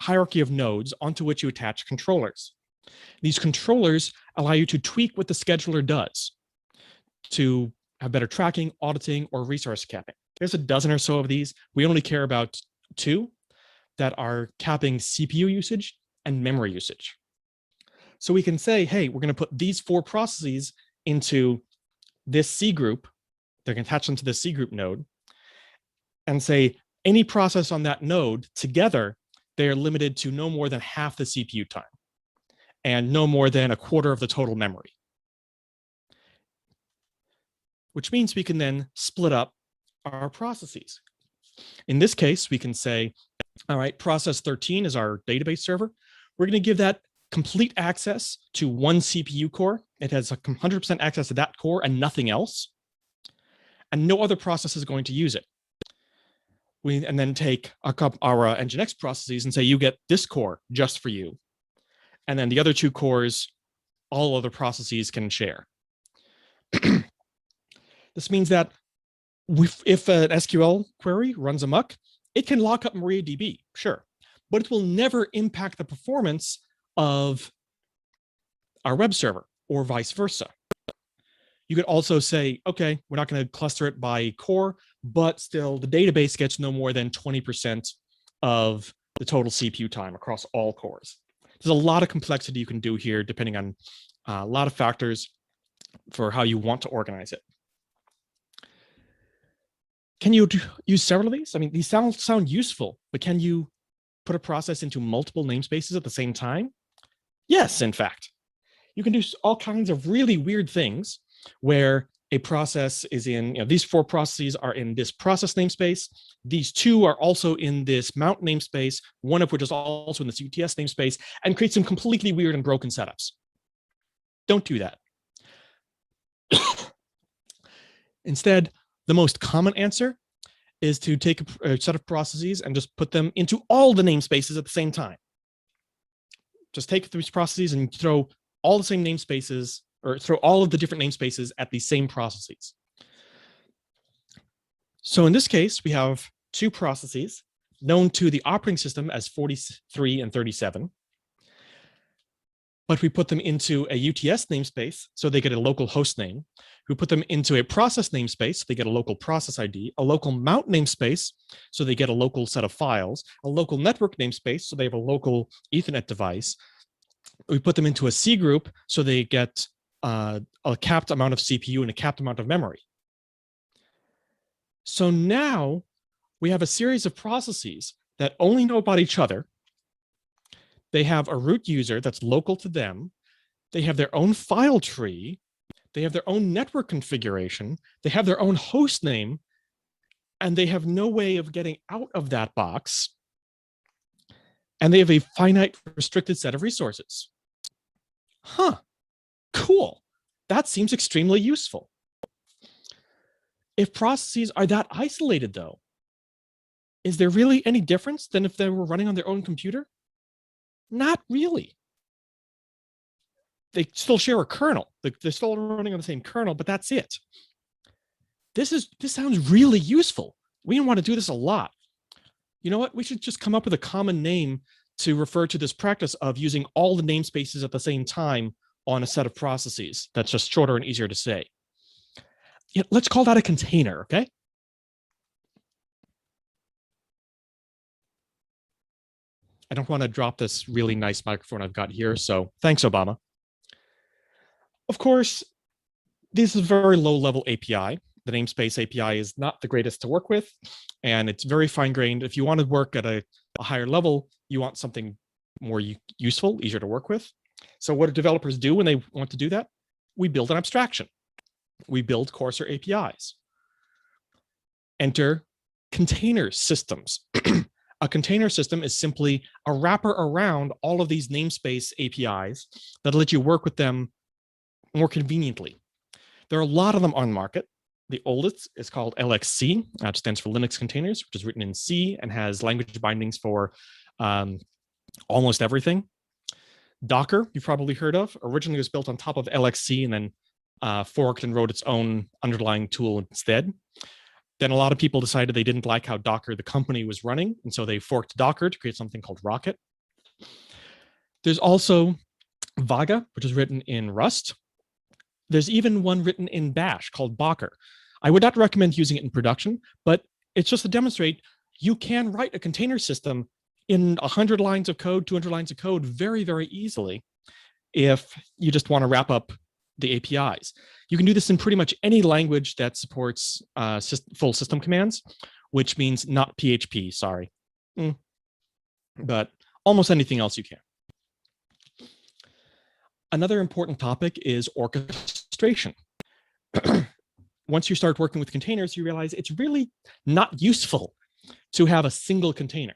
hierarchy of nodes onto which you attach controllers. These controllers allow you to tweak what the scheduler does to have better tracking, auditing, or resource capping. There's a dozen or so of these. We only care about two that are capping CPU usage and memory usage. So we can say, hey, we're going to put these 4 processes into this C group. They're going to attach them to the C group node and say any process on that node together, they are limited to no more than half the CPU time and no more than a quarter of the total memory. Which means we can then split up our processes. In this case, we can say, all right, process 13 is our database server. We're going to give that complete access to one CPU core. It has 100% access to that core and nothing else. And no other process is going to use it. And then take our Nginx processes and say, you get this core just for you. And then the other 2 cores, all other processes can share. This means that if an SQL query runs amok, it can lock up MariaDB, sure, but it will never impact the performance of our web server or vice versa. You could also say, okay, we're not going to cluster it by core, but still the database gets no more than 20% of the total CPU time across all cores. There's a lot of complexity you can do here, depending on a lot of factors for how you want to organize it. Can you use several of these? I mean, these sound useful, but can you put a process into multiple namespaces at the same time? Yes, in fact. You can do all kinds of really weird things where a process is in, these 4 processes are in this process namespace. These 2 are also in this mount namespace, one of which is also in this UTS namespace, and create some completely weird and broken setups. Don't do that. Instead, the most common answer is to take a set of processes and just put them into all the namespaces at the same time. Just take these processes and throw all the same namespaces, or throw all of the different namespaces at the same processes. So in this case, we have 2 processes known to the operating system as 43 and 37. But we put them into a UTS namespace, so they get a local host name. We put them into a process namespace, so they get a local process ID, a local mount namespace, so they get a local set of files, a local network namespace, so they have a local Ethernet device. We put them into a C group, so they get a capped amount of CPU and a capped amount of memory. So now we have a series of processes that only know about each other. They have a root user that's local to them. They have their own file tree. They have their own network configuration. They have their own host name, and they have no way of getting out of that box. And they have a finite restricted set of resources. Huh, cool. That seems extremely useful. If processes are that isolated, though, is there really any difference than if they were running on their own computer? Not really. They still share a kernel. They're still running on the same kernel, but that's it. This sounds really useful. We want to do this a lot. You know what? We should just come up with a common name to refer to this practice of using all the namespaces at the same time on a set of processes. That's just shorter and easier to say. Yeah, let's call that a container, okay? I don't want to drop this really nice microphone I've got here, so thanks, Obama. Of course, this is a very low-level API. The namespace API is not the greatest to work with, and it's very fine-grained. If you want to work at a higher level, you want something more useful, easier to work with. So what do developers do when they want to do that? We build an abstraction. We build coarser APIs. Enter container systems. A container system is simply a wrapper around all of these namespace APIs that let you work with them more conveniently. There are a lot of them on the market. The oldest is called LXC, which stands for Linux Containers, which is written in C and has language bindings for almost everything. Docker, you've probably heard of, originally was built on top of LXC and then forked and wrote its own underlying tool instead. Then a lot of people decided they didn't like how Docker, the company, was running, and so they forked Docker to create something called Rocket. There's also Vaga, which is written in Rust. There's even one written in Bash called Bocker. I would not recommend using it in production, but it's just to demonstrate you can write a container system in 100 lines of code, 200 lines of code very, very easily if you just want to wrap up the APIs. You can do this in pretty much any language that supports full system commands, which means not PHP, sorry. But almost anything else you can. Another important topic is orchestration. Once you start working with containers, you realize it's really not useful to have a single container,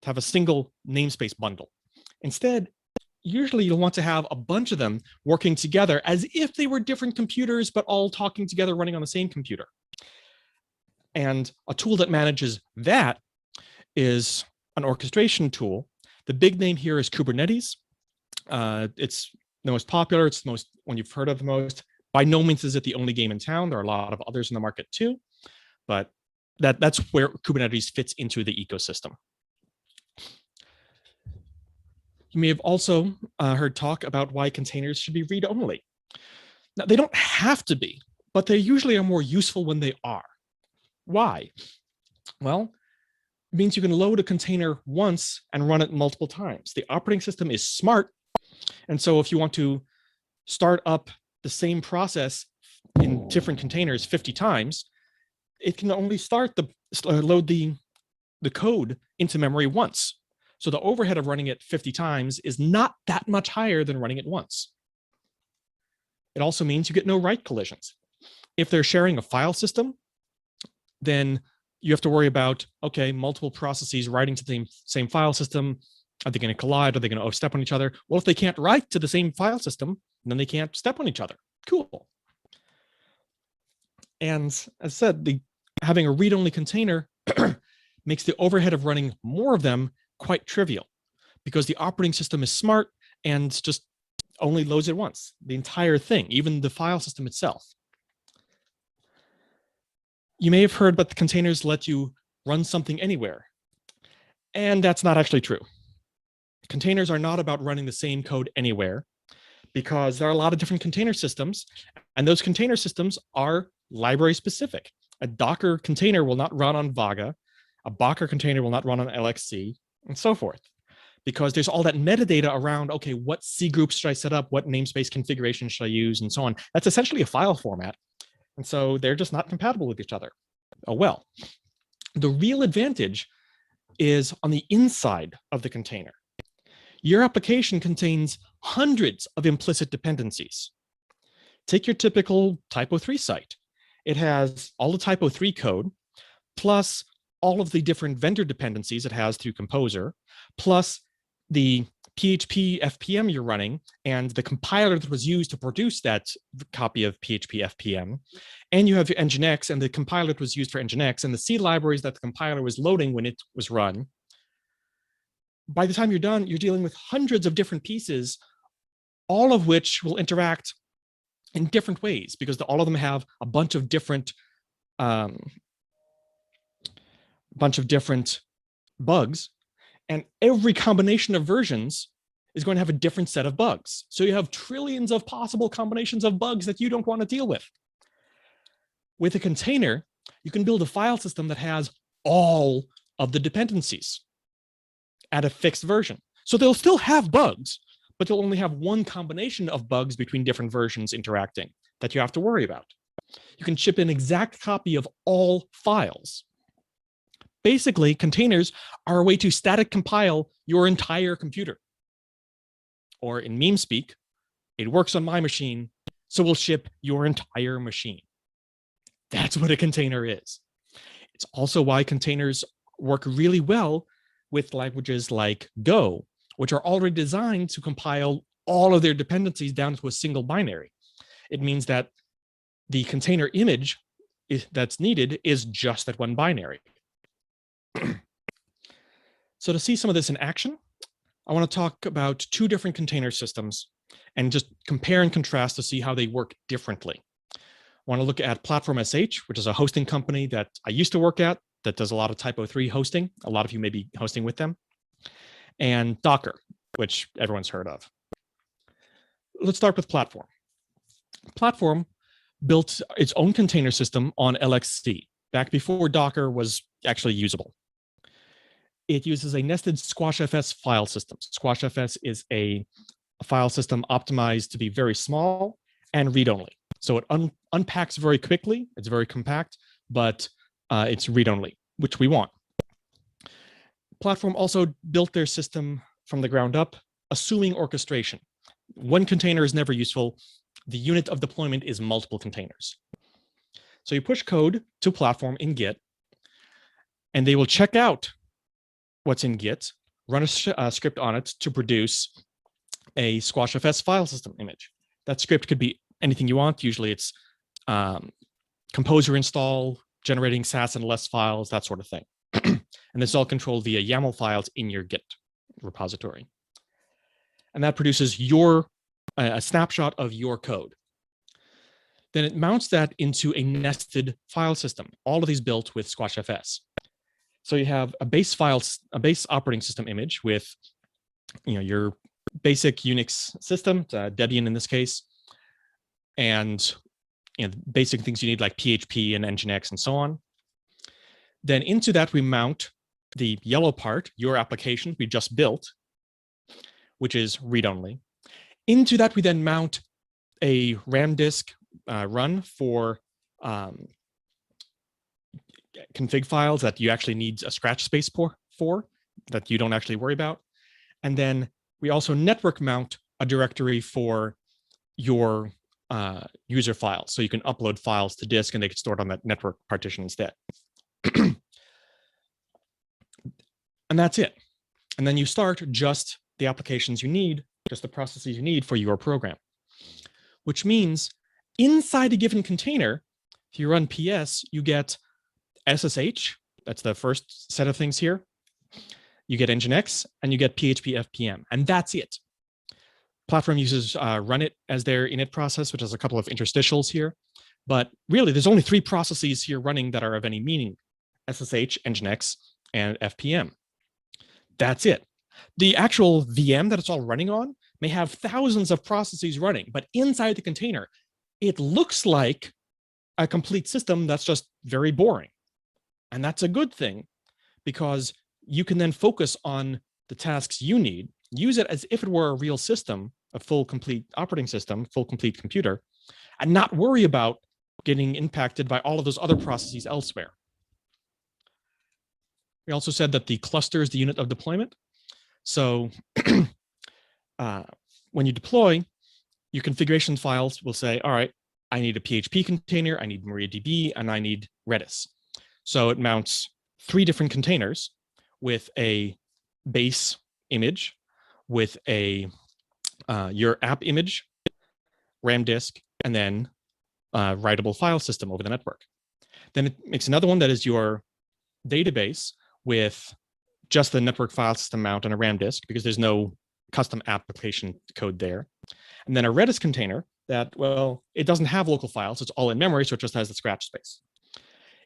to have a single namespace bundle. Instead, usually you'll want to have a bunch of them working together as if they were different computers, but all talking together, running on the same computer. And a tool that manages that is an orchestration tool. The big name here is Kubernetes. It's the most popular. It's the most one you've heard of the most. By no means is it the only game in town. There are a lot of others in the market too, but that's where Kubernetes fits into the ecosystem. You may have also heard talk about why containers should be read-only. Now, they don't have to be, but they usually are more useful when they are. Why? Well, it means you can load a container once and run it multiple times. The operating system is smart, and so if you want to start up the same process in different containers 50 times, it can only load the code into memory once. So the overhead of running it 50 times is not that much higher than running it once. It also means you get no write collisions. If they're sharing a file system, then you have to worry about, okay, multiple processes writing to the same file system. Are they going to collide? Are they going to step on each other? Well, if they can't write to the same file system, then they can't step on each other. Cool. And as I said, having a read-only container makes the overhead of running more of them quite trivial, because the operating system is smart and just only loads it once, the entire thing, even the file system itself. You may have heard, but the containers let you run something anywhere. And that's not actually true. Containers are not about running the same code anywhere, because there are a lot of different container systems, and those container systems are library specific. A Docker container will not run on Vaga, a Docker container will not run on LXC, and so forth, because there's all that metadata around, okay, what C groups should I set up, what namespace configuration should I use, and so on. That's essentially a file format. And so they're just not compatible with each other. Oh, well, the real advantage is on the inside of the container. Your application contains hundreds of implicit dependencies. Take your typical TYPO3 site. It has all the TYPO3 code, plus all of the different vendor dependencies it has through Composer, plus the PHP FPM you're running and the compiler that was used to produce that copy of PHP FPM. And you have your Nginx and the compiler that was used for Nginx and the C libraries that the compiler was loading when it was run. By the time you're done, you're dealing with hundreds of different pieces, all of which will interact in different ways, because all of them have a bunch of different bugs. And every combination of versions is going to have a different set of bugs. So you have trillions of possible combinations of bugs that you don't want to deal with. With a container, you can build a file system that has all of the dependencies at a fixed version. So they'll still have bugs, but they'll only have one combination of bugs between different versions interacting that you have to worry about. You can ship an exact copy of all files. Basically, containers are a way to static compile your entire computer. Or in meme speak, it works on my machine, so we'll ship your entire machine. That's what a container is. It's also why containers work really well with languages like Go, which are already designed to compile all of their dependencies down to a single binary. It means that the container image that's needed is just that one binary. So to see some of this in action, I want to talk about two different container systems and just compare and contrast to see how they work differently. I want to look at Platform SH, which is a hosting company that I used to work at that does a lot of TYPO3 hosting. A lot of you may be hosting with them. And Docker, which everyone's heard of. Let's start with Platform. Platform built its own container system on LXC back before Docker was actually usable. It uses a nested SquashFS file system. SquashFS is a file system optimized to be very small and read-only. So it unpacks very quickly. It's very compact, but it's read-only, which we want. Platform also built their system from the ground up, assuming orchestration. One container is never useful. The unit of deployment is multiple containers. So you push code to Platform in Git, and they will check out what's in Git, run a script on it to produce a SquashFS file system image. That script could be anything you want. Usually it's Composer install, generating SAS and LS files, that sort of thing. And this is all controlled via YAML files in your Git repository. And that produces a snapshot of your code. Then it mounts that into a nested file system, all of these built with SquashFS. So you have a base operating system image with your basic Unix system, Debian in this case, and basic things you need like PHP and Nginx and so on. Then into that we mount the yellow part, your application we just built, which is read-only. Into that we then mount a RAM disk run for config files that you actually need a scratch space for. that you don't actually worry about. And then we also network mount a directory for your user files. So you can upload files to disk and they get stored on that network partition instead. And that's it. And then you start just the applications you need, just the processes you need for your program, which means inside a given container, if you run PS, you get SSH. That's the first set of things here. You get Nginx and you get PHP FPM, and that's it. Platform users run it as their init process, which has a couple of interstitials here. But really, there's only 3 processes here running that are of any meaning: SSH, Nginx, and FPM. That's it. The actual VM that it's all running on may have thousands of processes running, but inside the container, it looks like a complete system that's just very boring. And that's a good thing, because you can then focus on the tasks you need, use it as if it were a real system, a full complete operating system, full complete computer, and not worry about getting impacted by all of those other processes elsewhere. We also said that the cluster is the unit of deployment. So when you deploy, your configuration files will say, all right, I need a PHP container, I need MariaDB, and I need Redis. So it mounts 3 different containers with a base image, with a your app image, RAM disk, and then writable file system over the network. Then it makes another one that is your database with just the network file system mount on a RAM disk, because there's no custom application code there. And then a Redis container that, well, it doesn't have local files. It's all in memory, so it just has the scratch space.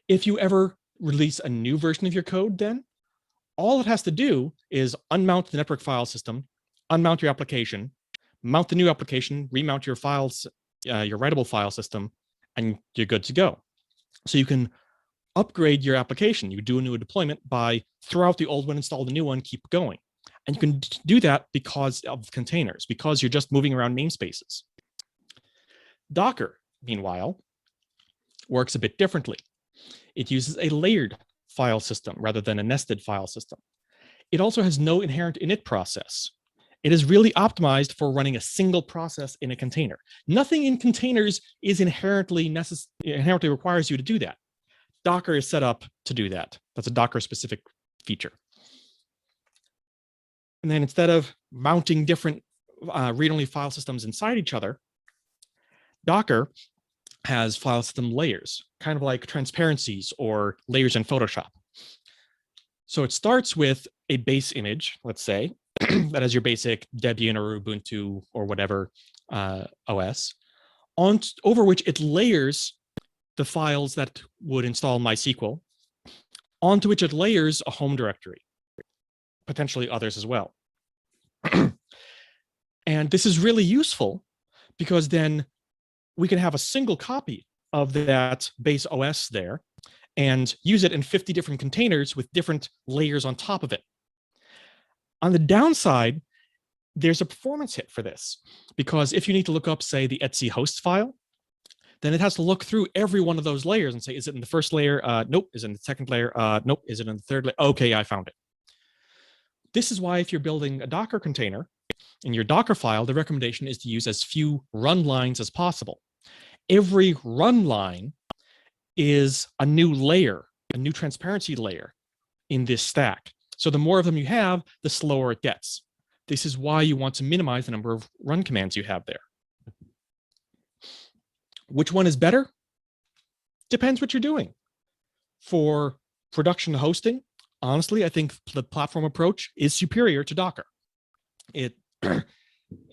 If you ever release a new version of your code, then all it has to do is unmount the network file system, unmount your application, mount the new application, remount your files, your writable file system, and you're good to go. So you can upgrade your application. You do a new deployment by throw out the old one, install the new one, keep going. And you can do that because of containers, because you're just moving around namespaces. Docker, meanwhile, works a bit differently. It uses a layered file system rather than a nested file system. It also has no inherent init process. It is really optimized for running a single process in a container. Nothing in containers is inherently requires you to do that. Docker is set up to do that. That's a Docker-specific feature. And then instead of mounting different read-only file systems inside each other, Docker has file system layers, kind of like transparencies or layers in Photoshop. So it starts with a base image, let's say, that has your basic Debian or Ubuntu or whatever OS, over which it layers the files that would install MySQL, onto which it layers a home directory, potentially others as well. And this is really useful because then we can have a single copy of that base OS there and use it in 50 different containers with different layers on top of it. On the downside, there's a performance hit for this, because if you need to look up, say, the etc host file, then it has to look through every one of those layers and say, is it in the first layer? Nope. Is it in the second layer? Nope. Is it in the third layer? Okay, I found it. This is why if you're building a Docker container, in your Docker file, the recommendation is to use as few run lines as possible. Every run line is a new layer, a new transparency layer in this stack. So the more of them you have, the slower it gets. This is why you want to minimize the number of run commands you have there. Which one is better? Depends what you're doing. For production hosting, honestly, I think the platform approach is superior to Docker. It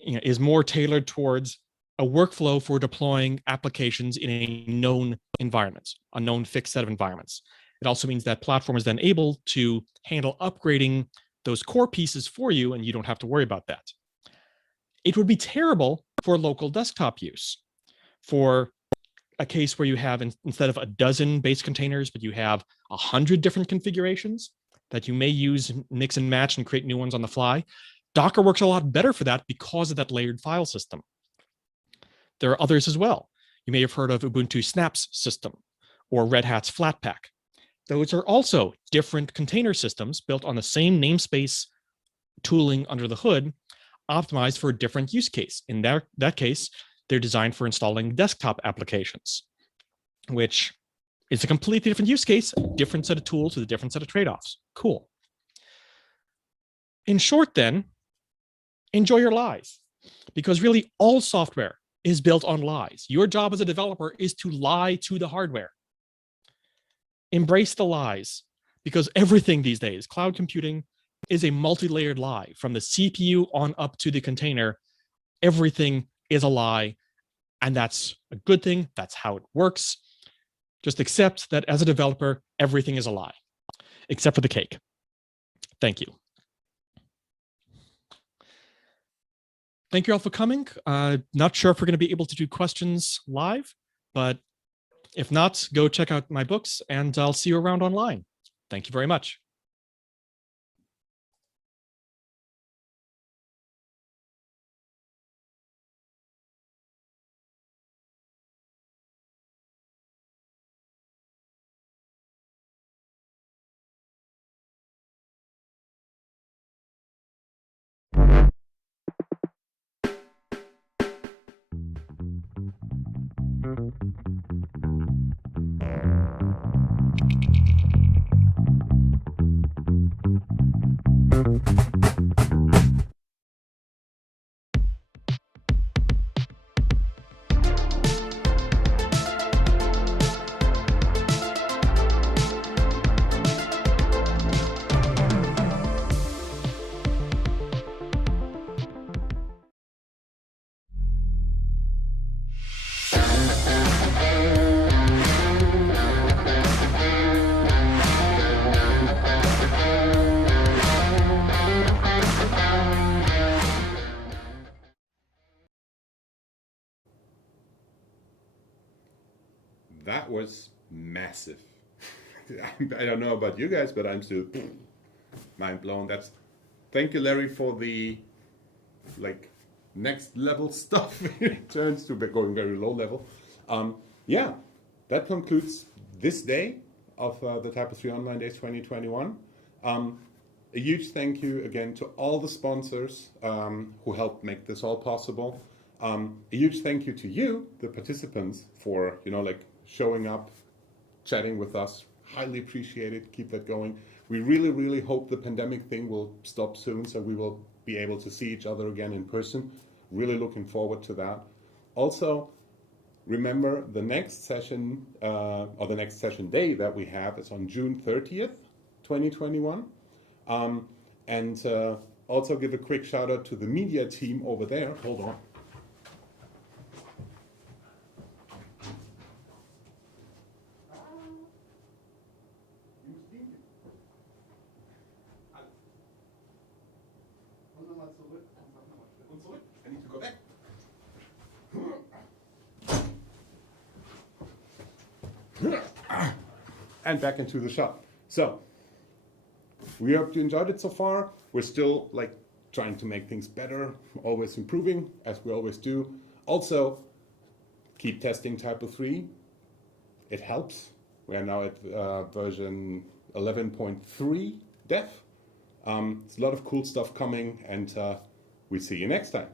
is more tailored towards a workflow for deploying applications in a known environment, a known fixed set of environments. It also means that platform is then able to handle upgrading those core pieces for you, and you don't have to worry about that. It would be terrible for local desktop use. For a case where you have, instead of a dozen base containers, but you have 100 different configurations that you may use, mix and match, and create new ones on the fly, Docker works a lot better for that because of that layered file system. There are others as well. You may have heard of Ubuntu Snaps system or Red Hat's Flatpak. those are also different container systems built on the same namespace tooling under the hood, optimized for a different use case. In that case, they're designed for installing desktop applications, which is a completely different use case, a different set of tools with a different set of trade-offs. Cool. In short, then, enjoy your lies, because really all software is built on lies. Your job as a developer is to lie to the hardware. Embrace the lies, because everything these days, cloud computing, is a multi-layered lie. From the CPU on up to the container, everything is a lie, and that's a good thing. That's how it works. Just accept that as a developer, everything is a lie, except for the cake. Thank you. Thank you all for coming. Not sure if we're going to be able to do questions live, but if not, go check out my books and I'll see you around online. Thank you very much. That was massive. I don't know about you guys, but I'm still mind blown. Thank you, Larry, for the next level stuff. It turns to going very low level. Yeah, that concludes this day of the TYPO3 Online Days 2021. A huge thank you again to all the sponsors who helped make this all possible. A huge thank you to you, the participants, for showing up, chatting with us. Highly appreciate it. Keep that going. We really, really hope the pandemic thing will stop soon, so we will be able to see each other again in person. Really looking forward to that. Also, remember the next session or the next session day that we have is on June 30th, 2021. And also give a quick shout out to the media team over there. Hold on. I need to go back. And back into the shop. So, we hope you enjoyed it so far. We're still trying to make things better, always improving, as we always do. Also, keep testing TYPO3. It helps. We are now at version 11.3 dev. There's a lot of cool stuff coming, and we see you next time.